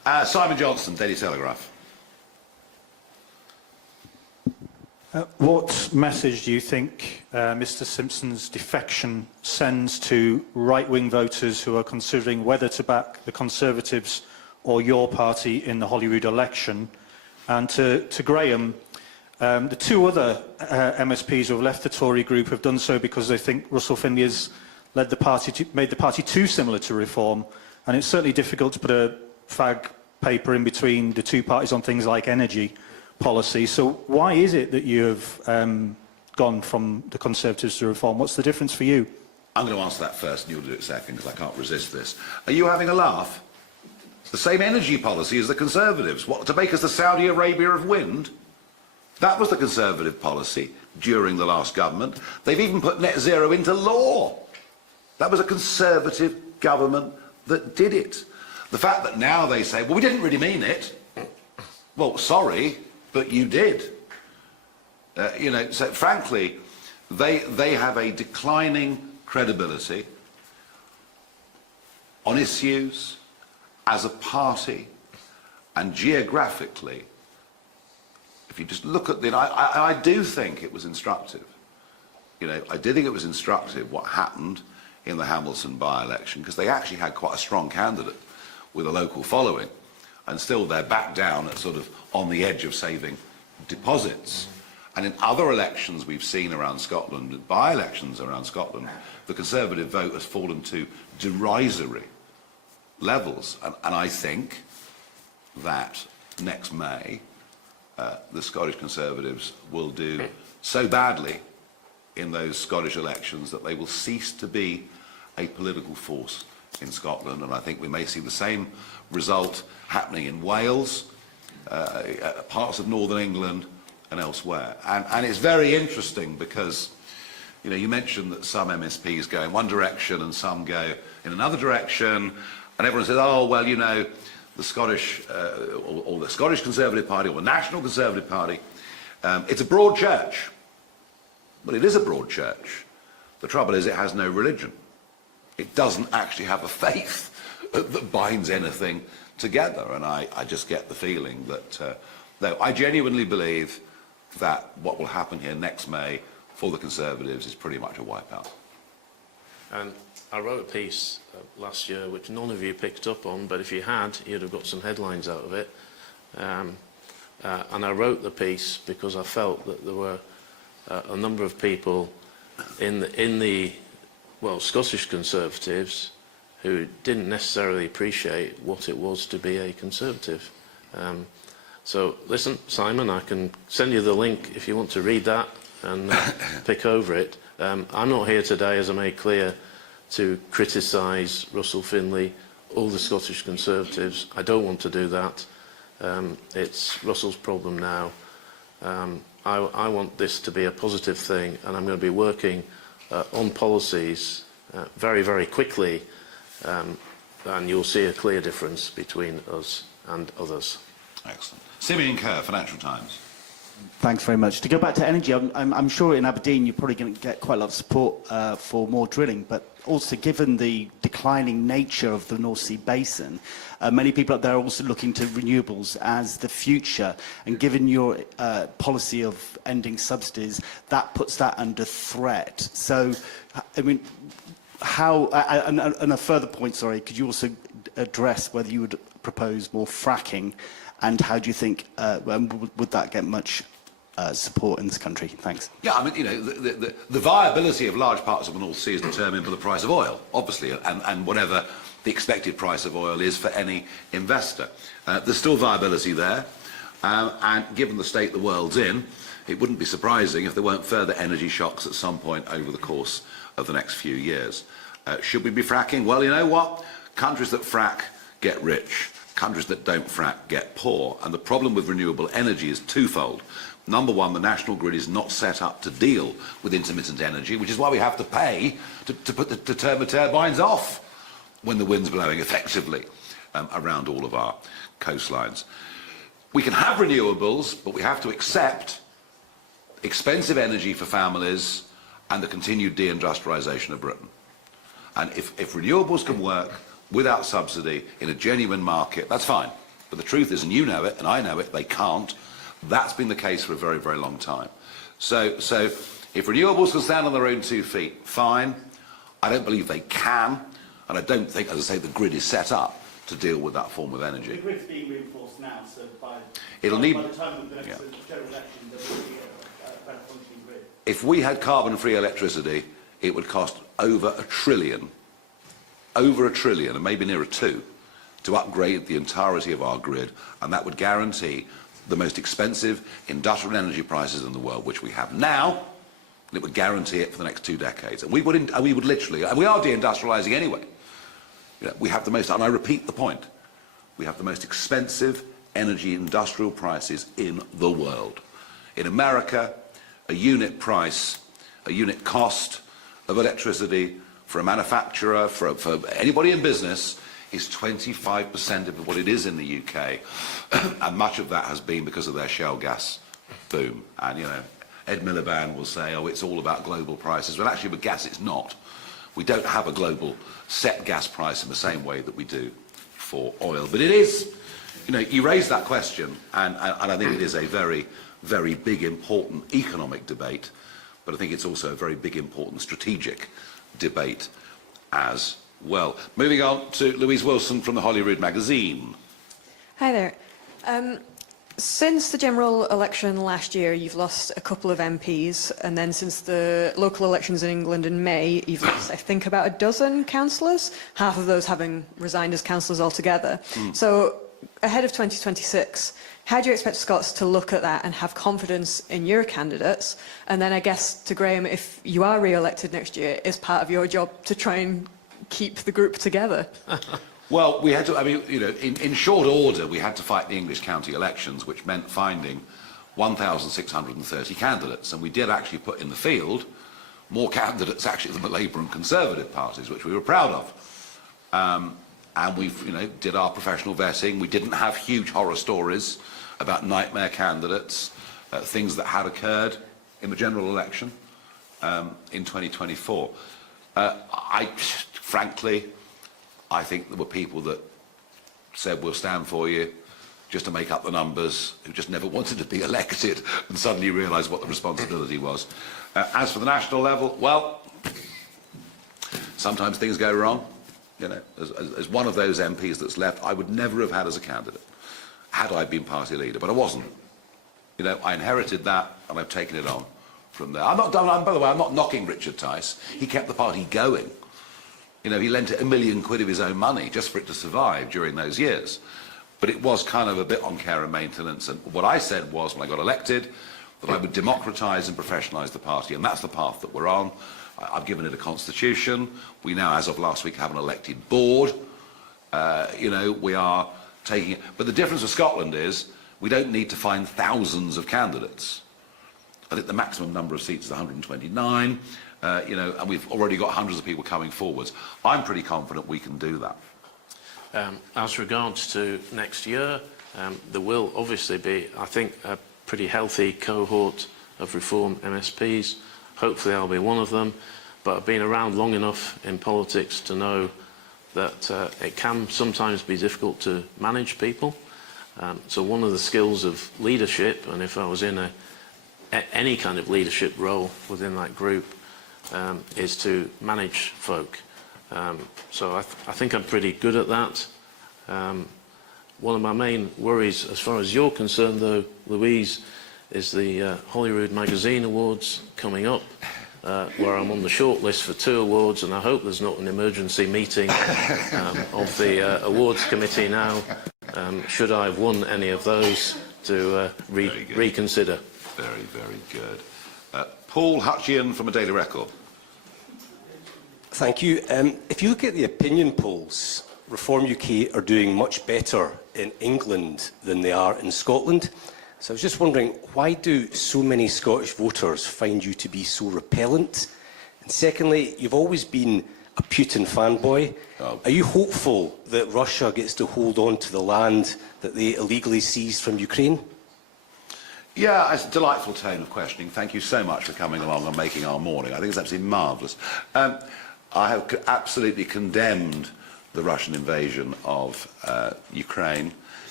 Simon Johnson, Daily Telegraph. What message do you think Mr Simpson's defection sends to right-wing voters who are considering whether to back the Conservatives or your party in the Holyrood election? And to Graeme, the two other MSPs who have left the Tory group have done so because they think Russell Finlay has made the party too similar to Reform, and it's certainly difficult to put a fag paper in between the two parties on things like energy policy. So why is it that you have gone from the Conservatives to Reform? What's the difference for you? I'm going to answer that first and you'll do it second because I can't resist this. Are you having a laugh? It's the same energy policy as the Conservatives. What, to make us the Saudi Arabia of wind? That was the Conservative policy during the last government. They've even put net zero into law. That was a Conservative government that did it. The fact that now they say, well, we didn't really mean it. Well, sorry, but you did. You know, so frankly, they have a declining credibility on issues, as a party, and geographically. If you just look at the... I do think it was instructive. You know, I did think it was instructive what happened in the Hamilton by-election, because they actually had quite a strong candidate with a local following, and still they're back down at sort of on the edge of saving deposits. And in other elections we've seen around Scotland, by-elections around Scotland, the Conservative vote has fallen to derisory levels. And I think that next May, the Scottish Conservatives will do so badly in those Scottish elections that they will cease to be a political force in Scotland. And I think we may see the same result happening in Wales, parts of Northern England and elsewhere. And it's very interesting because, you know, you mentioned that some MSPs go in one direction and some go in another direction, and everyone says, oh, well, you know, the Scottish, or the Scottish Conservative Party or the National Conservative Party, it's a broad church. Well, it is a broad church. The trouble is it has no religion. It doesn't actually have a faith that binds anything together. And I just get the feeling that, no, I genuinely believe that what will happen here next May for the Conservatives is pretty much a wipeout. And I wrote a piece last year which none of you picked up on, but if you had, you'd have got some headlines out of it. And I wrote the piece because I felt that there were a number of people in the Scottish Conservatives who didn't necessarily appreciate what it was to be a Conservative. So listen, Simon, I can send you the link if you want to read that and pick over it. I'm not here today, as I made clear, to criticise Russell Finlay or the Scottish Conservatives. I don't want to do that. It's Russell's problem now. I want this to be a positive thing, and I'm going to be working on policies very, very quickly, and you'll see a clear difference between us and others. Excellent. Simeon Kerr, Financial Times. Thanks very much. To go back to energy, I'm sure in Aberdeen you're probably going to get quite a lot of support for more drilling, but also given the declining nature of the North Sea basin, many people up there are also looking to renewables as the future, and given your policy of ending subsidies, that puts that under threat. So, I mean, how, and a further point, sorry, could you also address whether you would propose more fracking, and how do you think, would that get much support in this country? Thanks. Yeah, I mean, you know, the viability of large parts of the North Sea is determined by the price of oil, obviously, and whatever the expected price of oil is for any investor. There's still viability there, and given the state the world's in, it wouldn't be surprising if there weren't further energy shocks at some point over the course of the next few years. Should we be fracking? Well, you know what? Countries that frack get rich. Countries that don't frack get poor. And the problem with renewable energy is twofold. Number one, the national grid is not set up to deal with intermittent energy, which is why we have to pay to turn the turbines off when the wind's blowing effectively around all of our coastlines. We can have renewables, but we have to accept expensive energy for families and the continued deindustrialisation of Britain. And if renewables can work without subsidy in a genuine market, that's fine. But the truth is, and you know it, and I know it, they can't. That's been the case for a very, very long time. So if renewables can stand on their own 2 feet, fine. I don't believe they can, and I don't think, as I say, the grid is set up to deal with that form of energy. The grid's being reinforced now, so by the time of the next general election, there will be a better functioning grid. If we had carbon-free electricity, it would cost over $1 trillion, and maybe nearer 2, to upgrade the entirety of our grid, and that would guarantee the most expensive industrial energy prices in the world, which we have now, and it would guarantee it for the next 2 decades. And we would literally, and we are deindustrialising anyway. You know, we have the most, and I repeat the point, we have the most expensive energy industrial prices in the world. In America, a unit price, a unit cost of electricity for a manufacturer, for anybody in business, is 25% of what it is in the UK, and much of that has been because of their shale gas boom. And, you know, Ed Miliband will say, oh, it's all about global prices. Well, actually, with gas, it's not. We don't have a global set gas price in the same way that we do for oil. But it is, you know, you raise that question, and I think it is a very, very big, important economic debate, but I think it's also a very big, important strategic debate as well. Moving on to Louise Wilson from the Holyrood magazine. Hi there. Since the general election last year, you've lost a couple of MPs, and then since the local elections in England in May, you've lost, I think, about a dozen councillors, half of those having resigned as councillors altogether. So, ahead of 2026, how do you expect Scots to look at that and have confidence in your candidates? And then I guess to Graeme, if you are re-elected next year, is part of your job to try and keep the group together? Well, we had to, I mean, you know, in short order, we had to fight the English county elections, which meant finding 1,630 candidates. And we did actually put in the field more candidates actually than the Labour and Conservative parties, which we were proud of. And we've, you know, did our professional vetting. We didn't have huge horror stories about nightmare candidates, things that had occurred in the general election in 2024. Frankly, I think there were people that said, we'll stand for you, just to make up the numbers, who just never wanted to be elected and suddenly realised what the responsibility was. As for the national level, well, sometimes things go wrong. You know, as one of those MPs that's left, I would never have had as a candidate, had I been party leader, but I wasn't. You know, I inherited that, and I've taken it on from there. By the way, I'm not knocking Richard Tice. He kept the party going. You know, he lent it £1 million of his own money just for it to survive during those years. But it was kind of a bit on care and maintenance. And what I said was, when I got elected, that I would democratise and professionalise the party. And that's the path that we're on. I've given it a constitution. We now, as of last week, have an elected board. You know, we are taking it. But the difference with Scotland is we don't need to find thousands of candidates. I think the maximum number of seats is 129. You know, and we've already got hundreds of people coming forwards. I'm pretty confident we can do that. As regards to next year, there will obviously be, I think, a pretty healthy cohort of Reform MSPs. Hopefully I'll be one of them, but I've been around long enough in politics to know that it can sometimes be difficult to manage people. So one of the skills of leadership, and if I was in any kind of leadership role within that group, is to manage folk. So I think I'm pretty good at that. One of my main worries, as far as you're concerned, though, Louise, is the Holyrood Magazine Awards coming up, where I'm on the short list for 2 awards, and I hope there's not an emergency meeting of the awards committee now, should I have won any of those, to reconsider. Very, very good. Paul Hutchian from a Daily Record. Thank you. If you look at the opinion polls, Reform UK are doing much better in England than they are in Scotland. So I was just wondering, why do so many Scottish voters find you to be so repellent? And secondly, you've always been a Putin fanboy. Are you hopeful that Russia gets to hold on to the land that they illegally seized from Ukraine? Yeah, it's a delightful tone of questioning. Thank you so much for coming along and making our morning. I think it's absolutely marvellous. I have absolutely condemned the Russian invasion of Ukraine.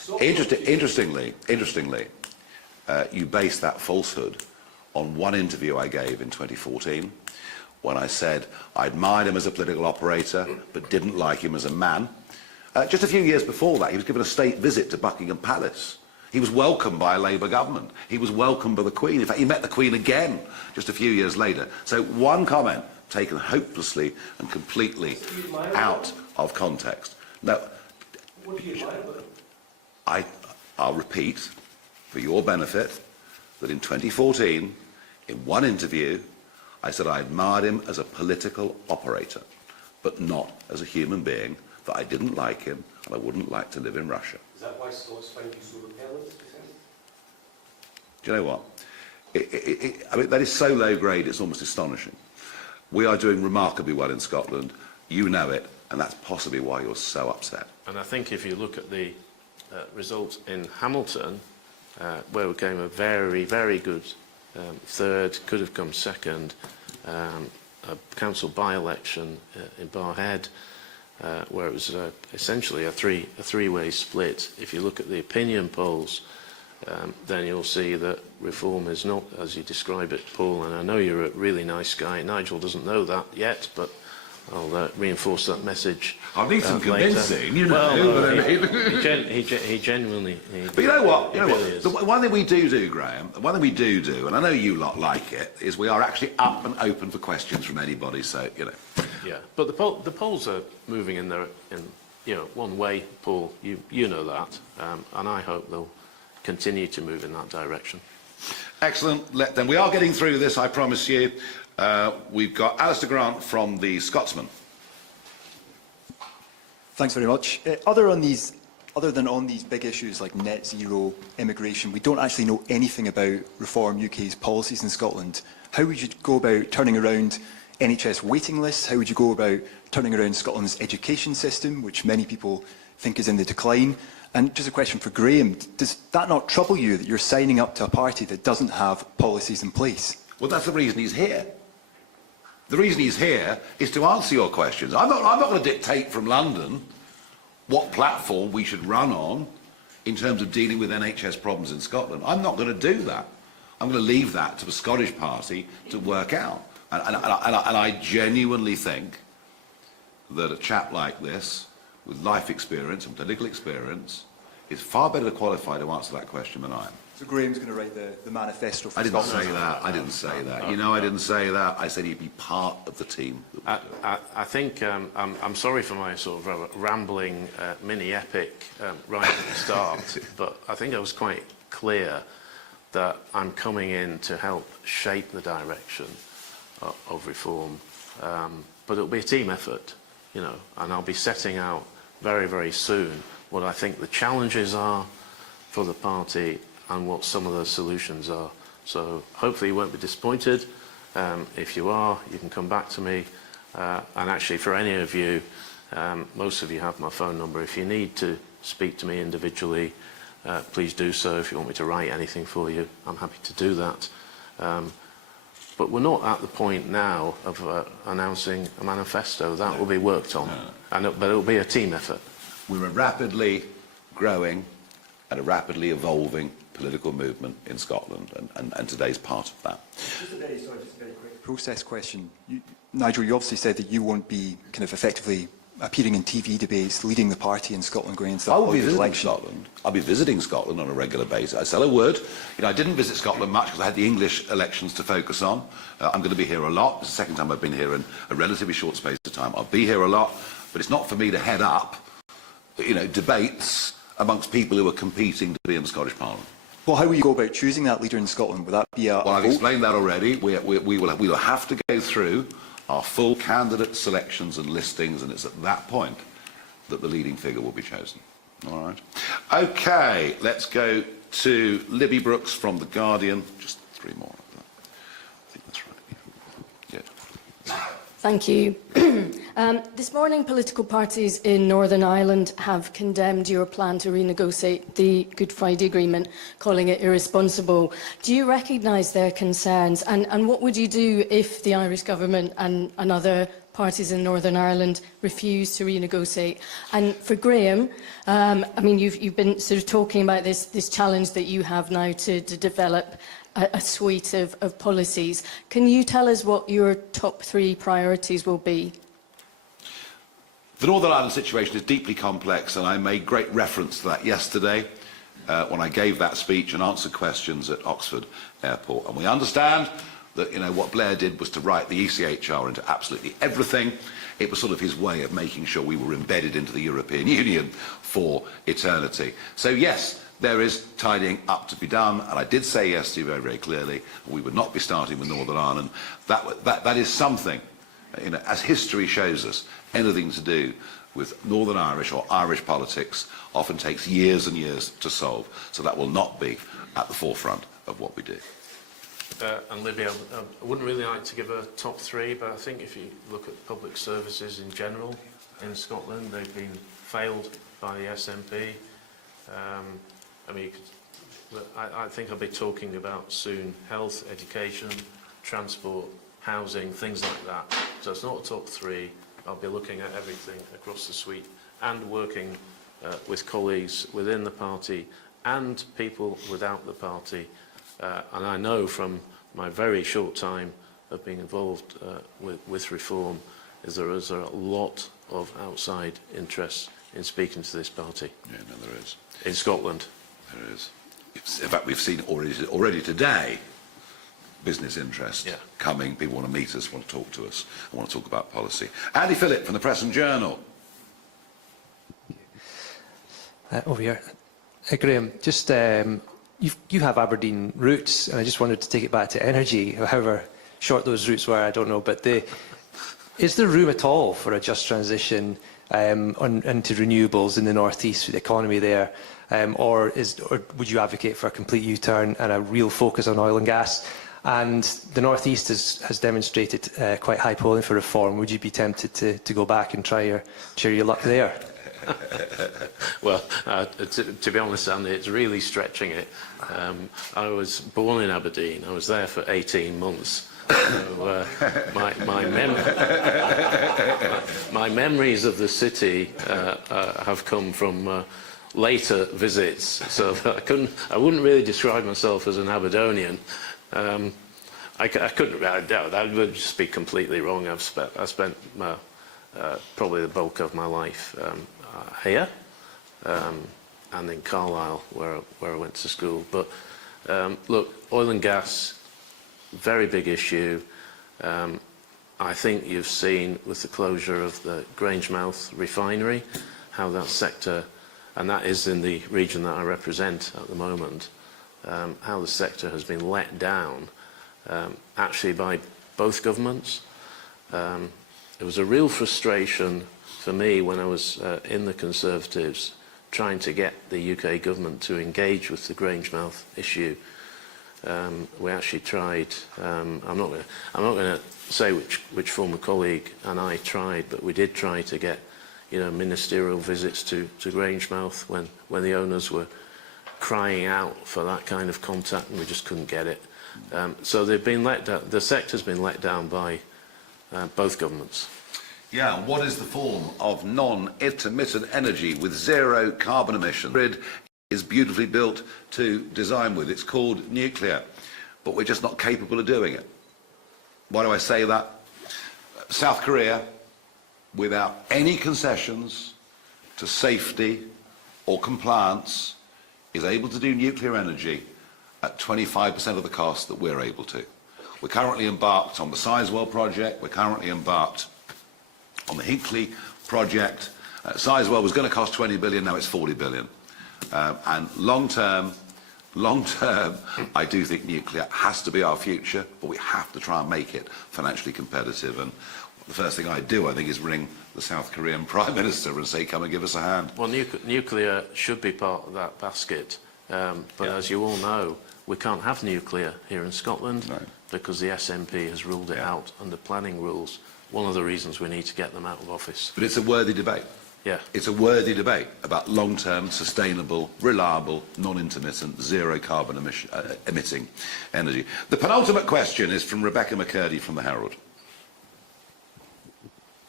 Interestingly, you base that falsehood on one interview I gave in 2014 when I said I admired him as a political operator but didn't like him as a man. Just a few years before that, he was given a state visit to Buckingham Palace. He was welcomed by a Labour government. He was welcomed by the Queen. In fact, he met the Queen again just a few years later. So one comment taken hopelessly and completely out of context. Now, I'll repeat, for your benefit, that in 2014, in one interview, I said I admired him as a political operator, but not as a human being, that I didn't like him and I wouldn't like to live in Russia. Is that why Scots find you so repellent, do you think? Do you know what? I mean, that is so low grade, it's almost astonishing. We are doing remarkably well in Scotland. You know it, and that's possibly why you're so upset. And I think if you look at the result in Hamilton, where we came a very, very good third, could have come second, a council by-election in Barhead, where it was essentially a three-way split. If you look at the opinion polls, then you'll see that reform is not as you describe it, Paul, and I know you're a really nice guy. Nigel doesn't know that yet, but I'll reinforce that message. I'll need some convincing, you know. Well, he genuinely... But you know what? Really The one thing we do, Graeme, the one thing we do, and I know you lot like it, is we are actually up and open for questions from anybody, so, you know. Yeah, but the polls are moving in one way, Paul, you know that, and I hope they'll continue to move in that direction. Excellent. Then we are getting through this, I promise you. We've got Alistair Grant from the Scotsman. Thanks very much. Other than on these big issues like net zero, immigration, we don't actually know anything about Reform UK's policies in Scotland. How would you go about turning around NHS waiting lists? How would you go about turning around Scotland's education system, which many people think is in the decline? And just a question for Graeme, does that not trouble you that you're signing up to a party that doesn't have policies in place? Well, that's the reason he's here. The reason he's here is to answer your questions. I'm not going to dictate from London what platform we should run on in terms of dealing with NHS problems in Scotland. I'm not going to do that. I'm going to leave that to the Scottish party to work out. And I genuinely think that a chap like this, with life experience and political experience, is far better qualified to answer that question than I am. So Graeme's going to write the manifesto for I didn't Scotland. say that. I didn't say that. You know, I didn't say that. I said he'd be part of the team. I think I'm sorry for my sort of rambling mini-epic right at the start, but I think I was quite clear that I'm coming in to help shape the direction of reform, but it'll be a team effort, you know, and I'll be setting out very, very soon what I think the challenges are for the party and what some of the solutions are. So hopefully you won't be disappointed. If you are, you can come back to me. And actually, for any of you, most of you have my phone number. If you need to speak to me individually, please do so. If you want me to write anything for you, I'm happy to do that. But we're not at the point now of announcing a manifesto. That will be worked on, but it'll be a team effort. We're a rapidly growing and a rapidly evolving political movement in Scotland, and today's part of that. Just a very quick process question. Nigel, you obviously said that you won't be kind of effectively appearing in TV debates, leading the party in Scotland going into that election. I'll be visiting Scotland on a regular basis. I said I would. You know, I didn't visit Scotland much because I had the English elections to focus on. I'm going to be here a lot. It's the second time I've been here in a relatively short space of time. I'll be here a lot, but it's not for me to head up, you know, debates amongst people who are competing to be in the Scottish Parliament. Well, how will you go about choosing that leader in Scotland? Would that be a Well, I've vote? explained that already. We will have to go through our full candidate selections and listings, and it's at that point that the leading figure will be chosen. All right. Okay, let's go to Libby Brooks from The Guardian. Just three more. I think that's right. Yeah. Thank you. This morning, political parties in Northern Ireland have condemned your plan to renegotiate the Good Friday Agreement, calling it irresponsible. Do you recognise their concerns? And what would you do if the Irish government and other parties in Northern Ireland refuse to renegotiate. And for Graeme, I mean, you've been sort of talking about this challenge that you have now to develop a suite of policies. Can you tell us what your top 3 priorities will be? The Northern Ireland situation is deeply complex, and I made great reference to that yesterday when I gave that speech and answered questions at Oxford Airport. And we understand that, you know, what Blair did was to write the ECHR into absolutely everything. It was sort of his way of making sure we were embedded into the European Union for eternity. So yes, there is tidying up to be done, and I did say yesterday very, very clearly we would not be starting with Northern Ireland. That is something, you know, as history shows us, anything to do with Northern Irish or Irish politics often takes years and years to solve. So that will not be at the forefront of what we do. And Libby, I wouldn't really like to give a top 3, but I think if you look at public services in general in Scotland, they've been failed by the SNP. I mean, I think I'll be talking about soon health, education, transport, housing, things like that. So it's not a top 3. I'll be looking at everything across the suite and working with colleagues within the party and people without the party. And I know from my very short time of being involved with reform is there is a lot of outside interest in speaking to this party. Yeah, no, there is. In Scotland. There is. In fact, we've seen already today business interest coming. People want to meet us, want to talk to us, and want to talk about policy. Andy Phillip from the Press and Journal. Over here. Graeme, just you have Aberdeen roots, and I just wanted to take it back to energy, however short those roots were, I don't know. But is there room at all for a just transition into renewables in the North East with the economy there? Or would you advocate for a complete U-turn and a real focus on oil and gas? And the North East has demonstrated quite high polling for reform. Would you be tempted to go back and try your luck there? Well, to be honest, Andy, it's really stretching it. I was born in Aberdeen. I was there for 18 months. So, my memories of the city have come from later visits, so I wouldn't really describe myself as an Aberdonian. I couldn't. That would just be completely wrong. I spent probably the bulk of my life here and in Carlisle, where I went to school. But look, oil and gas, very big issue. I think you've seen with the closure of the Grangemouth refinery how that sector, and that is in the region that I represent at the moment, how the sector has been let down actually by both governments. It was a real frustration for me when I was in the Conservatives trying to get the UK government to engage with the Grangemouth issue. We actually tried, I'm not going to say which former colleague and I tried, but we did try to get, you know, ministerial visits to Grangemouth when the owners were crying out for that kind of contact, and we just couldn't get it. So they've been let down, the sector's been let down by both governments. Yeah, what is the form of non-intermittent energy with zero carbon emission? The grid is beautifully built to design with. It's called nuclear, but we're just not capable of doing it. Why do I say that? South Korea, without any concessions to safety or compliance, is able to do nuclear energy at 25% of the cost that we're able to. We're currently embarked on the Sizewell project. We're currently embarked on the Hinkley project. Sizewell was going to cost 20 billion, now it's 40 billion. And long term, I do think nuclear has to be our future, but we have to try and make it financially competitive. And the first thing I do, I think, is ring the South Korean Prime Minister and say, come and give us a hand. Well, nuclear should be part of that basket. But as you all know, we can't have nuclear here in Scotland because the SNP has ruled it out under planning rules. One of the reasons we need to get them out of office. But it's a worthy debate. Yeah. It's a worthy debate about long-term, sustainable, reliable, non-intermittent, zero carbon emitting energy. The penultimate question is from Rebecca McCurdy from the Herald.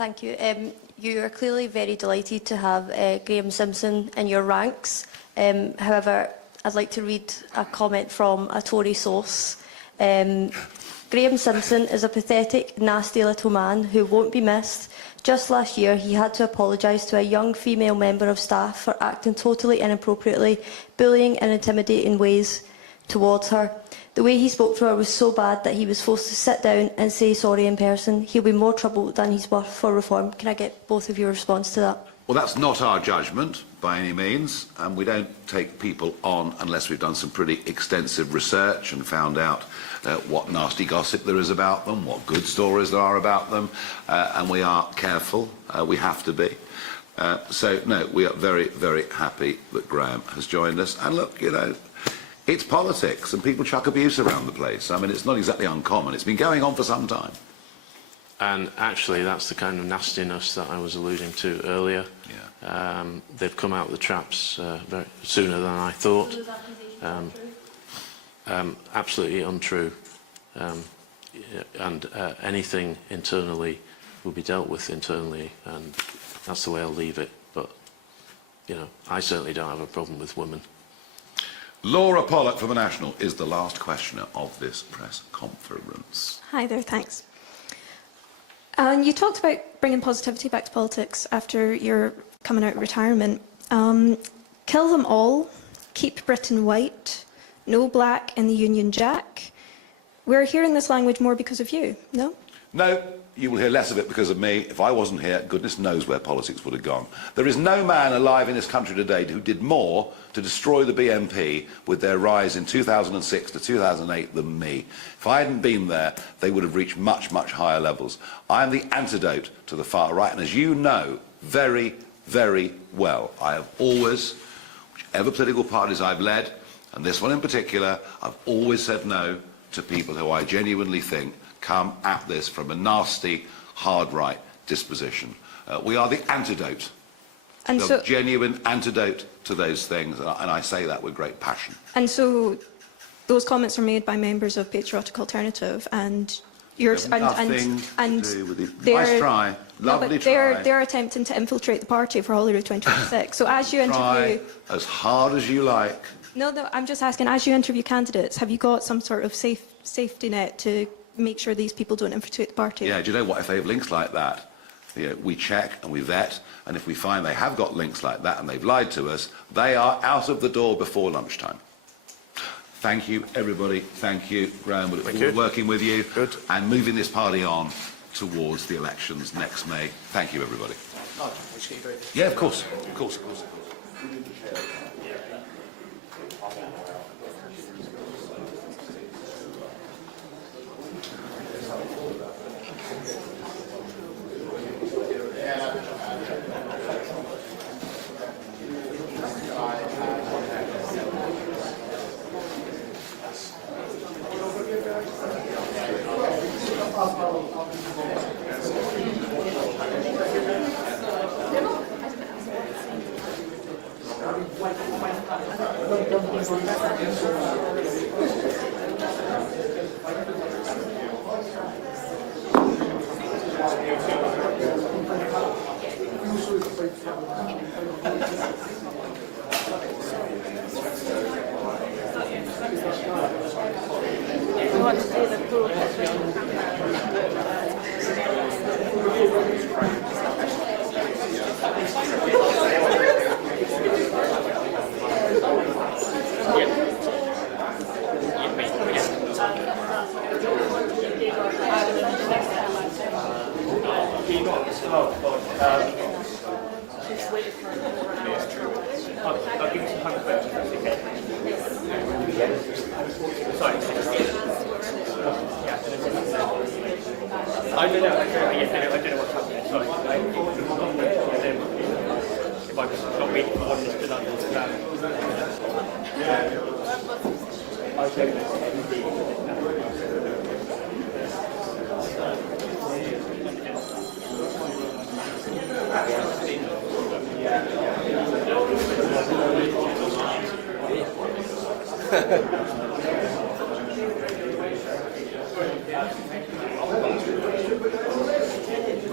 Thank you. You are clearly very delighted to have Graeme Simpson in your ranks. However, I'd like to read a comment from a Tory source. Graeme Simpson is a pathetic, nasty little man who won't be missed. Just last year, he had to apologise to a young female member of staff for acting totally inappropriately, bullying and intimidating ways towards her. The way he spoke to her was so bad that he was forced to sit down and say sorry in person. He'll be more trouble than he's worth for reform. Can I get both of your response to that? Well, that's not our judgment by any means, and we don't take people on unless we've done some pretty extensive research and found out what nasty gossip there is about them, what good stories there are about them, and we are careful. We have to be. So, no, we are very, very happy that Graeme has joined us. And look, you know, it's politics, and people chuck abuse around the place. I mean, it's not exactly uncommon. It's been going on for some time. And actually, that's the kind of nastiness that I was alluding to earlier. Yeah. They've come out of the traps very sooner than I thought. Absolutely untrue. And anything internally will be dealt with internally, and that's the way I'll leave it. But, you know, I certainly don't have a problem with women. Laura Pollock from The National is the last questioner of this press conference. Hi there, thanks. Alan, you talked about bringing positivity back to politics after your coming out of retirement. Kill them all, keep Britain white, no black in the Union Jack. We're hearing this language more because of you, no? No, you will hear less of it because of me. If I wasn't here, goodness knows where politics would have gone. There is no man alive in this country today who did more to destroy the BNP with their rise in 2006 to 2008 than me. If I hadn't been there, they would have reached much, much higher levels. I am the antidote to the far right, and as you know very, very well, I have always, whichever political parties I've led, and this one in particular, I've always said no to people who I genuinely think come at this from a nasty, hard right disposition. We are the antidote, the genuine antidote to those things, and I say that with great passion. And so those comments are made by members of Patriotic Alternative, and you're Nothing to do with it. Nice try, lovely try. They're attempting to infiltrate the party for Holyrood 2026. So as you interview, as hard as you like. No, I'm just asking. As you interview candidates, have you got some sort of safety net to make sure these people don't infiltrate the party? Yeah, do you know what? If they have links like that, you know, we check and we vet, and if we find they have got links like that and they've lied to us, they are out of the door before lunchtime. Thank you, everybody. Thank you, Graeme. We look forward to working with you and moving this party on towards the elections next May. Thank you, everybody. Yeah, of course. Of course, of course.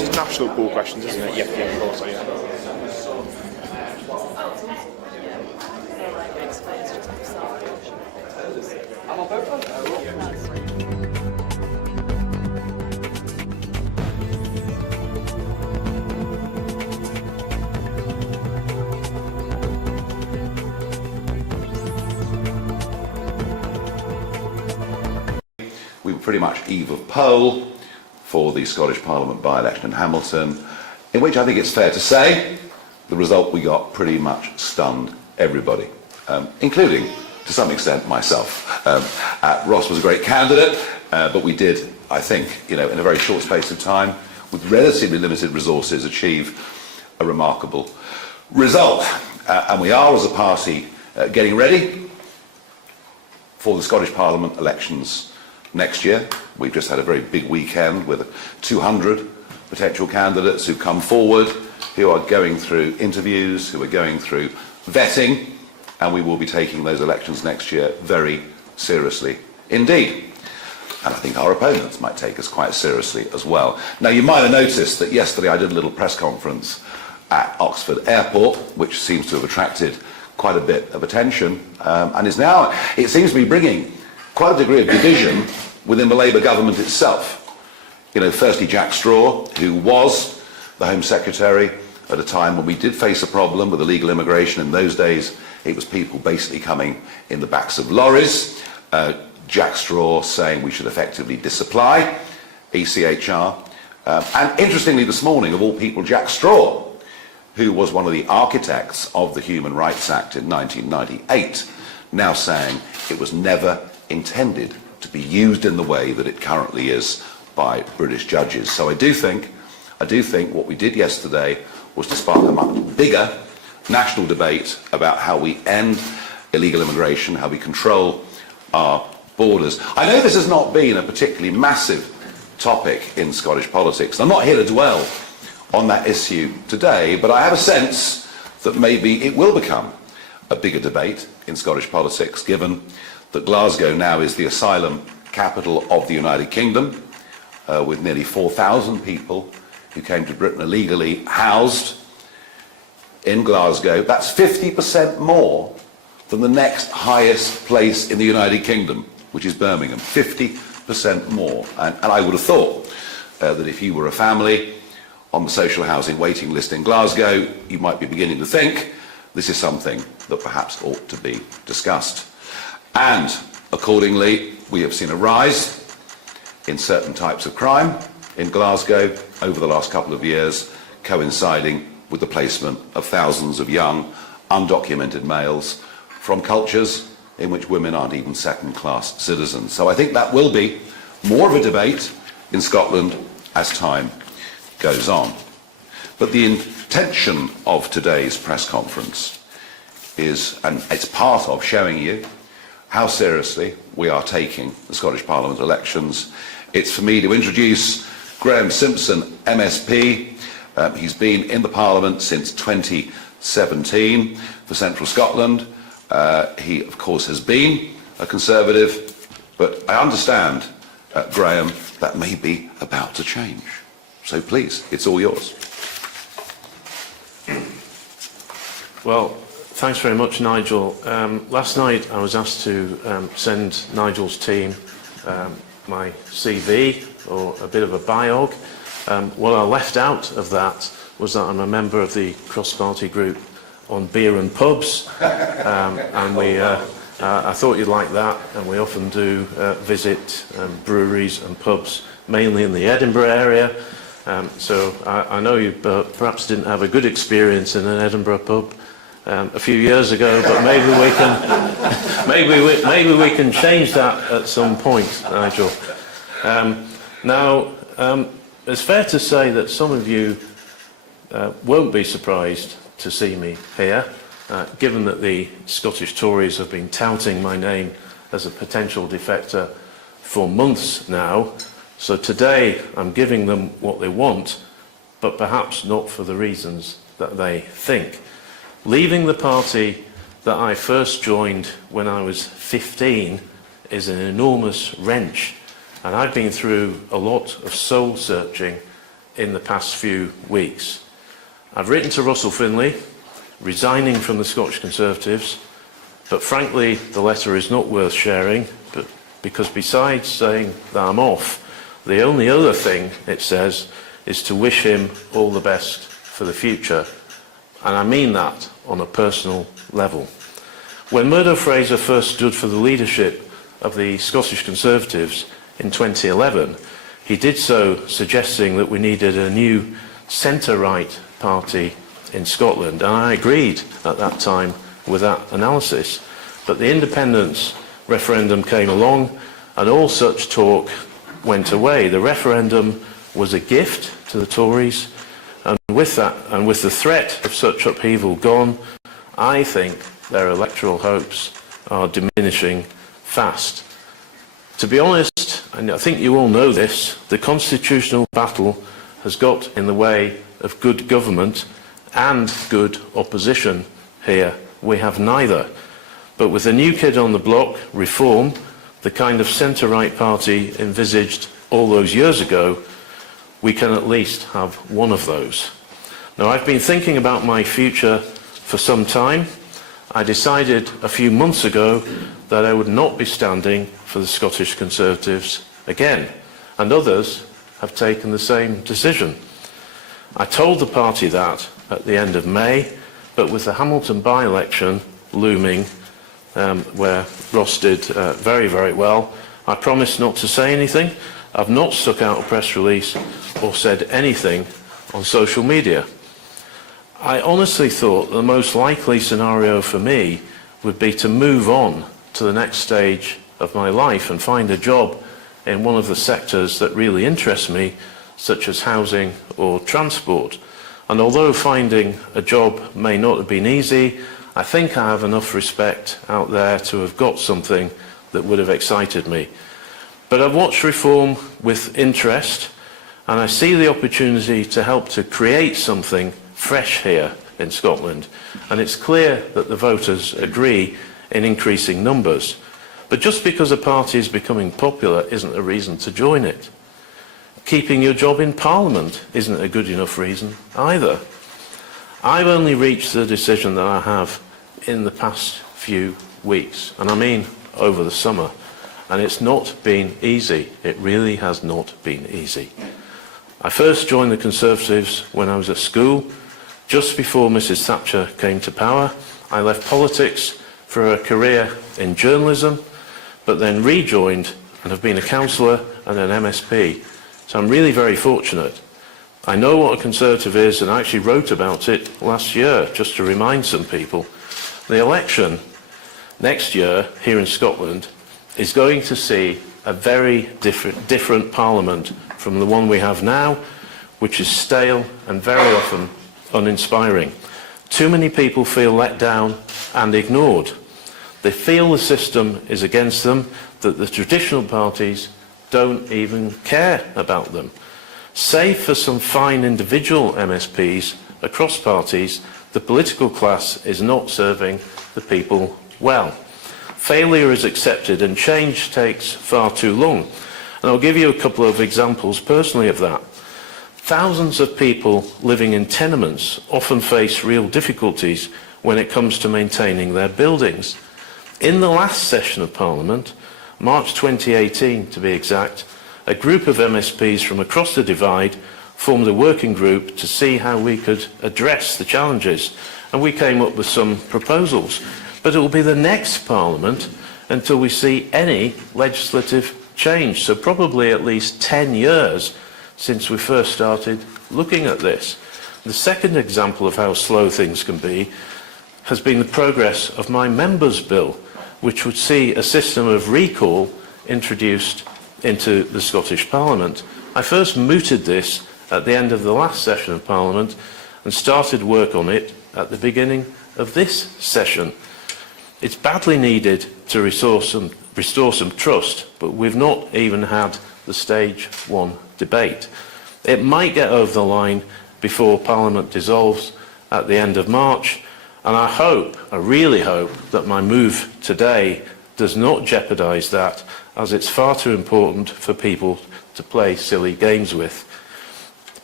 This is national poll questions, isn't it? Yeah, of course I am. We were pretty much eve of poll for the Scottish Parliament by-election in Hamilton, in which I think it's fair to say the result we got pretty much stunned everybody, including, to some extent, myself. Ross was a great candidate, but we did, I think, in a very short space of time, with relatively limited resources, achieve a remarkable result. And we are, as a party, getting ready for the Scottish Parliament elections next year. We've just had a very big weekend with 200 potential candidates who come forward, who are going through interviews, who are going through vetting, and we will be taking those elections next year very seriously indeed. And I think our opponents might take us quite seriously as well. Now, you might have noticed that yesterday I did a little press conference at Oxford Airport, which seems to have attracted quite a bit of attention, and is now, it seems to be bringing quite a degree of division within the Labour government itself. Firstly, Jack Straw, who was the Home Secretary at a time when we did face a problem with illegal immigration. In those days, it was people basically coming in the backs of lorries. Jack Straw saying we should effectively disapply ECHR. And interestingly, this morning, of all people, Jack Straw, who was one of the architects of the Human Rights Act in 1998, now saying it was never intended to be used in the way that it currently is by British judges. So I do think what we did yesterday was to spark a much bigger national debate about how we end illegal immigration, how we control our borders. I know this has not been a particularly massive topic in Scottish politics. I'm not here to dwell on that issue today, but I have a sense that maybe it will become a bigger debate in Scottish politics, given that Glasgow now is the asylum capital of the United Kingdom, with nearly 4,000 people who came to Britain illegally housed in Glasgow. That's 50% more than the next highest place in the United Kingdom, which is Birmingham. 50% more. And I would have thought that if you were a family on the social housing waiting list in Glasgow, you might be beginning to think this is something that perhaps ought to be discussed. And accordingly, we have seen a rise in certain types of crime in Glasgow over the last couple of years, coinciding with the placement of thousands of young, undocumented males from cultures in which women aren't even second-class citizens. So I think that will be more of a debate in Scotland as time goes on. But the intention of today's press conference is, and it's part of showing you how seriously we are taking the Scottish Parliament elections. It's for me to introduce Graeme Simpson, MSP. He's been in the Parliament since 2017 for Central Scotland. He, of course, has been a Conservative, but I understand, Graeme, that may be about to change. So please, it's all yours. Well, thanks very much, Nigel. Last night I was asked to send Nigel's team my CV, or a bit of a biog. What I left out of that was that I'm a member of the cross-party group on beer and pubs, and I thought you'd like that, and we often do visit breweries and pubs, mainly in the Edinburgh area. So I know you perhaps didn't have a good experience in an Edinburgh pub a few years ago, but maybe we can change that at some point, Nigel. Now, it's fair to say that some of you won't be surprised to see me here, given that the Scottish Tories have been touting my name as a potential defector for months now. So today I'm giving them what they want, but perhaps not for the reasons that they think. Leaving the party that I first joined when I was 15 is an enormous wrench, and I've been through a lot of soul searching in the past few weeks. I've written to Russell Finlay, resigning from the Scottish Conservatives, but frankly, the letter is not worth sharing, because besides saying that I'm off, the only other thing it says is to wish him all the best for the future. And I mean that on a personal level. When Murdo Fraser first stood for the leadership of the Scottish Conservatives in 2011, he did so suggesting that we needed a new centre-right party in Scotland, and I agreed at that time with that analysis. But the independence referendum came along and all such talk went away. The referendum was a gift to the Tories, and with that, and with the threat of such upheaval gone, I think their electoral hopes are diminishing fast. To be honest, and I think you all know this, the constitutional battle has got in the way of good government and good opposition here. We have neither. But with a new kid on the block, Reform, the kind of centre-right party envisaged all those years ago, we can at least have one of those. Now, I've been thinking about my future for some time. I decided a few months ago that I would not be standing for the Scottish Conservatives again, and others have taken the same decision. I told the party that at the end of May, but with the Hamilton by-election looming, where Ross did very, very well, I promised not to say anything. I've not stuck out a press release or said anything on social media. I honestly thought the most likely scenario for me would be to move on to the next stage of my life and find a job in one of the sectors that really interest me, such as housing or transport. And although finding a job may not have been easy, I think I have enough respect out there to have got something that would have excited me. But I've watched Reform with interest, and I see the opportunity to help to create something fresh here in Scotland. And it's clear that the voters agree in increasing numbers. But just because a party is becoming popular isn't a reason to join it. Keeping your job in Parliament isn't a good enough reason either. I've only reached the decision that I have in the past few weeks, and I mean over the summer, and it's not been easy. It really has not been easy. I first joined the Conservatives when I was at school. Just before Mrs. Thatcher came to power, I left politics for a career in journalism, but then rejoined and have been a councillor and an MSP. So I'm really very fortunate. I know what a Conservative is, and I actually wrote about it last year, just to remind some people. The election next year here in Scotland is going to see a very different Parliament from the one we have now, which is stale and very often uninspiring. Too many people feel let down and ignored. They feel the system is against them, that the traditional parties don't even care about them. Save for some fine individual MSPs across parties, the political class is not serving the people well. Failure is accepted and change takes far too long. And I'll give you a couple of examples personally of that. Thousands of people living in tenements often face real difficulties when it comes to maintaining their buildings. In the last session of Parliament, March 2018 to be exact, a group of MSPs from across the divide formed a working group to see how we could address the challenges, and we came up with some proposals. But it will be the next Parliament until we see any legislative change, so probably at least 10 years since we first started looking at this. The second example of how slow things can be has been the progress of my Members' Bill, which would see a system of recall introduced into the Scottish Parliament. I first mooted this at the end of the last session of Parliament and started work on it at the beginning of this session. It's badly needed to restore some trust, but we've not even had the stage one debate. It might get over the line before Parliament dissolves at the end of March, and I really hope that my move today does not jeopardise that, as it's far too important for people to play silly games with.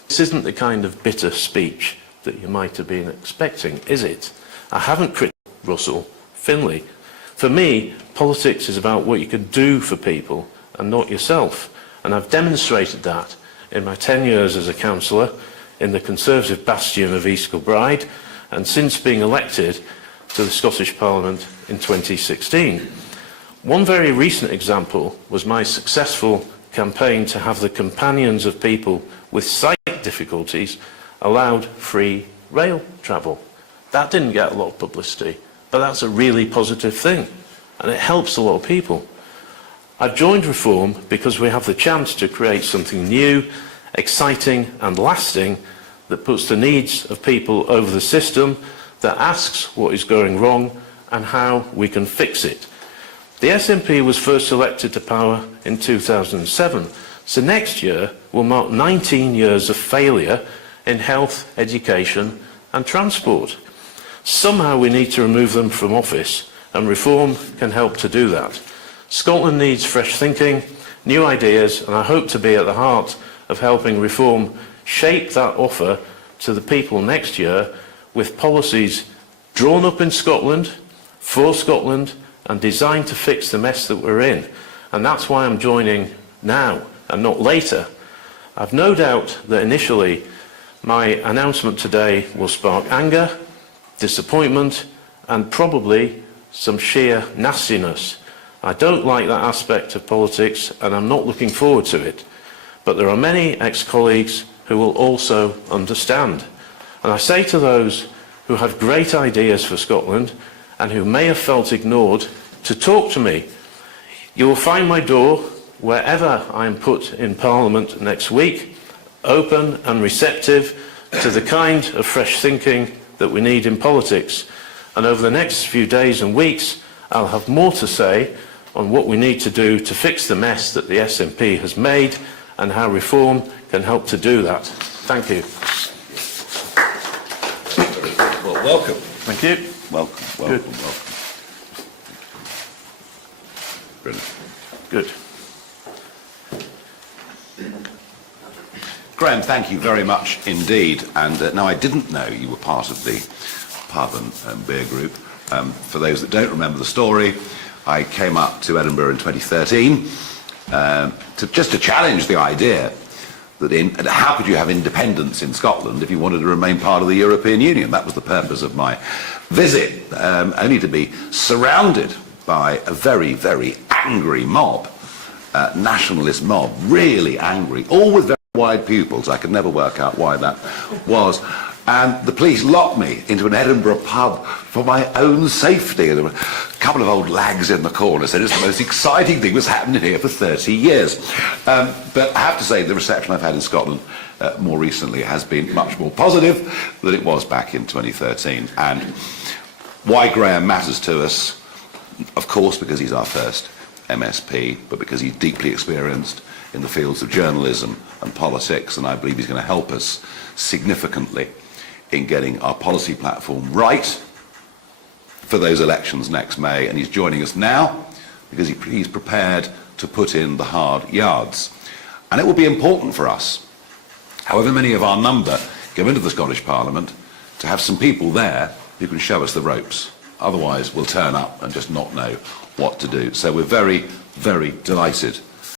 This isn't the kind of bitter speech that you might have been expecting, is it? I haven't criticised Russell, Finlay. For me, politics is about what you can do for people and not yourself. And I've demonstrated that in my 10 years as a councillor in the Conservative bastion of East Kilbride, and since being elected to the Scottish Parliament in 2016. One very recent example was my successful campaign to have the companions of people with sight difficulties allowed free rail travel. That didn't get a lot of publicity, but that's a really positive thing, and it helps a lot of people. I've joined Reform because we have the chance to create something new, exciting and lasting that puts the needs of people over the system, that asks what is going wrong and how we can fix it. The SNP was first elected to power in 2007, so next year will mark 19 years of failure in health, education and transport. Somehow we need to remove them from office, and Reform can help to do that. Scotland needs fresh thinking, new ideas, and I hope to be at the heart of helping Reform shape that offer to the people next year with policies drawn up in Scotland, for Scotland, and designed to fix the mess that we're in. And that's why I'm joining now and not later. I've no doubt that initially my announcement today will spark anger, disappointment, and probably some sheer nastiness. I don't like that aspect of politics, and I'm not looking forward to it. But there are many ex-colleagues who will also understand. And I say to those who have great ideas for Scotland and who may have felt ignored to talk to me. You will find my door, wherever I am put in Parliament next week, open and receptive to the kind of fresh thinking that we need in politics. And over the next few days and weeks, I'll have more to say on what we need to do to fix the mess that the SNP has made and how Reform can help to do that. Thank you. Well, welcome. Thank you. Welcome, welcome, welcome. Brilliant. Good. Graeme, thank you very much indeed. And now I didn't know you were part of the pub and beer group. For those that don't remember the story, I came up to Edinburgh in 2013 to challenge the idea that how could you have independence in Scotland if you wanted to remain part of the European Union? That was the purpose of my visit, only to be surrounded by a very, very angry mob, nationalist mob, really angry, all with very wide pupils. I could never work out why that was. And the police locked me into an Edinburgh pub for my own safety. There were a couple of old lags in the corner said it's the most exciting thing that's happened here for 30 years. But I have to say the reception I've had in Scotland more recently has been much more positive than it was back in 2013. And why Graeme matters to us, of course, because he's our first MSP, but because he's deeply experienced in the fields of journalism and politics, and I believe he's going to help us significantly in getting our policy platform right for those elections next May. And he's joining us now because he's prepared to put in the hard yards. And it will be important for us, however many of our number go into the Scottish Parliament, to have some people there who can show us the ropes. Otherwise, we'll turn up and just not know what to do. So we're very, very delighted